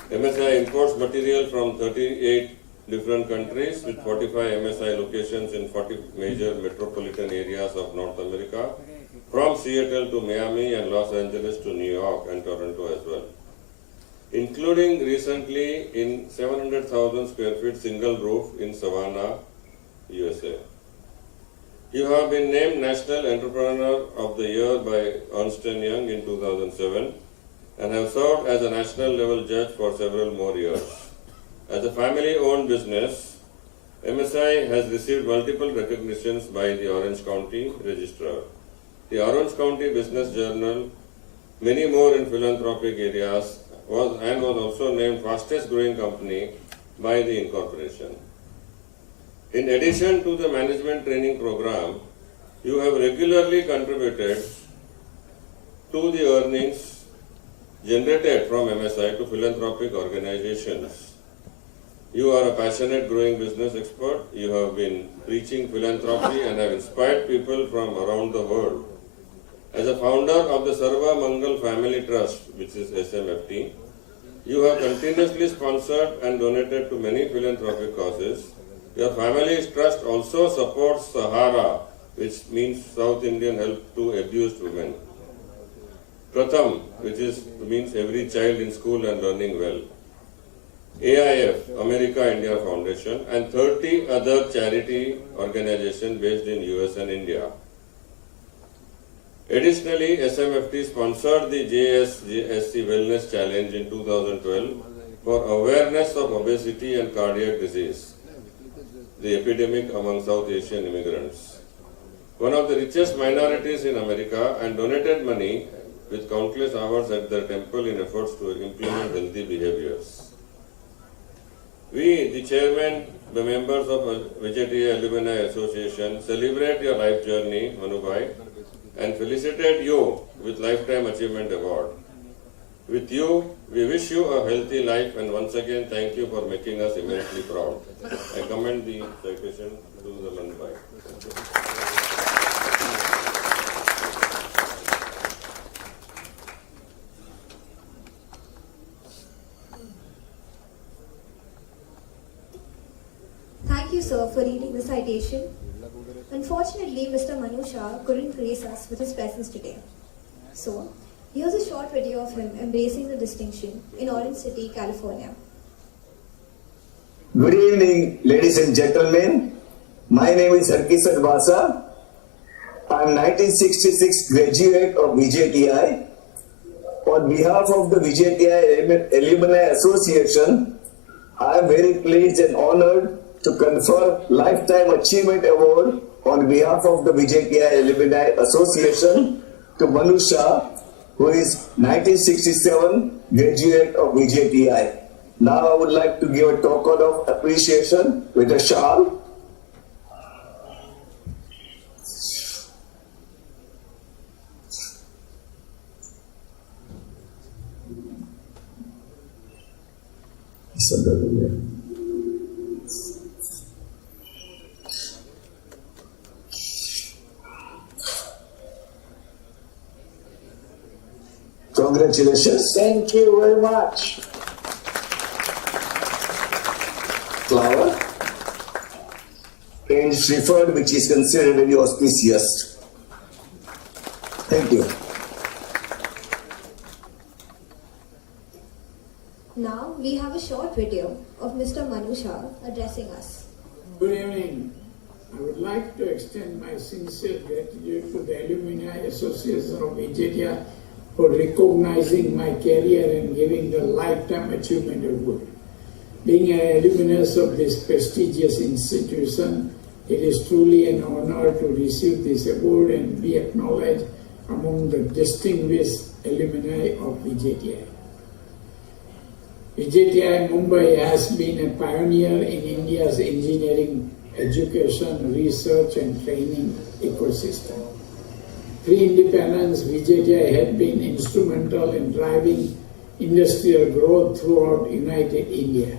MSI imports material from 38 different countries with 45 MSI locations in 40 major metropolitan areas of North America, from Seattle to Miami and Los Angeles to New York and Toronto as well, including recently in 700,000 square feet single roof in Savannah, USA. You have been named National Entrepreneur of the Year by Ernst & Young in 2007 and have served as a national level judge for several more years. As a family-owned business, MSI has received multiple recognitions by the Orange County Registrar, the Orange County Business Journal, many more in philanthropic areas, was also named fastest growing company by the incorporation. In addition to the management training program, you have regularly contributed to the earnings generated from MSI to philanthropic organizations. You are a passionate growing business expert. You have been preaching philanthropy and have inspired people from around the world. As a founder of the Sarva Mangal Family Trust, which is SMFT, you have continuously sponsored and donated to many philanthropic causes. Your family's trust also supports Sahara, which means South Indian Help to Abused Women. Pratham, which means every child in school and learning well. AIF, America India Foundation, and 30 other charity organizations based in US and India. Additionally, SMFT sponsored the JSC Wellness Challenge in 2012 for awareness of obesity and cardiac disease, the epidemic among South Asian immigrants. One of the richest minorities in America, and donated money with countless hours at their temple in efforts to implement healthy behaviors. We, the chairman, the members of VJTI Alumni Association, celebrate your life journey, Manubhai, and felicitate you with Lifetime Achievement Award. With you, we wish you a healthy life and once again thank you for making us immensely proud. I commend the citation to the Manubhai. citation. Unfortunately, Mr. Manu Shah couldn't grace us with his presence today. So, here's a short video of him embracing the distinction in Orange City, California. Good evening, ladies and gentlemen. My name is Harkisar Vasa. I am 1966 graduate of VJTI. On behalf of the VJTI Alumni Association, I am very pleased and honored to confer Lifetime Achievement Award on behalf of the VJTI Alumni Association to Manu Shah, who is 1967 graduate of VJTI. Now I would like to give a token of appreciation with a shawl. Congratulations. Thank you very much. Flower and preferred, which is considered very auspicious. Thank you. Now we have a short video of Mr. Manu Shah addressing us. Good evening. I would like to extend my sincere gratitude to the Alumni Association of VJTI for recognizing my career and giving the Lifetime Achievement Award. Being an alumnus of this prestigious institution, it is truly an honor to receive this award and be acknowledged among the distinguished alumni of VJTI. VJTI Mumbai has been a pioneer in India's engineering, education, research and training ecosystem. Pre-independence, VJTI had been instrumental in driving industrial growth throughout United India.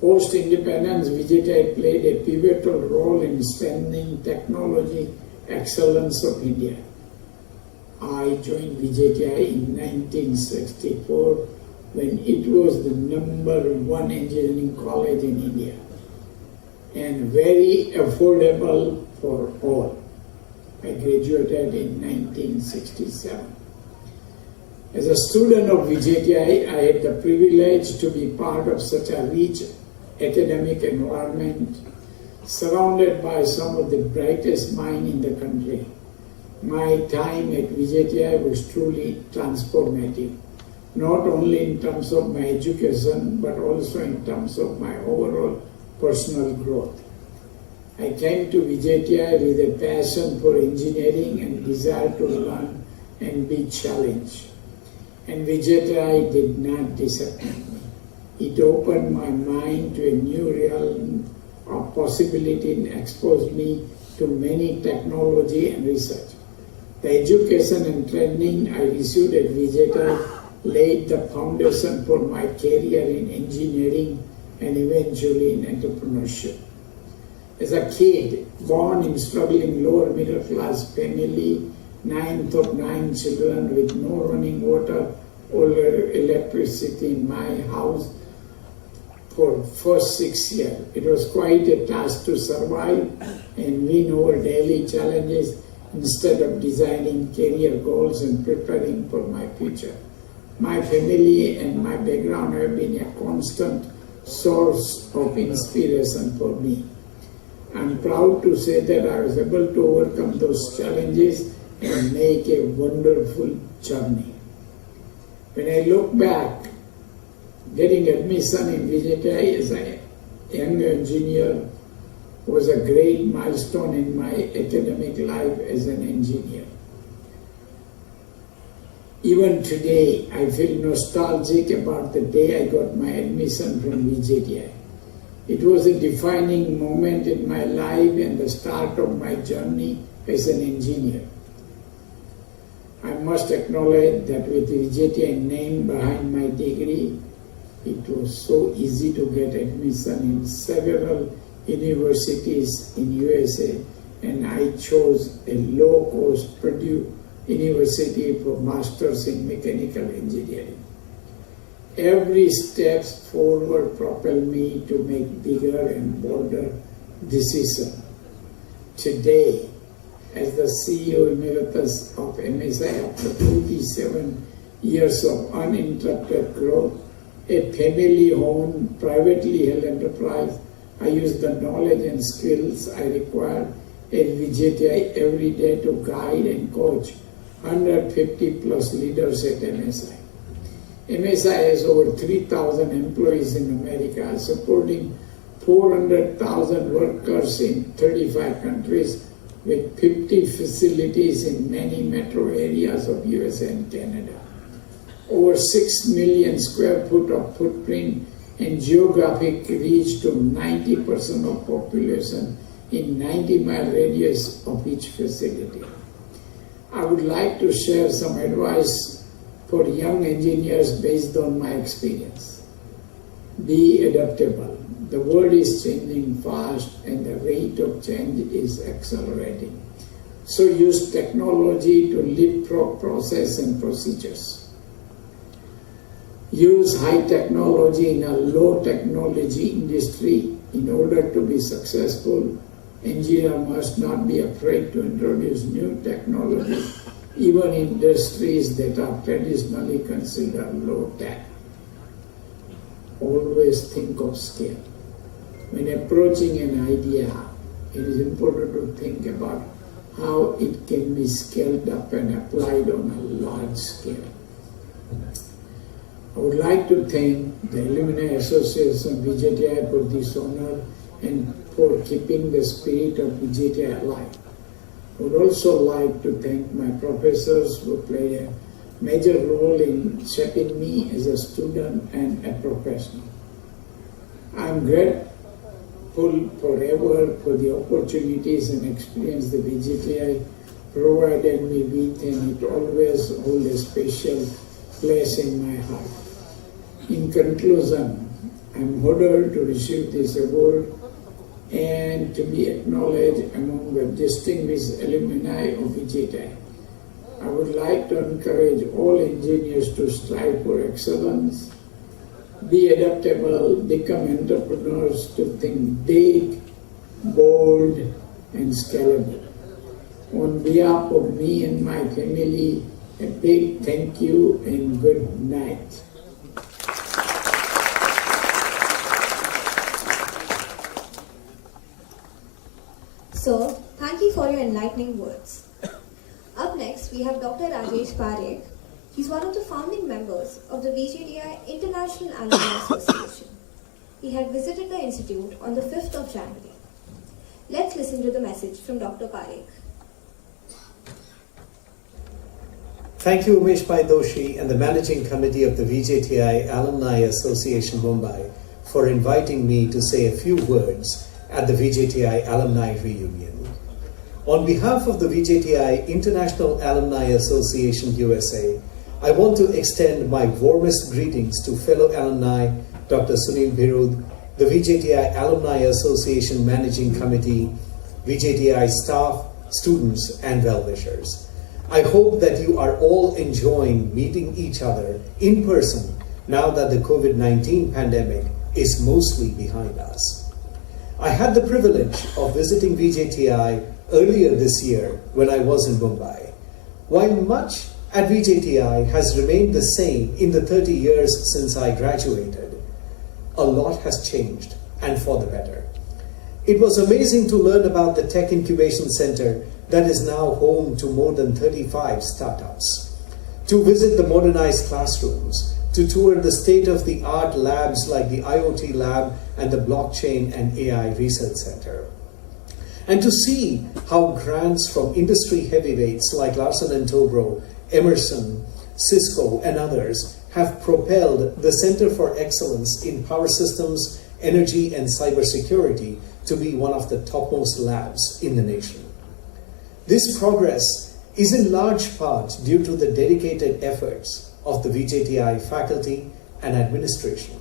Post-independence, VJTI played a pivotal role in strengthening technology excellence of India. I joined VJTI in 1964 when it was the #1 engineering college in India and very affordable for all. I graduated in 1967. As a student of VJTI, I had the privilege to be part of such a rich academic environment, surrounded by some of the brightest minds in the country. My time at VJTI was truly transformative, not only in terms of my education, but also in terms of my overall personal growth. I came to VJTI with a passion for engineering and desire to learn and be challenged. And VJTI did not disappoint me. It opened my mind to a new realm of possibility and exposed me to many technology and research. The education and training I received at VJTI laid the foundation for my career in engineering and eventually in entrepreneurship. As a kid, born in struggling lower middle class family, 9th of 9 children with no running water or electricity in my house for first 6 years. It was quite a task to survive and win over daily challenges instead of designing career goals and preparing for my future. My family and my background have been a constant source of inspiration for me. I'm proud to say that I was able to overcome those challenges and make a wonderful journey. When I look back, getting admission in VJTI as a young engineer was a great milestone in my academic life as an engineer. Even today, I feel nostalgic about the day I got my admission from VJTI. It was a defining moment in my life and the start of my journey as an engineer. I must acknowledge that with the VJTI name behind my degree, it was so easy to get admission in several universities in USA, and I chose a low-cost Purdue University for Masters in Mechanical Engineering. Every step forward propelled me to make bigger and bolder decision. Today, as the CEO Emeritus of MSI after 47 years of uninterrupted growth, a family-owned, privately held enterprise, I use the knowledge and skills I require at VJTI every day to guide and coach 150 plus leaders at MSI. MSI has over 3,000 employees in America, supporting 400,000 workers in 35 countries with 50 facilities in many metro areas of USA and Canada. Over 6 million square foot of footprint and geographic reach to 90% of population in 90-mile radius of each facility. I would like to share some advice for young engineers based on my experience. Be adaptable. The world is changing fast and the rate of change is accelerating. So use technology to leapfrog process and procedures. Use high technology in a low technology industry. In order to be successful, engineer must not be afraid to introduce new technology, even in industries that are traditionally considered low tech. Always think of scale. When approaching an idea, it is important to think about how it can be scaled up and applied on a large scale. I would like to thank the Alumni Association VJTI for this honor and for keeping the spirit of VJTI alive. I would also like to thank my professors who played a major role in shaping me as a student and a professional. I am grateful forever for the opportunities and experience the VJTI provided me with, and it always holds a special place in my heart. In conclusion, I am honored to receive this award and to be acknowledged among the distinguished alumni of VJTI. I would like to encourage all engineers to strive for excellence, be adaptable, become entrepreneurs, to think big, bold, and scalable. On behalf of me and my family, a big thank you and good night. Sir, thank you for your enlightening words. Up next, we have Dr. Rajesh Parekh. He's one of the founding members of the VJTI International Alumni Association. He had visited the institute on the 5th of January. Let's listen to the message from Dr. Parekh. Thank you, Umesh Bhai Doshi and the Managing Committee of the VJTI Alumni Association Mumbai for inviting me to say a few words at the VJTI Alumni Reunion. On behalf of the VJTI International Alumni Association USA, I want to extend my warmest greetings to fellow alumni, Dr. Sunil Birud, the VJTI Alumni Association Managing Committee, VJTI staff, students, and well-wishers. I hope that you are all enjoying meeting each other in person now that the COVID-19 pandemic is mostly behind us. I had the privilege of visiting VJTI earlier this year when I was in Mumbai. While much at VJTI has remained the same in the 30 years since I graduated, a lot has changed, and for the better. It was amazing to learn about the Tech Incubation Center that is now home to more than 35 startups, to visit the modernized classrooms, to tour the state-of-the-art labs like the IoT Lab and the Blockchain and AI Research Center, and to see how grants from industry heavyweights like Larsen & Toubro, Emerson, Cisco, and others have propelled the Center for Excellence in Power Systems, Energy, and Cybersecurity to be one of the topmost labs in the nation. This progress is in large part due to the dedicated efforts of the VJTI faculty and administration,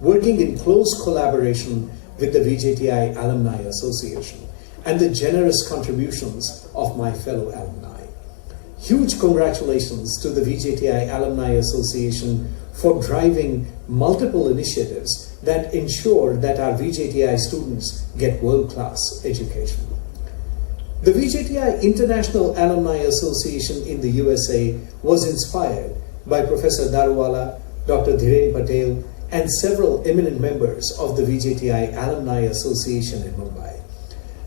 working in close collaboration with the VJTI Alumni Association and the generous contributions of my fellow alumni. Huge congratulations to the VJTI Alumni Association for driving multiple initiatives that ensure that our VJTI students get world-class education. The VJTI International Alumni Association in the USA was inspired by Professor Daruwala, Dr. Dhiren Patel, and several eminent members of the VJTI Alumni Association in Mumbai.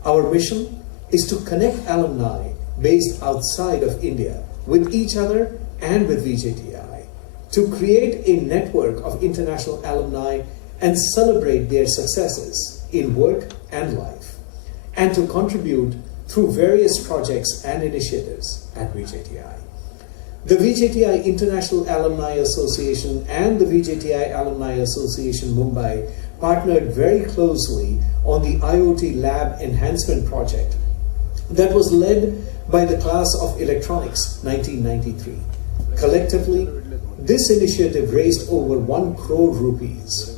Our mission is to connect alumni based outside of India with each other and with VJTI, to create a network of international alumni and celebrate their successes in work and life, and to contribute through various projects and initiatives at VJTI. The VJTI International Alumni Association and the VJTI Alumni Association Mumbai partnered very closely on the IoT Lab Enhancement Project that was led by the class of Electronics 1993. Collectively, this initiative raised over 1 crore rupees.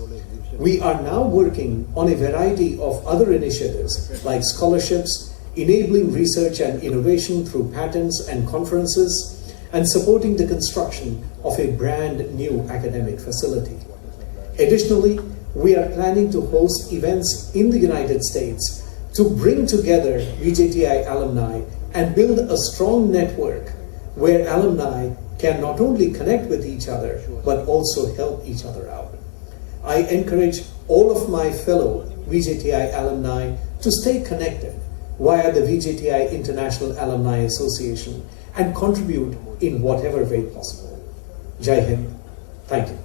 We are now working on a variety of other initiatives like scholarships, enabling research and innovation through patents and conferences, and supporting the construction of a brand new academic facility. Additionally, we are planning to host events in the United States to bring together VJTI alumni and build a strong network where alumni can not only connect with each other, but also help each other out. I encourage all of my fellow VJTI alumni to stay connected via the VJTI International Alumni Association and contribute in whatever way possible. Jai Hind. Thank you.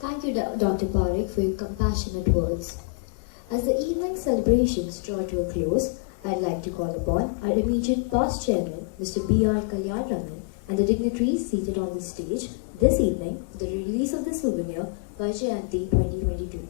Thank you, Dr. Parekh, for your compassionate words. As the evening celebrations draw to a close, I'd like to call upon our immediate past chairman, Mr. B.R. Kalyanaraman, and the dignitaries seated on the stage this evening for the release of the souvenir VJTI 2022.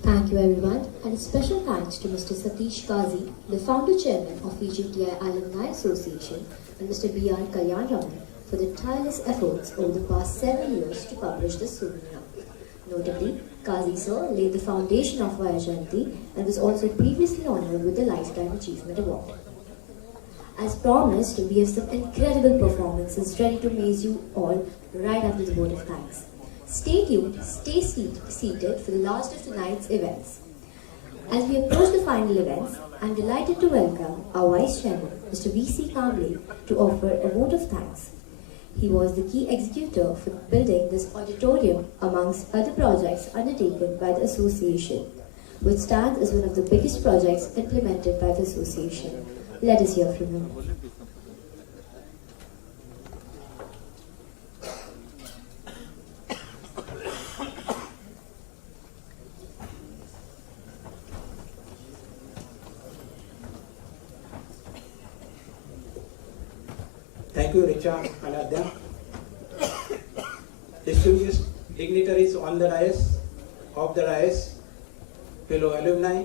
Thank you everyone, and a special thanks to Mr. Satish Kazi, the founder chairman of VJTI Alumni Association, and Mr. B.R. Kalyanaraman for their tireless efforts over the past 7 years to publish this souvenir. Notably, Kazi sir laid the foundation of VJTI and was also previously honored with the Lifetime Achievement Award. As promised, we have some incredible performances ready to amaze you all right after the vote of thanks. Stay tuned, stay seated for the last of tonight's events. As we approach the final events, I'm delighted to welcome our Vice Chairman, Mr. V.C. Kamble, to offer a vote of thanks. He was the key executor for building this auditorium amongst other projects undertaken by the association, which stands as one of the biggest projects implemented by the association. Let us hear from him. Thank you, Richa and Adya. Distinguished dignitaries on the dais, of the dais, fellow alumni,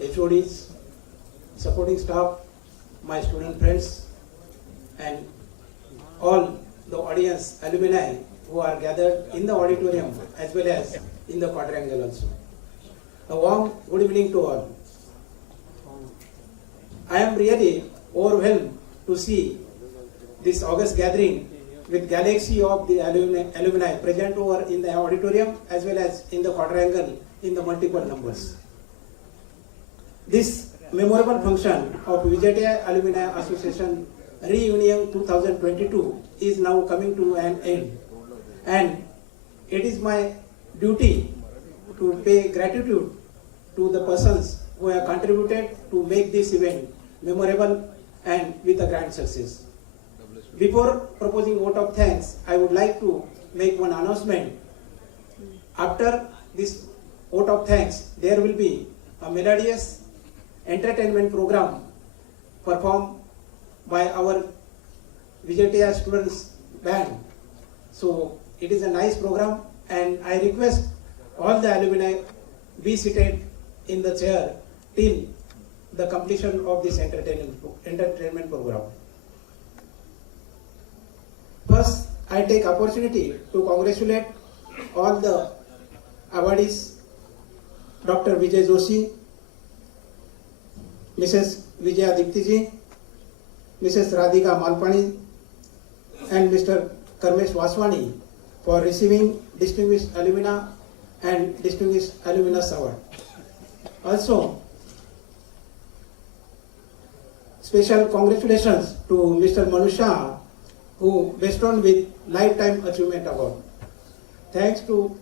HODs, supporting staff, my student friends, and all the audience alumni who are gathered in the auditorium as well as in the quadrangle also. A warm good evening to all. I am really overwhelmed to see this August gathering with galaxy of the alumni present over in the auditorium as well as in the quadrangle in the multiple numbers. This memorable function of VJTI Alumni Association Reunion 2022 is now coming to an end, and it is my duty to pay gratitude to the persons who have contributed to make this event memorable and with a grand success. Before proposing vote of thanks, I would like to make one announcement. After this vote of thanks, there will be a melodious entertainment program performed by our VJTI students band. So it is a nice program, and I request all the alumni be seated in the chair till the completion of this entertainment program. First, I take opportunity to congratulate all the awardees, Dr. Vijay Joshi, Mrs. Vijaya Dipti, Mrs. Radhika Malpani, and Mr. Karmesh Vaswani for receiving Distinguished Alumna and Distinguished Alumnus Award. Also, special congratulations to Mr. Manusha, who bestowed with Lifetime Achievement Award. Thanks to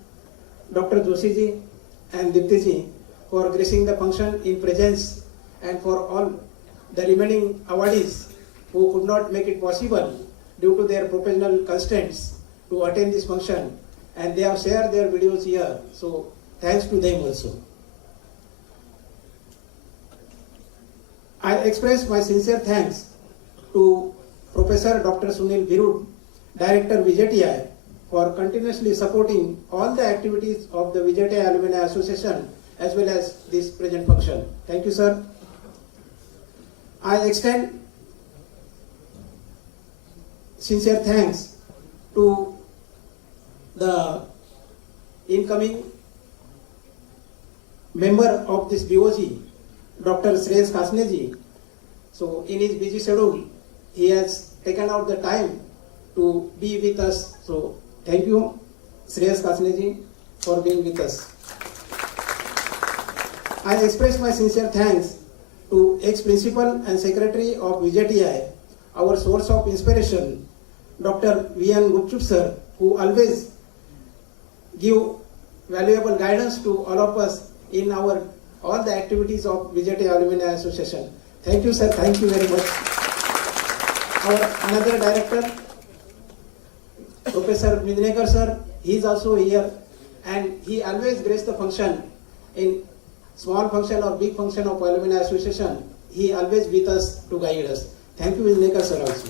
Dr. Joshi ji and Dipti ji for gracing the function in presence, and for all the remaining awardees who could not make it possible due to their professional constraints to attend this function, and they have shared their videos here, so thanks to them also. I express my sincere thanks to Professor Dr. Sunil Birud, Director VJTI, for continuously supporting all the activities of the VJTI Alumni Association as well as this present function. Thank you, sir. I extend sincere thanks to the incoming member of this BOG, Dr. Shreyas Kasneji. So in his busy schedule, he has taken out the time to be with us. So thank you, Shreyas Kasneji, for being with us. I express my sincere thanks to ex-principal and secretary of VJTI, our source of inspiration, Dr. V.N. Gupchup sir, who always give valuable guidance to all of us in all the activities of VJTI Alumni Association. Thank you, sir. Thank you very much. Our another director, Professor Midnekar sir, he is also here, and he always graced the function in small function or big function of Alumni Association. He always with us to guide us. Thank you, Midnekar sir, also.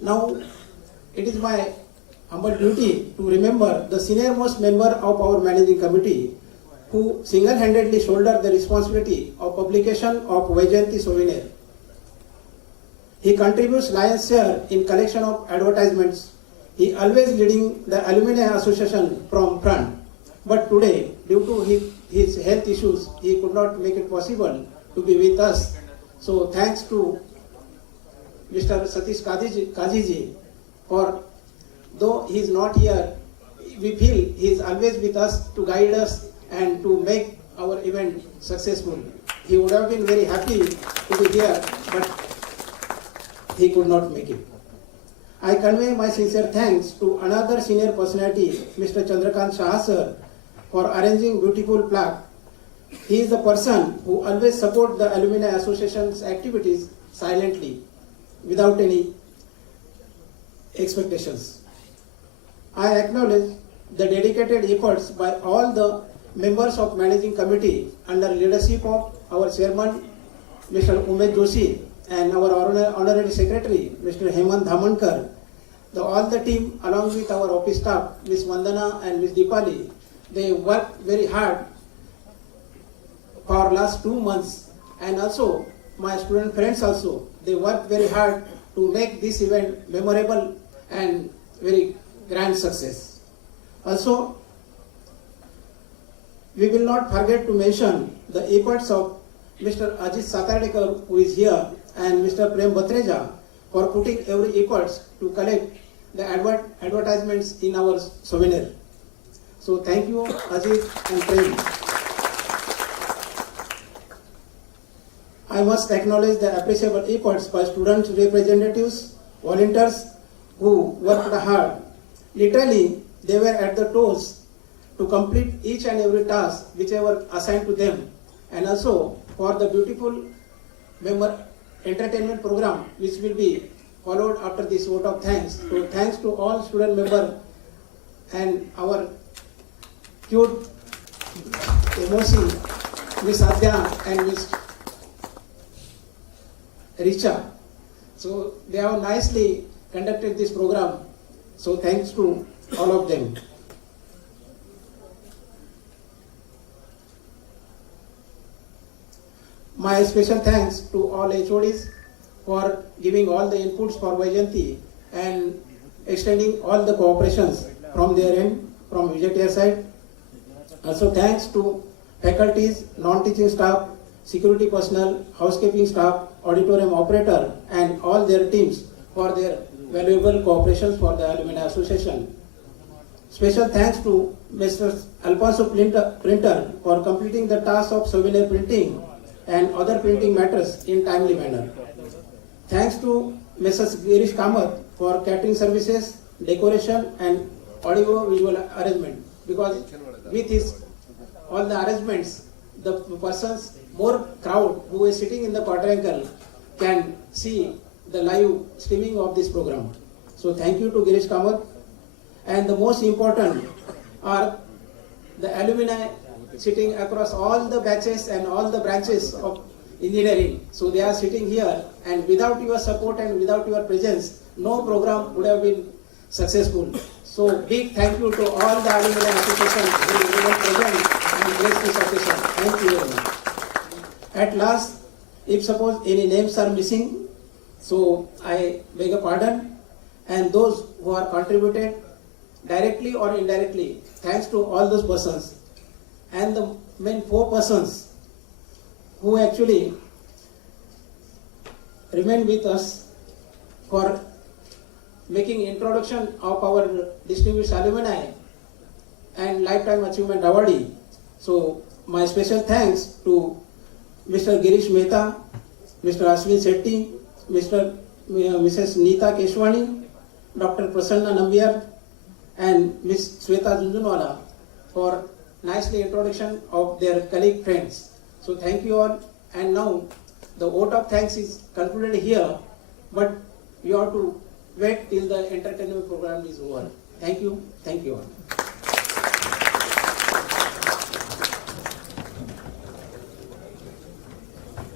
Now, it is my humble duty to remember the senior most member of our managing committee, who single-handedly shouldered the responsibility of publication of Vaijayanti souvenir. He contributes lion's share in collection of advertisements. He always leading the Alumni Association from front. But today, due to his health issues, he could not make it possible to be with us. So thanks to Mr. Satish Kajiji, for though he is not here, we feel he is always with us to guide us and to make our event successful. He would have been very happy to be here, but he could not make it. I convey my sincere thanks to another senior personality, Mr. Chandrakant Shah sir, for arranging beautiful plaque. He is the person who always supports the Alumni Association's activities silently, without any expectations. I acknowledge the dedicated efforts by all the members of managing committee under leadership of our chairman, Mr. Umed Joshi, and our honorary secretary, Mr. Hemant Dhamankar, all the team along with our office staff, Ms. Vandana and Ms. Deepali, they worked very hard for last 2 months, and also my student friends also, they worked very hard to make this event memorable and very grand success. Also, we will not forget to mention the efforts of Mr. Ajit Satardekar, who is here, and Mr. Prem Batreja for putting every efforts to collect the advertisements in our souvenir. So thank you, Ajit and Prem. I must acknowledge the appreciable efforts by student representatives, volunteers who worked hard. Literally, they were at the toes to complete each and every task whichever assigned to them, and also for the beautiful entertainment program which will be followed after this vote of thanks. So thanks to all student members and our cute emoji, Miss Adya and Miss Richa. So they have nicely conducted this program. So thanks to all of them. My special thanks to all HODs for giving all the inputs for Vajanti and extending all the cooperations from their end, from VJTI side. Also thanks to faculties, non-teaching staff, security personnel, housekeeping staff, auditorium operator and all their teams for their valuable cooperations for the Alumni Association. Special thanks to Mr. Alfonso Printer for completing the task of souvenir printing and other printing matters in timely manner. Thanks to Mrs. Girish Kamath for catering services, decoration and audio visual arrangement, because with his all the arrangements, the persons more crowd who is sitting in the quadrangle can see the live streaming of this program. So thank you to Girish Kamath. And the most important are the alumni sitting across all the batches and all the branches of engineering. So they are sitting here, and without your support and without your presence, no program would have been successful. So big thank you to all the alumni associations who were present and blessed this occasion. Thank you very much. At last, if suppose any names are missing, so I beg a pardon, and those who are contributed directly or indirectly, thanks to all those persons. And the main 4 persons who actually remain with us for making introduction of our distinguished alumni and lifetime achievement awardee. So my special thanks to Mr. Girish Mehta, Mr. Ashwin Shetty, Mrs. Neeta Keshwani, Dr. Prasanna Nambiar and Ms. Sweta Junjunwala for nicely introduction of their colleague friends. So thank you all. And now the vote of thanks is concluded here, but you have to wait till the entertainment program is over. Thank you. Thank you all.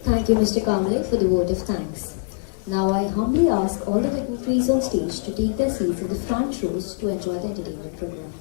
Thank you, Mr. Kamle, for the vote of thanks. Now I humbly ask all the dignitaries on stage to take their seats in the front rows to enjoy the entertainment program.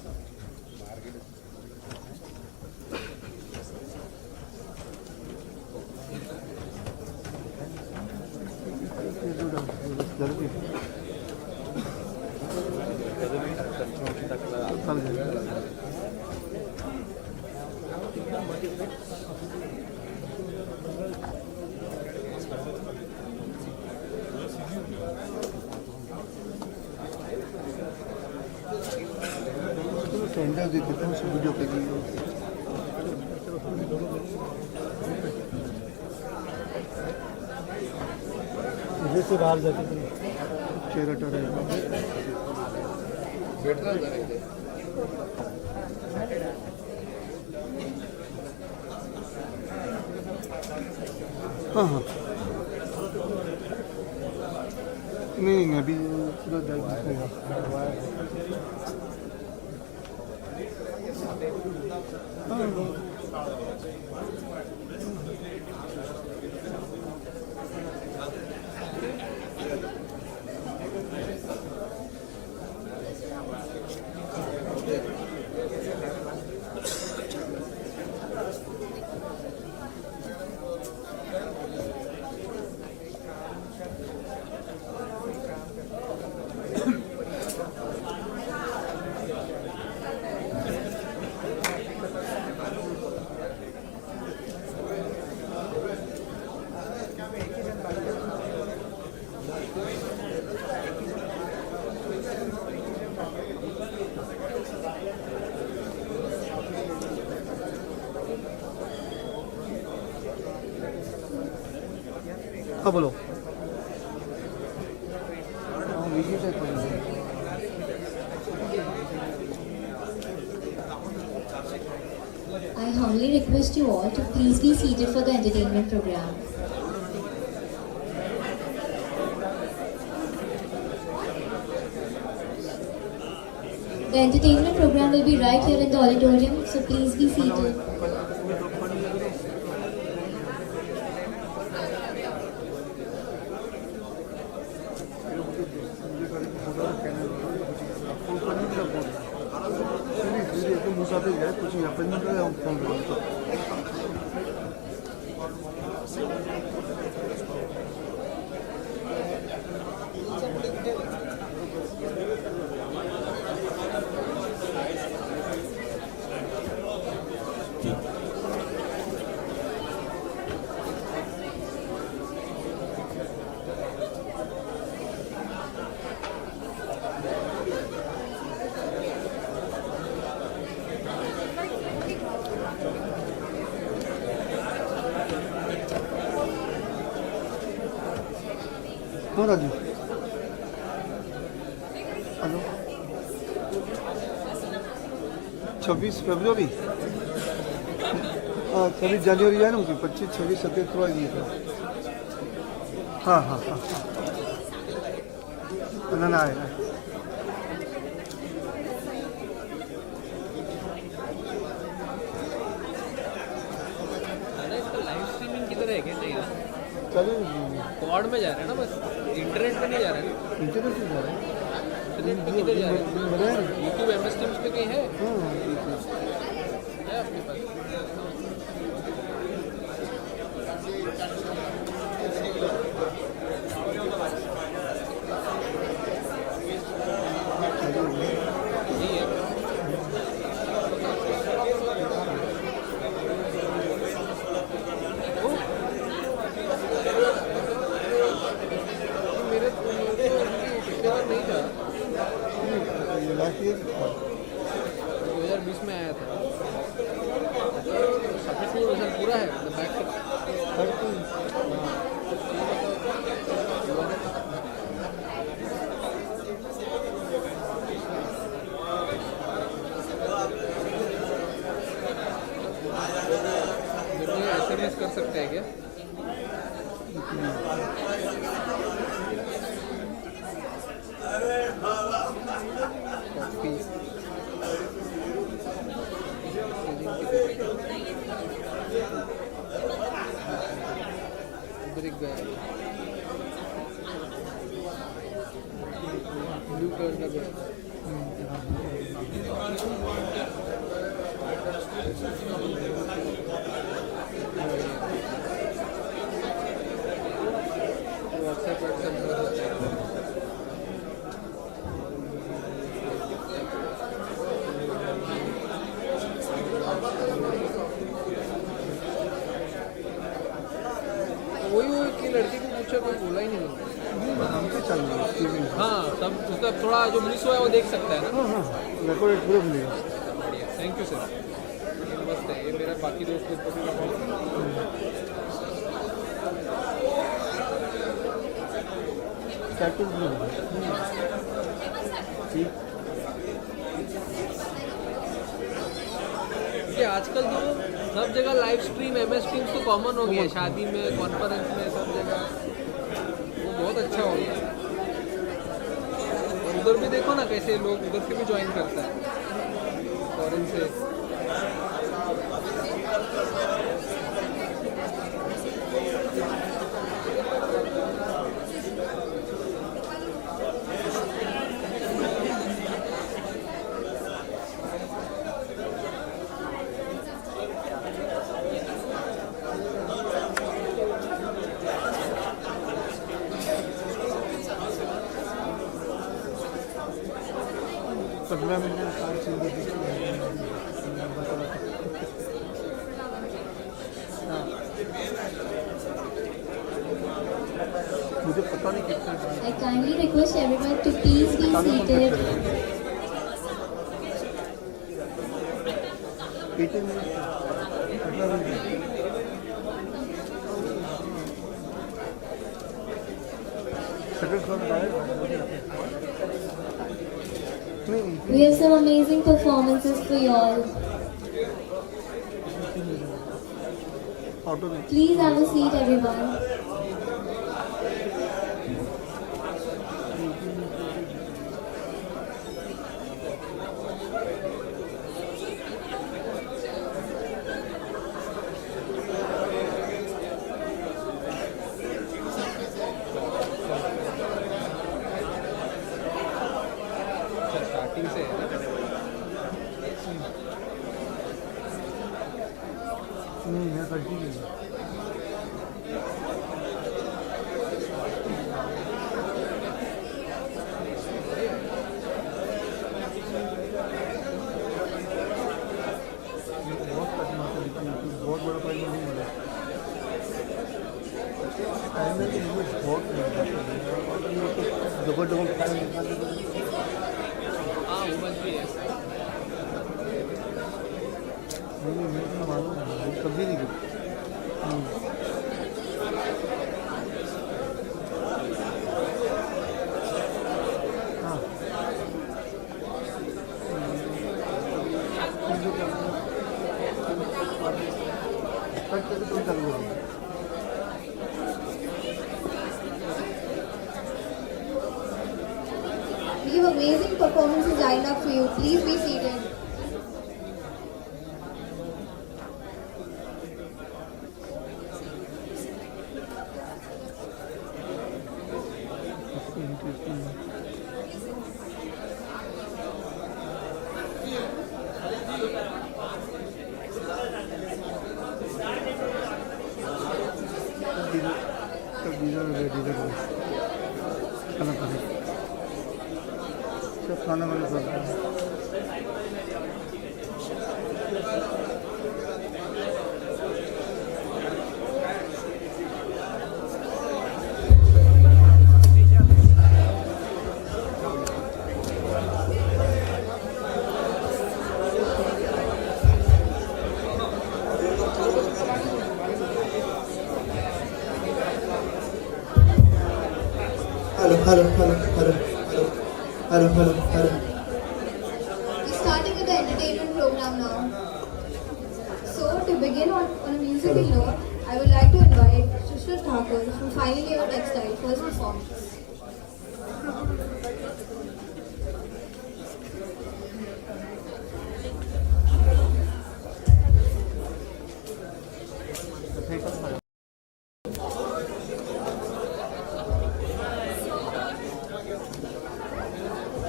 से बाहर जाते थे चेहरा ta-ra हाँ हाँ नहीं अभी पूरा हाँ बोलो I humbly request you all to please be seated for the entertainment program. The entertainment program will be right here in the auditorium, so please be seated. हाँ राजू हेलो 26 फरवरी 26 जनवरी है ना मुझे 25 26 27 थोड़ा ये था हाँ हाँ हाँ ना ना आएगा लाइव स्ट्रीमिंग किधर है क्या नहीं चलो क्वाड में जा रहे हैं ना बस इंटरनेट पे नहीं जा रहे हैं इंटरनेट से जा रहे हैं इंटरनेट पे किधर जा रहे हैं यूट्यूब MS Teams पे कहीं है आपके पास पूरा है बैक SMS कर सकते हैं क्या ब्लू कलर का लड़के को पूछा कोई बोला ही नहीं हाँ तब उसका थोड़ा जो मिस हुआ है वो देख सकता है ना हाँ रिकॉर्ड पूरा मिलेगा बढ़िया थैंक यू सर नमस्ते ये मेरा बाकी दोस्त को भी आजकल तो सब जगह लाइव स्ट्रीम MS Teams तो कॉमन हो गया है शादी में कॉन्फ्रेंस में सब जगह वो बहुत अच्छा हो गया और उधर भी देखो ना कैसे लोग उधर से भी ज्वाइन करता है फॉरेन से मुझे पता नहीं कितना I kindly request everyone to please be seated. 18 minutes We have some amazing performances for you all. Please have a seat, everyone. We have amazing performances lined up for you. Please be seated. Hello. We're starting with the entertainment program now. So, to begin on a musical note, I would like to invite Sushil Thakur from Final Year Textile for his performance.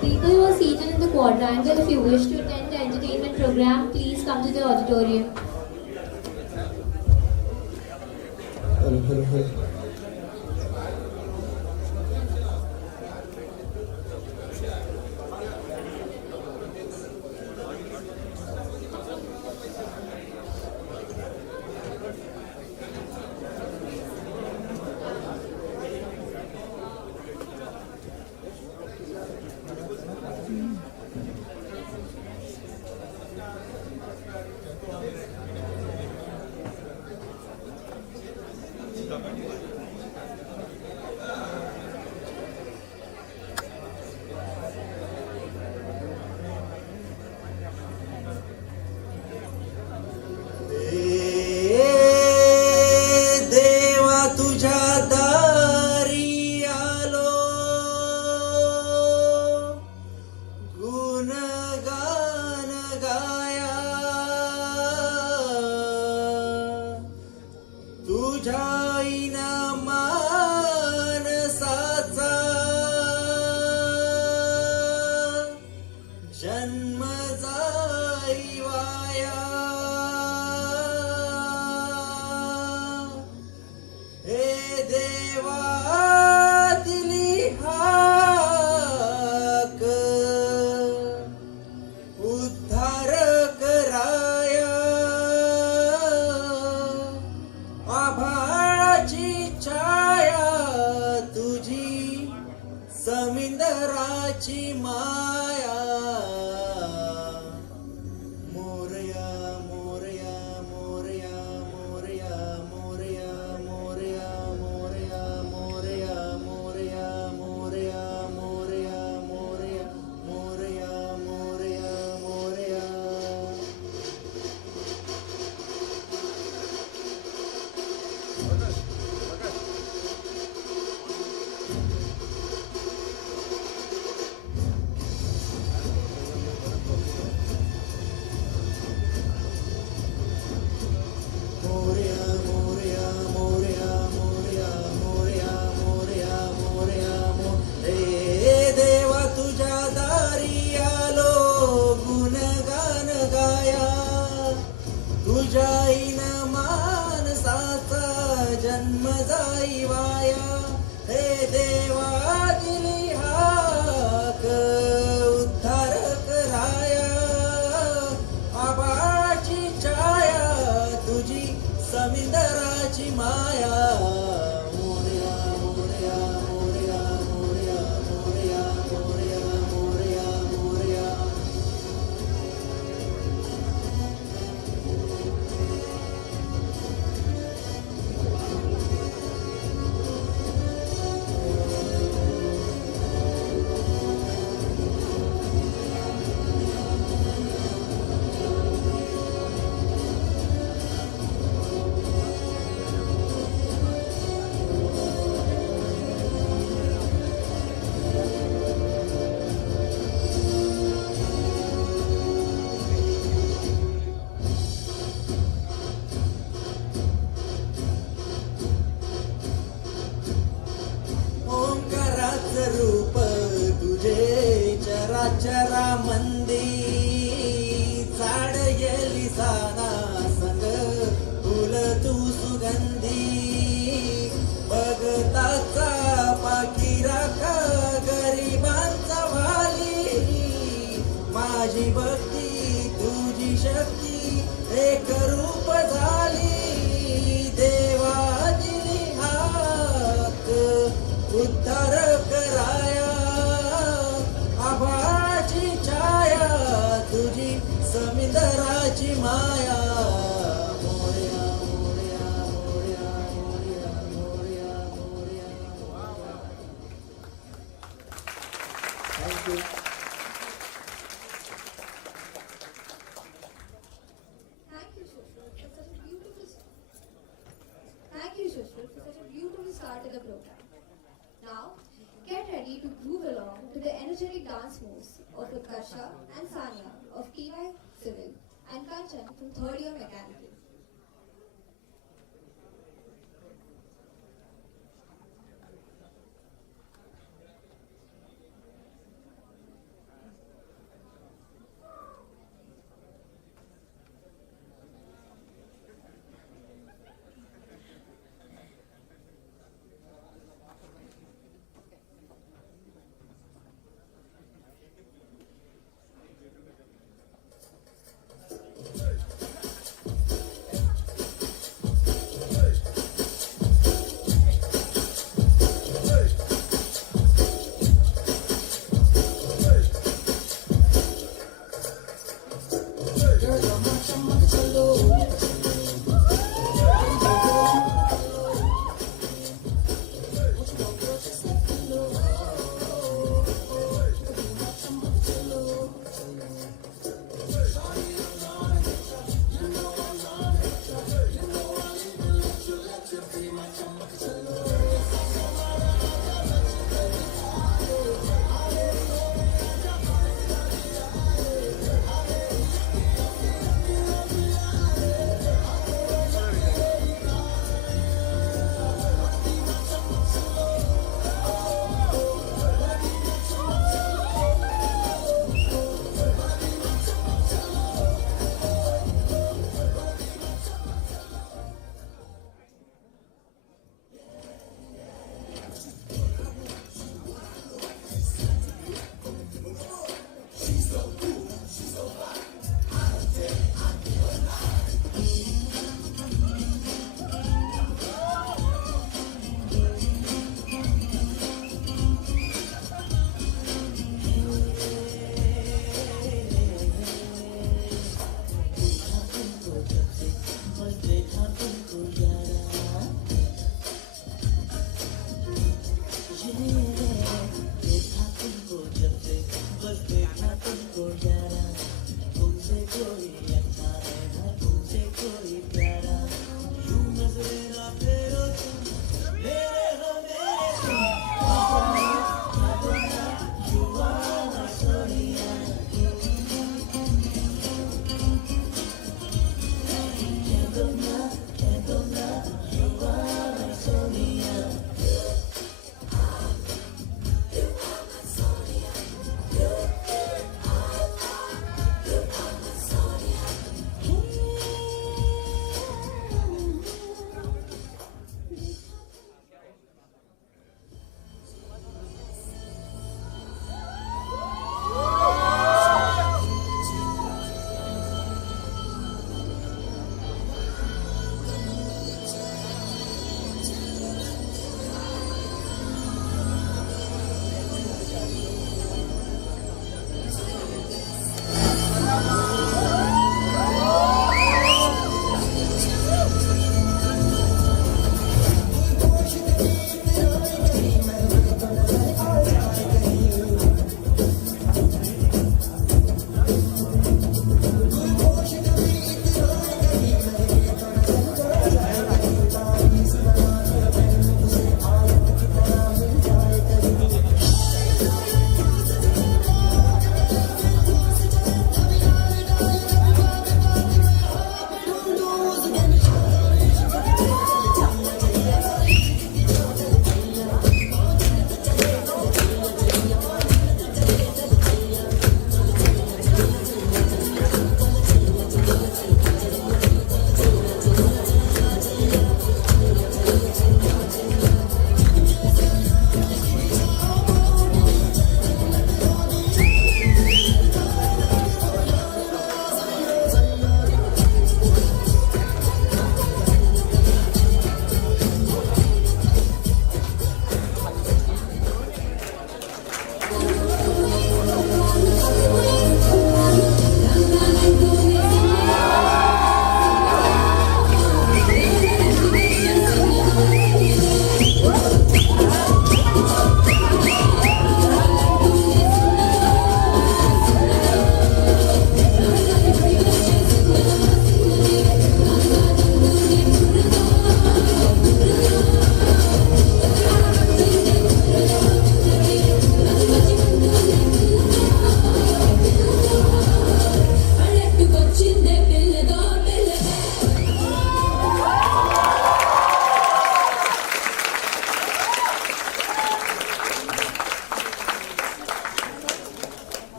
People who are seated in the quadrangle, if you wish to attend the entertainment program, please come to the auditorium. Hello. समिंदराची माया मोरया जाईन मानसाचा जन्म जाई via, हे देवा दिली हाक उद्धार कराया, आबाची छाया तुझी समिंदराची माया, मोरया मोरया मोरया मोरया मोरया मोरया मोरया मोरया. ओंकाराचं रूप तुझे चराचरा मंदी, झाड येली साना संग फुल तू सुगंधी, भगताचा पाखीरा का गरिबांचा वाली, माझी भक्ती तुझी शक्ती एक रूप झाली, देवा दिली हाक उद्धार कराया, आभाची छाया तुझी समिंदराची माया, Morya Morya Morya Morya Morya Morya. Thank you. Thank you, Shushru, for such a beautiful start to the program. Now, get ready to groove along to the energetic dance moves of Utkarsha and Sanya of TY Civil and Kanchan from 3rd year Mechanical.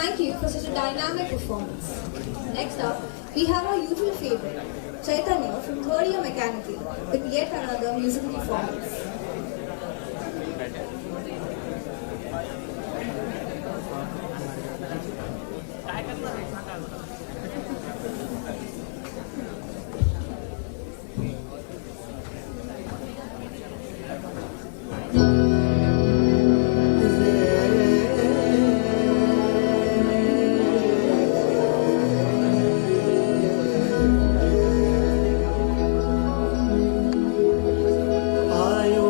Thank you for such a dynamic performance. Next up, we have our usual favorite, Chaitanya from third year mechanical, with yet another musical performance. आयो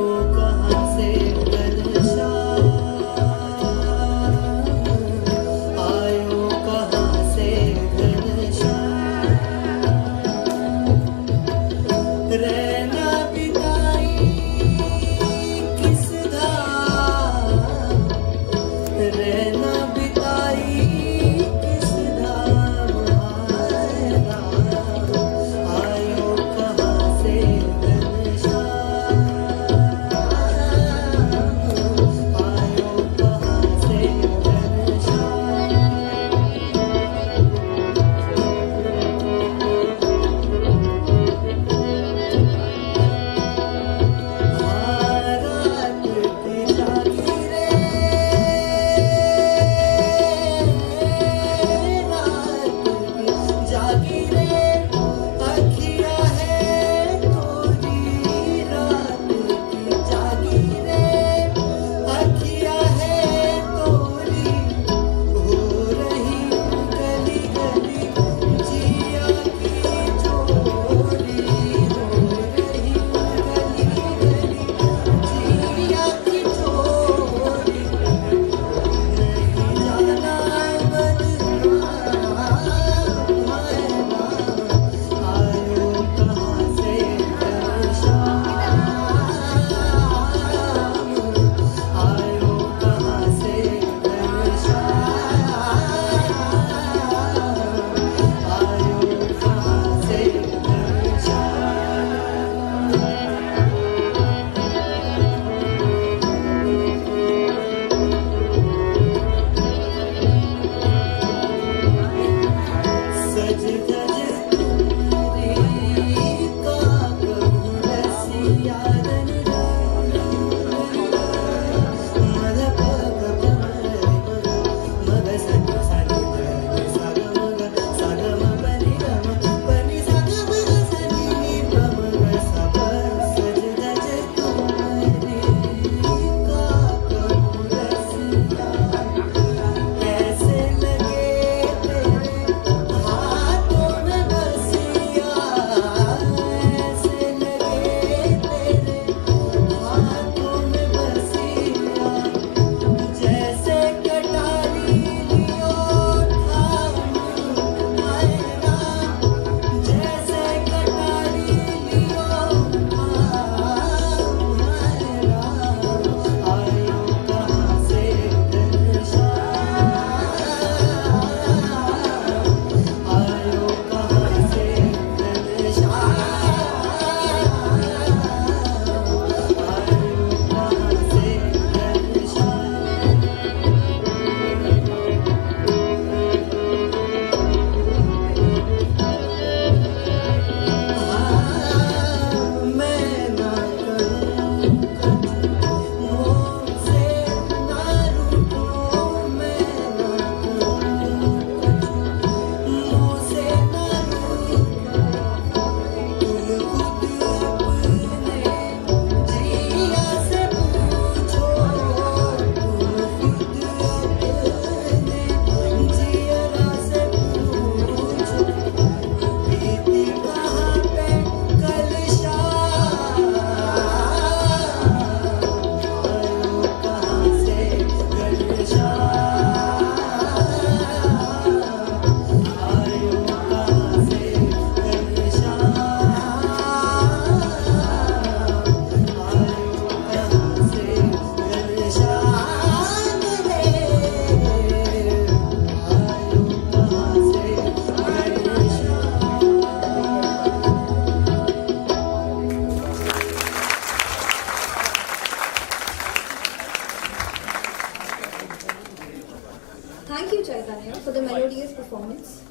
Thank you, Chaitanya, for the melodious performance.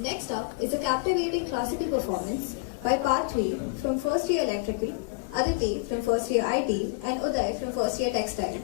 Next up is a captivating classical performance by Pathway from first year electrical, Aditi from first year IT, and Uday from first year textile.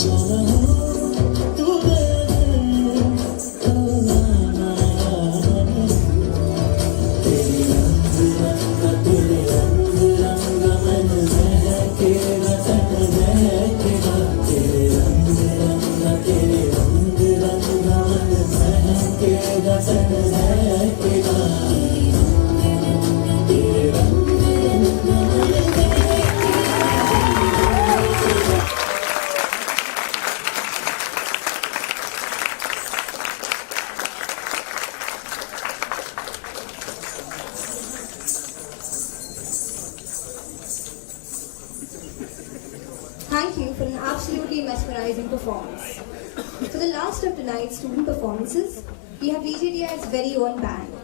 जाना हो तू an absolutely mesmerizing performance. For the last of tonight's student performances, we have VJTI's very own band.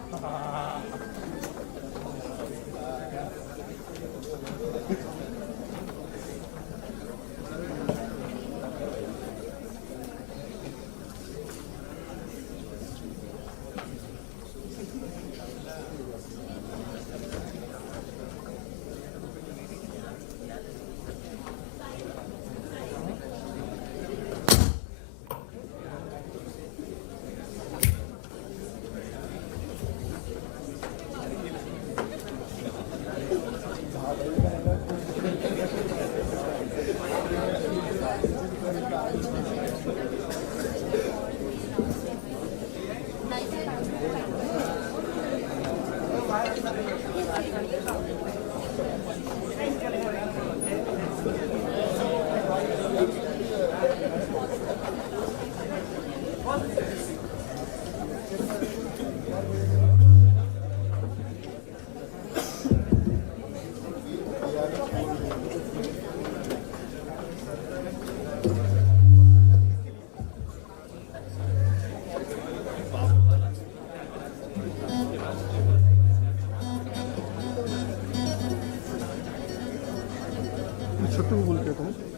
छोटू बोल के था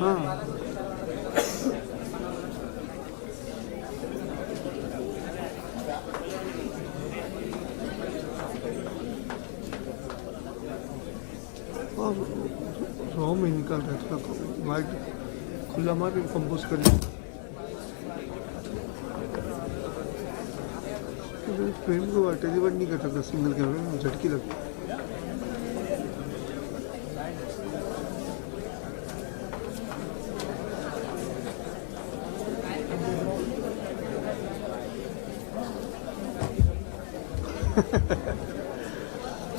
हाँ raw में निकाल रहा था वाइट खुला मार के कंपोज कर लिया फ्रेम को अटैचमेंट नहीं कर सकता सिंगल कैमरे में झटकी लगती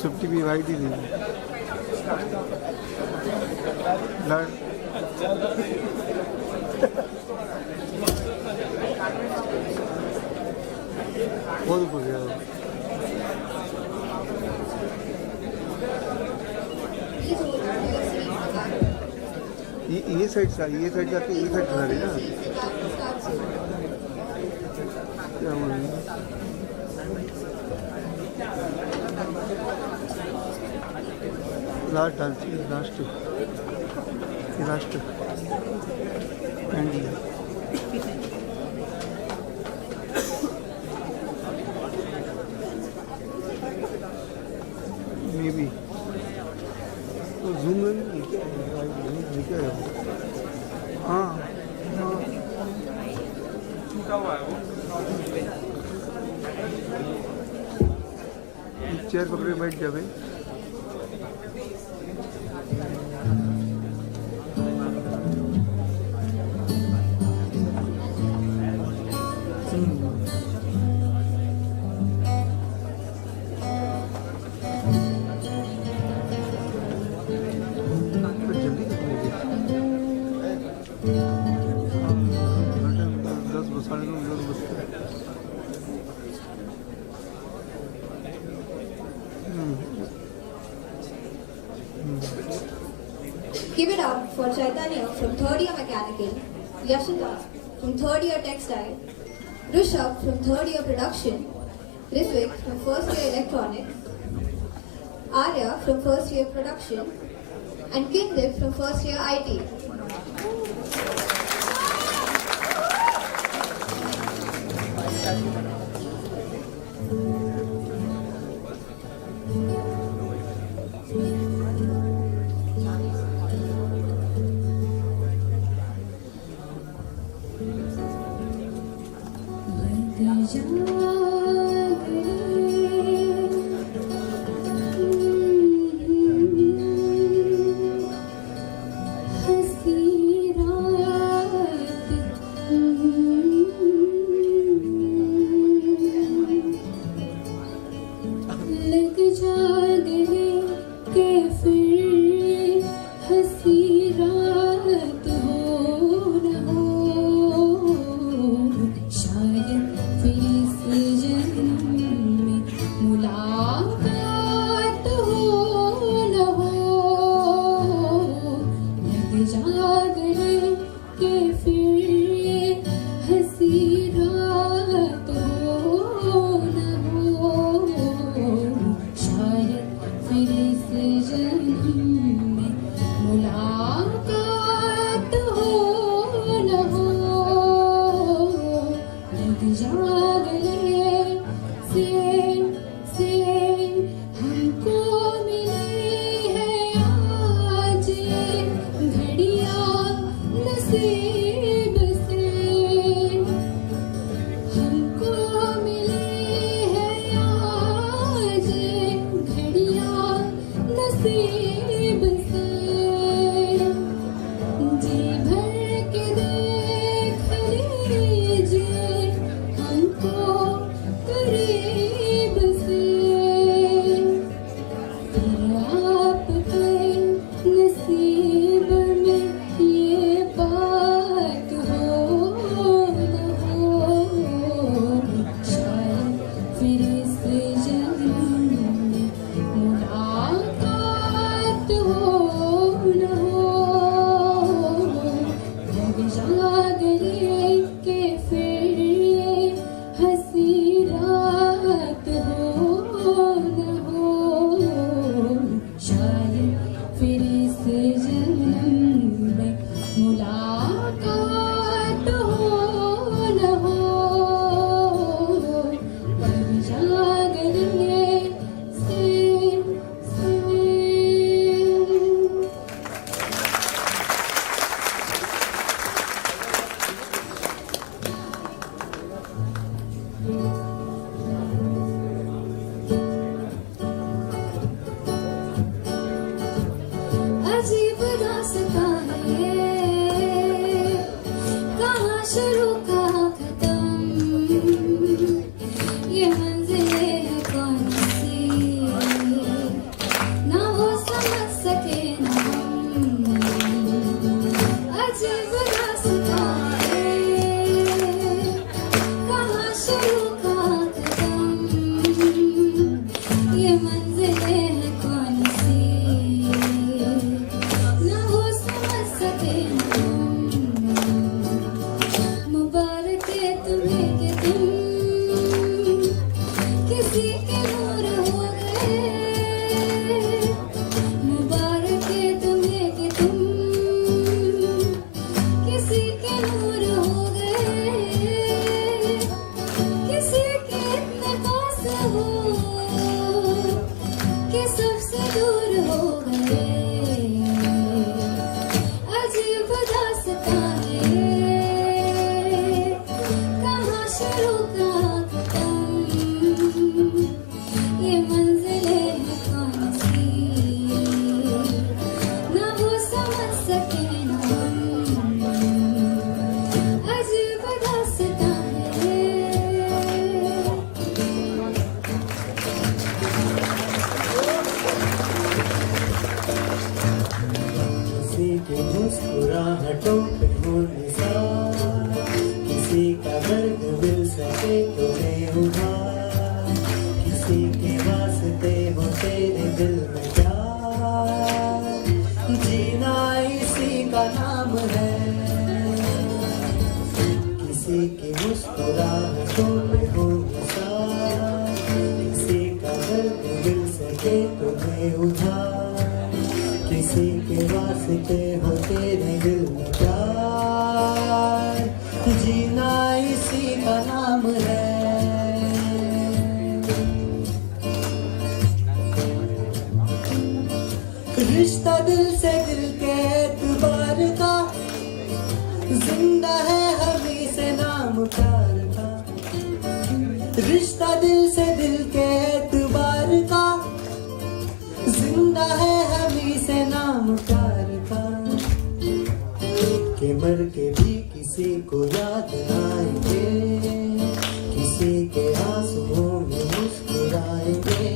चुप्पी भी वाइट ही नहीं बहुत ऊपर गया ये साइड जाके ये साइड बना रही ना क्या बोल रही है लास्ट मे बी तो जूम में क्या है हाँ टूटा हुआ है वो चेयर पकड़े बैठ जा भाई Give it up for Chaitanya from 3rd year Mechanical, Yashita from 3rd year Textile, Rishabh from 3rd year Production, Ritvik from 1st year Electronics, Arya from 1st year Production, and Kindip from 1st year IT. दास्तां है कहाँ शुरू कहाँ खत्म ये मंजिलें है कौन सी ना वो समझ सके ना हम अजीब दास्तां है कहाँ शुरू कहाँ खत्म ये मंजिलें है कौन सी ना वो समझ सके ना हम मुबारक है तुम्हें कि तुम किसी के नूर हो गए मुबारक है तुम्हें कि तुम किसी के नूर हो गए किसी के इतने पास हो कि सबसे दूर हो गए अजीब दास्तां है कहाँ शुरू कहाँ खत्म ये मंजिलें हैं कौन सी ना वो समझ सके ना हम अजीब दास्तां है किसी की मुस्कुराहटों पे हो निसार किसी का दर्द मिल सके तुम्हें उधार किसी के वास्ते हो तेरे दिल में प्यार जीना इसी का नाम है किसी की मुस्कुराहटों पे हो निसार किसी का दर्द मिल सके तुम्हें उधार किसी के वास्ते हो तेरे दिल में प्यार जीना इसी का नाम है रिश्ता दिल से दिल के एतबार का जिंदा है हमी से नाम प्यार का रिश्ता दिल से दिल के एतबार का जिंदा है हमी से नाम प्यार का के मर के भी किसी को याद आएंगे किसी के आंसुओं में मुस्कुराएंगे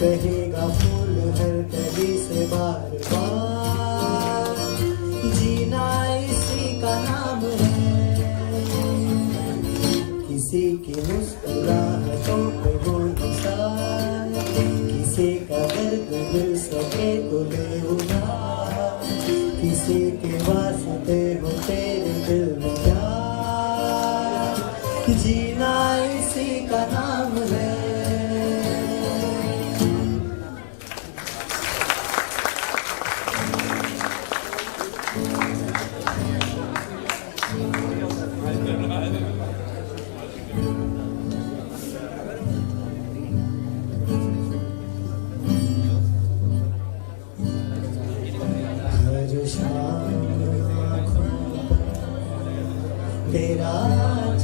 कहेगा फूल हर कली से बार बार जीना इसी का नाम है किसी की मुस्कुराहटों पे हो निसार किसी का दर्द मिल सके तो ले उधार किसी के वास्ते हो तेरे दिल में प्यार जीना इसी का नाम है हर शाम तेरा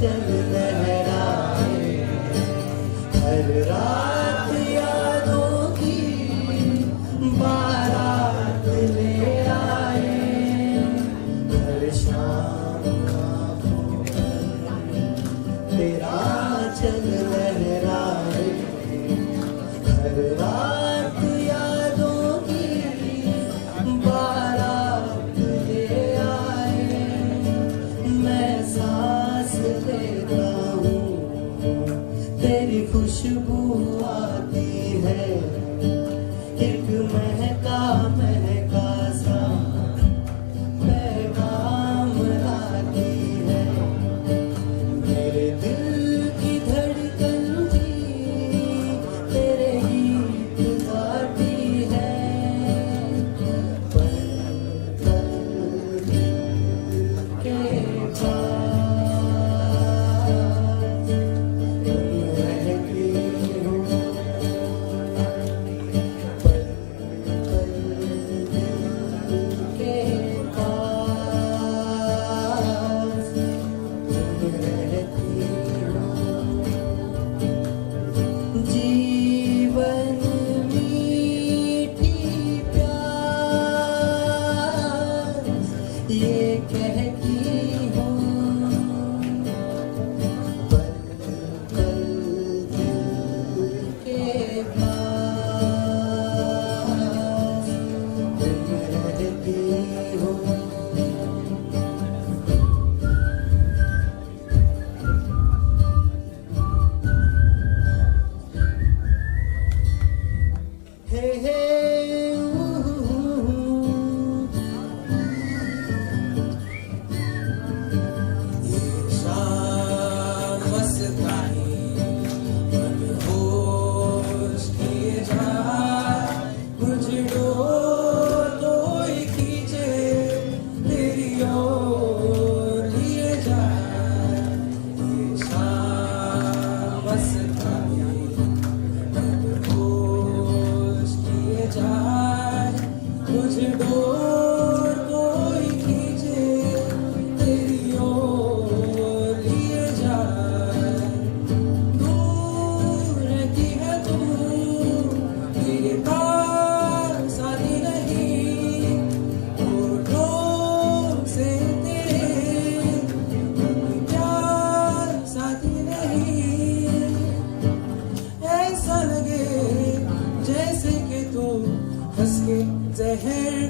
चल लहराए हर रात यादों की बारात ले आए हर शाम तेरा चल लहराए हर रात यादों की बारात ले आए मैं सांस लेता हूँ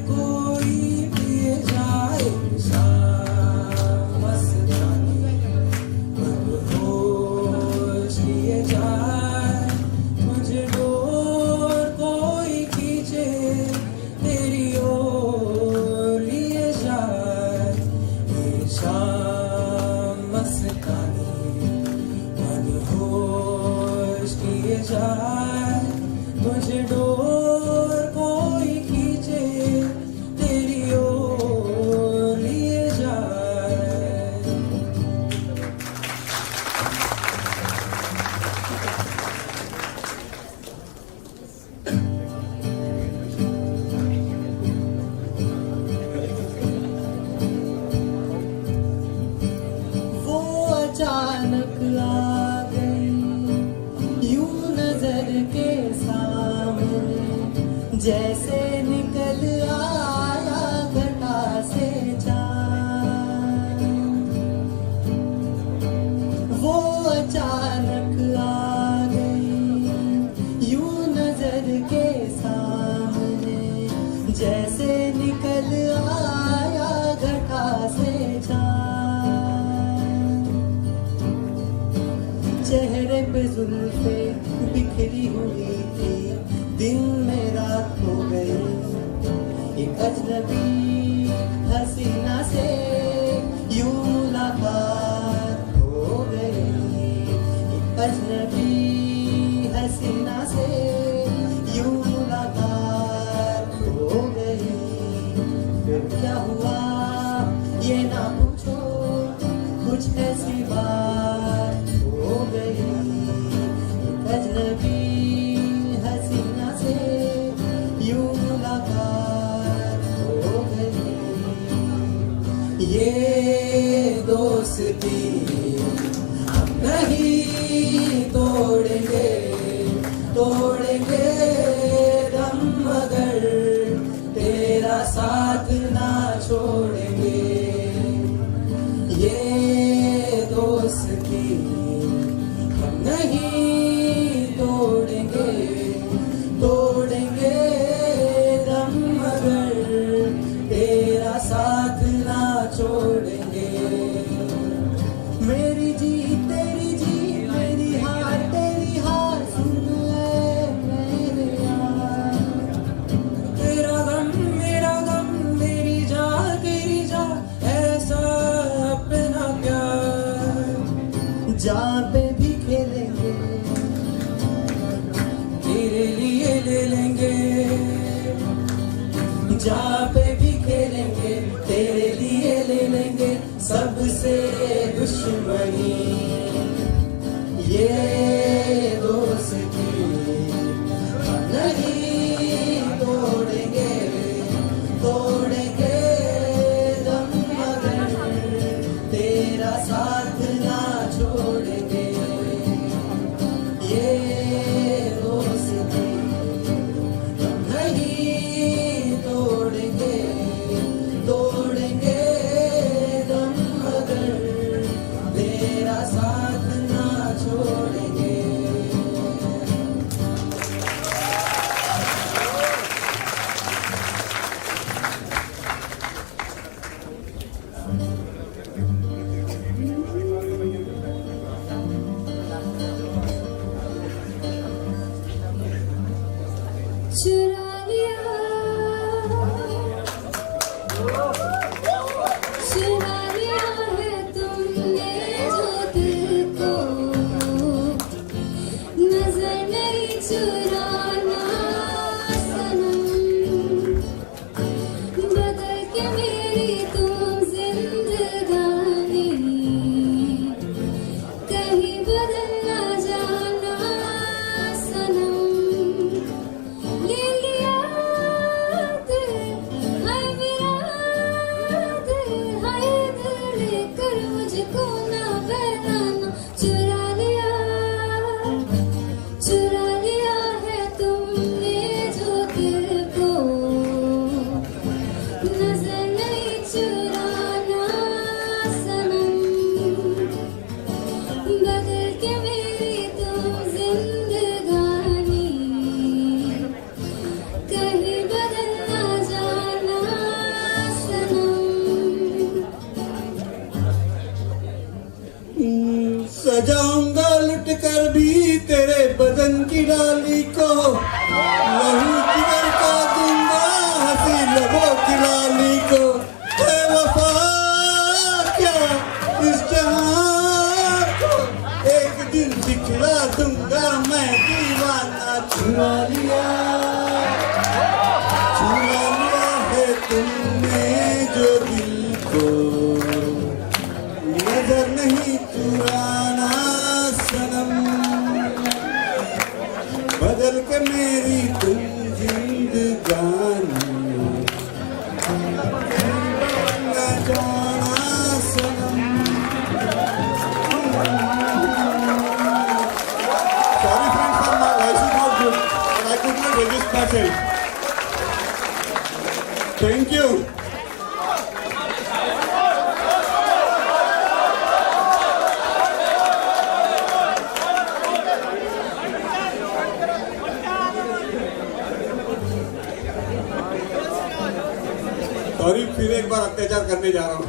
कोई पिए जाए शाम मस्तानी मदहोश किए जाए मुझे डोर कोई खींचे तेरी ओर लिए जाए ये शाम मस्तानी मदहोश किए जाए मुझे डोर कोई खींचे तेरी ओर लिए जाए वो अचानक आ गई यूं नजर के सामने जैसे निकल आया घटा से चांद वो अचानक आ गई यूं नजर के सामने जैसे निकल आया घटा से चांद चेहरे पे जुल्फे बिखरी हुई थी दिन में रात हो गई एक अजनबी हसीना से यूं मुलाकात हो गई एक अजनबी हसीना से यूं मुलाकात हो गई फिर क्या हुआ ये ना पूछो कुछ ऐसी बात हो गई एक अजनबी हसीना से यूं मुलाकात हो गई ये दोस्ती हम नहीं तोड़ेंगे तोड़ेंगे दम मगर तेरा साथ ना छोड़ेंगे ये दोस्ती हम नहीं तोड़ेंगे तोड़ेंगे दम मगर तेरा साथ ना छोड़ेंगे मेरी जीत मेरी हार सुन ले मेरे यार तेरा गम मेरा गम मेरी जा ऐसा अपना प्यार जहाँ पे भी खेलेंगे तेरे लिए ले लेंगे जहाँ पे भी खेलेंगे तेरे लिए ले लेंगे सबसे दुश्मनी ये दोस्ती हम नहीं तोड़ेंगे तोड़ेंगे दम मगर तेरा साथ ना छोड़ेंगे ये दोस्ती हम नहीं तोड़ेंगे तोड़ेंगे दम मगर तेरा साथ ना छोड़ेंगे सजाऊंगा लुट कर भी तेरे बदन की डाली को, लहू जिगर का दूंगा हंसी लबों की लाली को। है वफा क्या इस जहां को, एक दिन दिखला दूंगा मैं दीवाना। चुरा लिया है तुमने जो दिल को, नजर नहीं चुराना सनम, बदल के मेरी तुम जिंदगानी न जाना सनम। Sorry friends, for my voice is not good, but I could not resist myself. Thank you. Sorry, फिर एक बार अत्याचार करने जा रहा हूँ।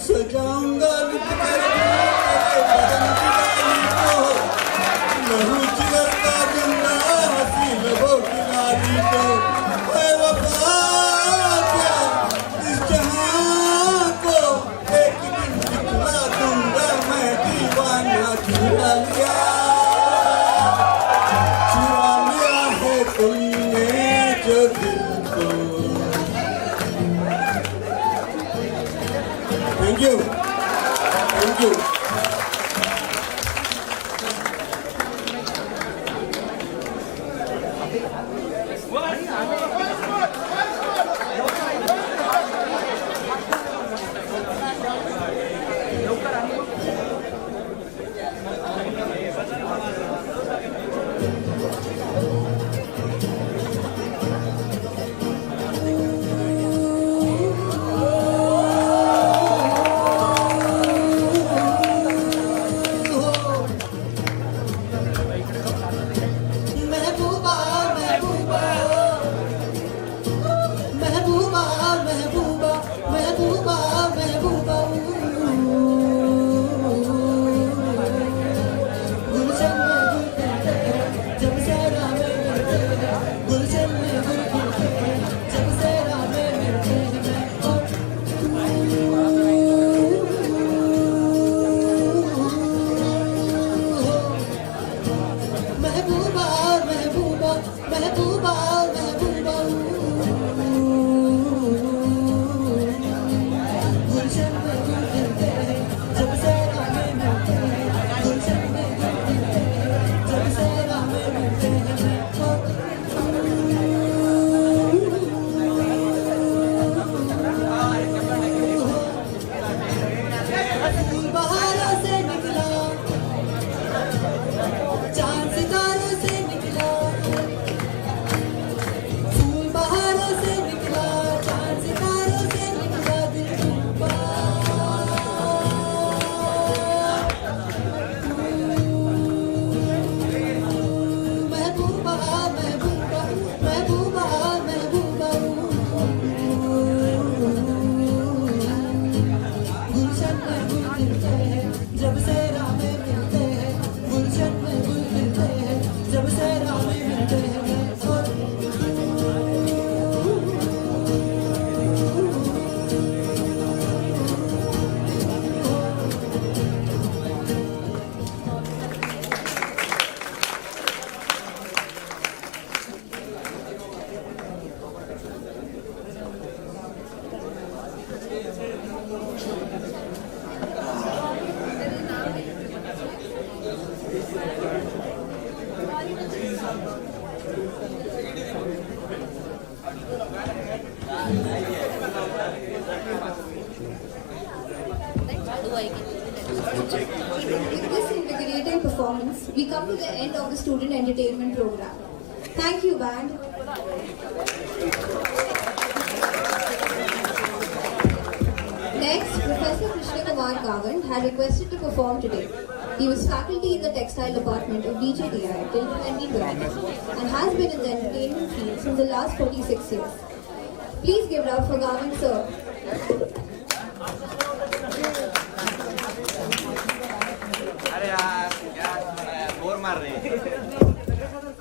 सजाऊंगा लुट कर तेरे बदन की डाली को, लहू जिगर का दूंगा हंसी लबों की लाली को। है वफा क्या इस जहां को, एक दिन दिखला दूंगा मैं दीवाना। चुरा लिया है तुमने जो दिल को। Thank you. Thank you. With this invigorating performance, we come to the end of the student entertainment program. Thank you, band. Next, Professor Krishna Kumar Kavan had requested to perform today. He was faculty in the textile department of VJTI till 2012 and has been in the entertainment field since the last 46 years. Please give it up for Gavin sir.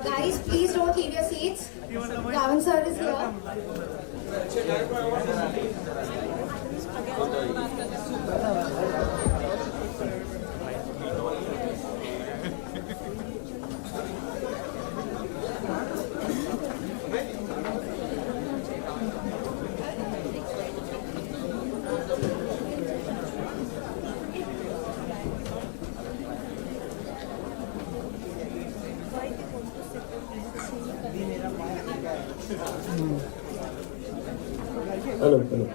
Guys, please don't leave your seats. Gavin sir is here. Hello.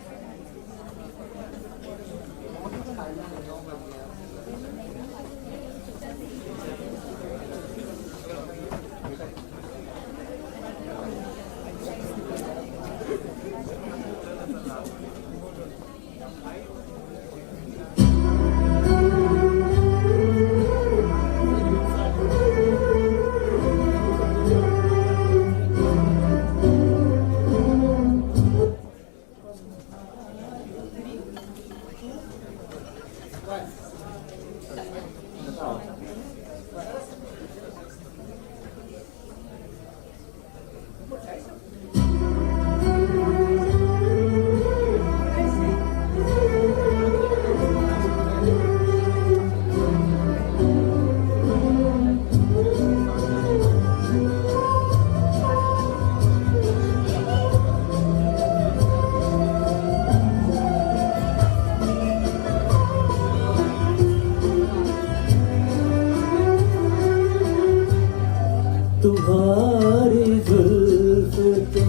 तुम्हारी जुल्फ के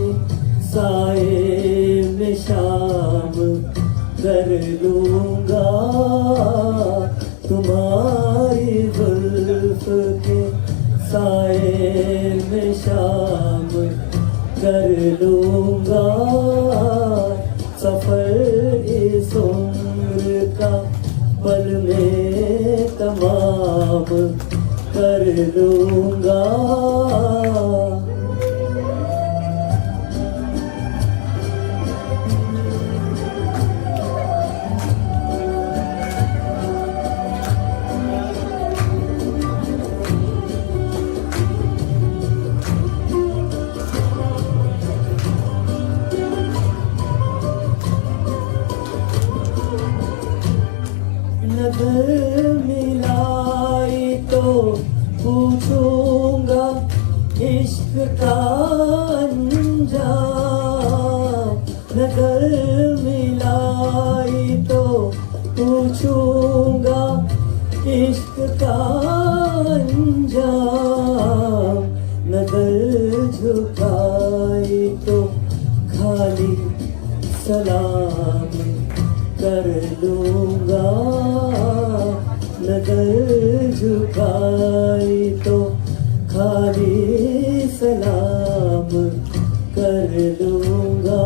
साए में शाम कर लूंगा, तुम्हारी जुल्फ के साए में शाम कर लूंगा, सफर इस उम्र का पल में तमाम कर लूंगा। नजर मिलाई तो पूछूंगा इश्क का अंजाम, नजर मिलाई तो पूछूंगा इश्क का अंजाम, नजर झुकाई तो खाली सलाम कर लूंगा, नजर झुकाई तो खाली सलाम कर लूंगा,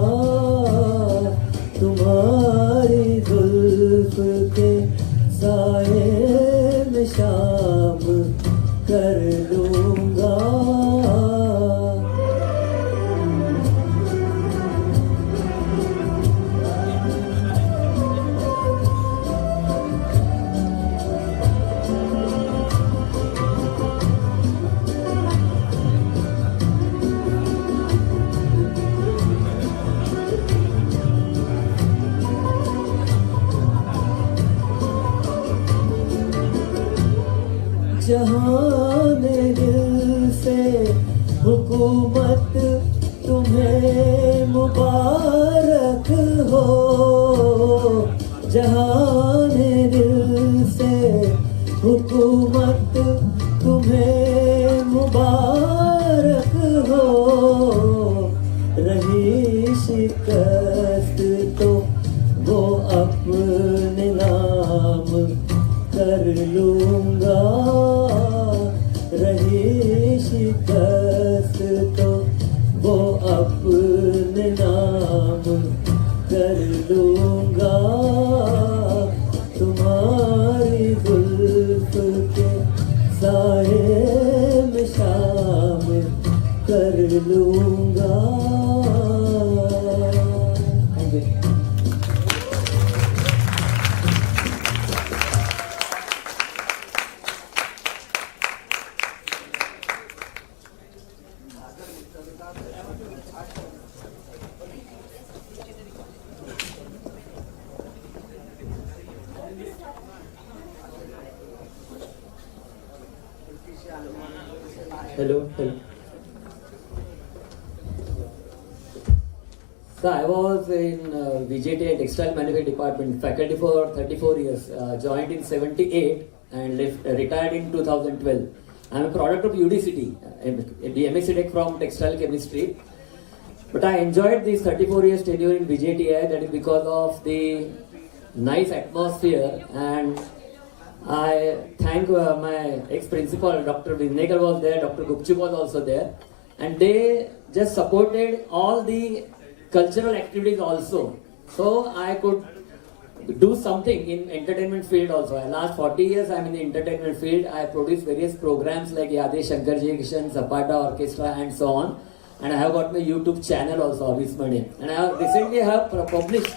तुम्हारी जुल्फ के साए में शाम कर लूंगा। जहां दिल से हुकूमत तुम्हें मुबारक हो, जहां दिल से हुकूमत तुम्हें मुबारक हो, रही शिकस्त तो वो अपने नाम कर लूंगा, रही शिकस्त तो वो अपने नाम कर लूंगा, तुम्हारी जुल्फ के Hello. So I was in VJTI Textile Manufacturing Department faculty for 34 years. Joined in 78 and retired in 2012. I am a product of UDCT, the MSc Tech from Textile Chemistry. But I enjoyed this 34 years tenure in VJTI. That is because of the nice atmosphere, and I thank my ex-principal, Dr. Vinnegar was there, Dr. Gupchup was also there, and they just supported all the cultural activities also. So I could do something in entertainment field also. Last 40 years I am in the entertainment field. I produce various programs like Yade Shankar Jason, Zapata Orchestra and so on. And I have got my YouTube channel also, Avismane. And I recently have published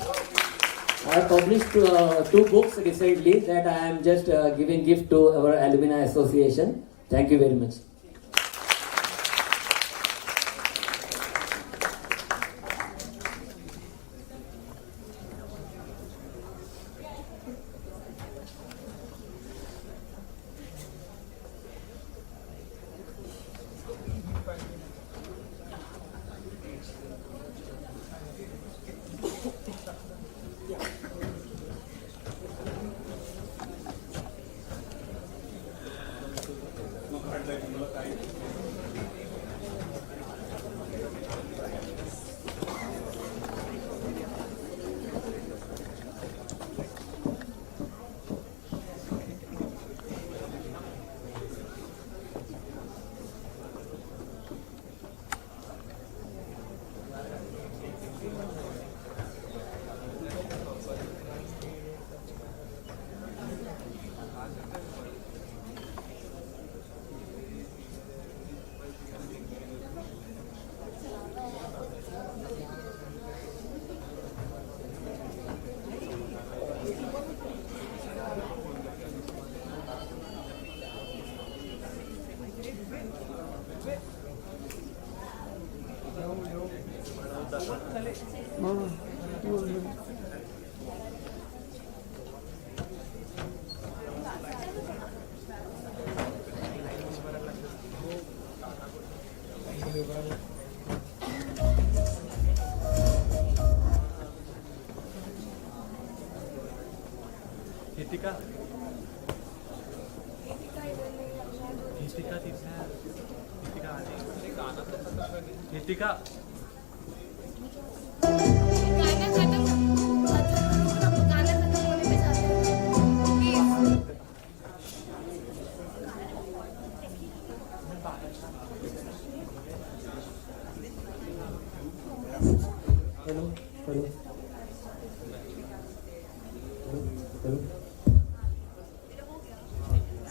2 books recently that I am just giving gift to our Alumni Association. Thank you very much.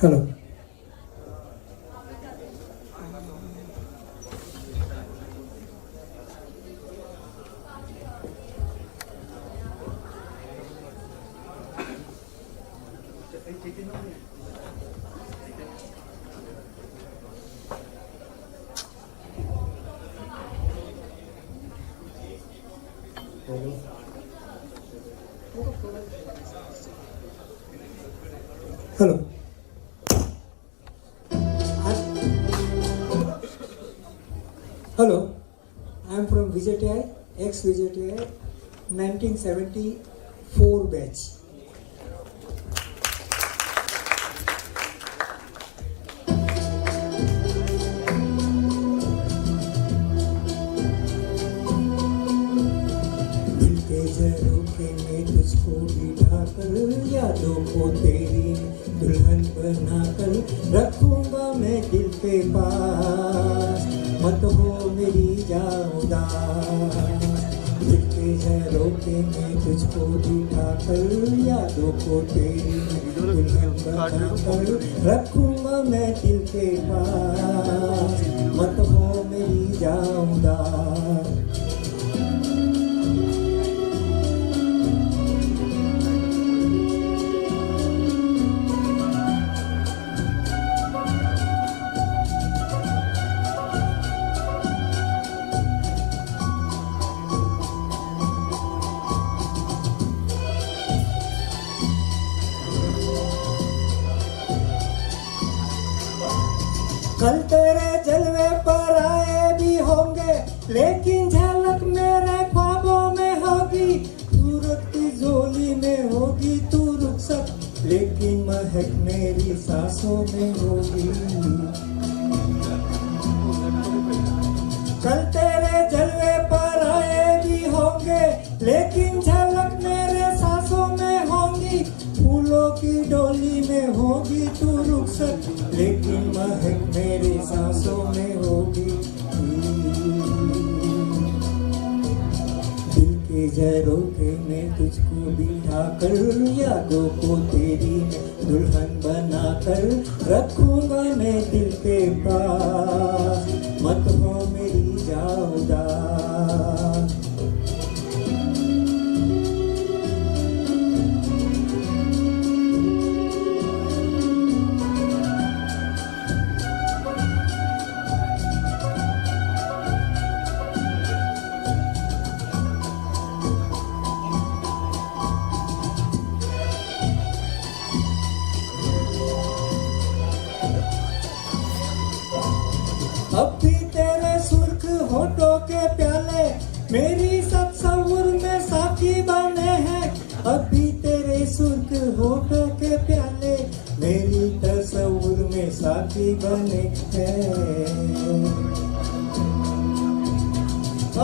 Hello. Hello. Hello, I am from VJTI, ex-VJTI, 1974 batch. दिल के झरोखे में तुझको बिठा कर यादों को तेरी दुल्हन बनाकर रखूंगा मैं दिल के पास, मत हो मेरी जाऊदा। दिल के झरोखे में तुझको बिठा कर यादों को तेरी दुल्हन बनाकर रखूंगा मैं दिल के पास, मत हो मेरी जाऊदा। कल तेरे जल लेकिन झलक मेरे ख्वाबों में होगी, सूरत की झोली में होगी तू रुखसत, लेकिन महक मेरी सांसों में होगी। कल तेरे जलवे पर आए भी होंगे, लेकिन झलक मेरे सांसों में होगी, फूलों की डोली में होगी तू रुखसत, लेकिन महक मेरी सांसों में होगी। दिल के झरोखे में तुझको बिठा कर, यादों को तेरी मैं दुल्हन बना कर रखूंगा मैं दिल के पास, मत हो मेरी जाऊदा। अब भी तेरे सुर्ख होठों के प्याले मेरी तस्वुर में साथी बने हैं, अब भी तेरे सुर्ख होठों के प्याले मेरी तस्वुर में साथी बने हैं।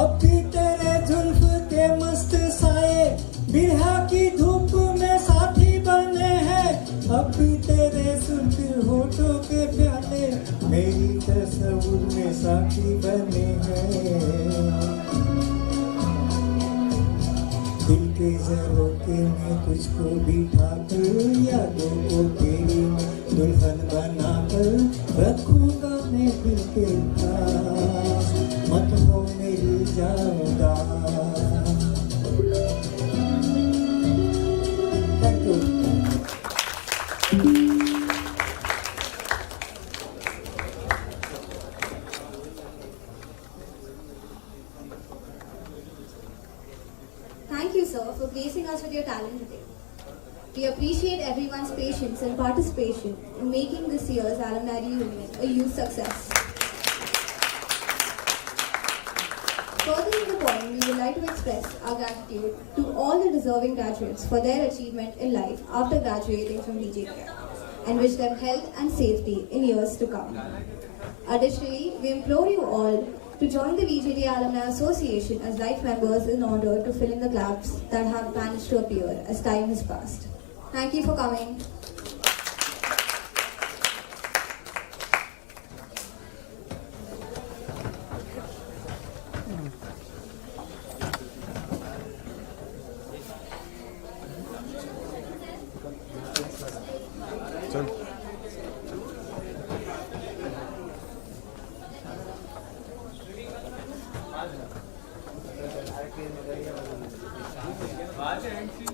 अब भी तेरे जुल्फ के मस्त साए बिरहा की धूप में साथी बने हैं, अब भी तेरे सुर्ख होठों के प्याले मेरी तस्वुर में साथी बने हैं। दिल के झरोखे में तुझको बिठा कर, यादों को तेरी मैं दुल्हन बना कर रखूंगा मैं दिल के पास, मत हो मेरी जाऊदा। Thank you. Thank you, sir, for gracing us with your talent today. We appreciate everyone's patience and participation in making this year's Alumni Reunion a huge success. Further to the point, we would like to express our gratitude to all the deserving graduates for their achievement in life after graduating from VJTI, and wish them health and safety in years to come. Additionally, we implore you all to join the VJTI Alumni Association as life members in order to fill in the gaps that have managed to appear as time has passed. Thank you for coming. आज entry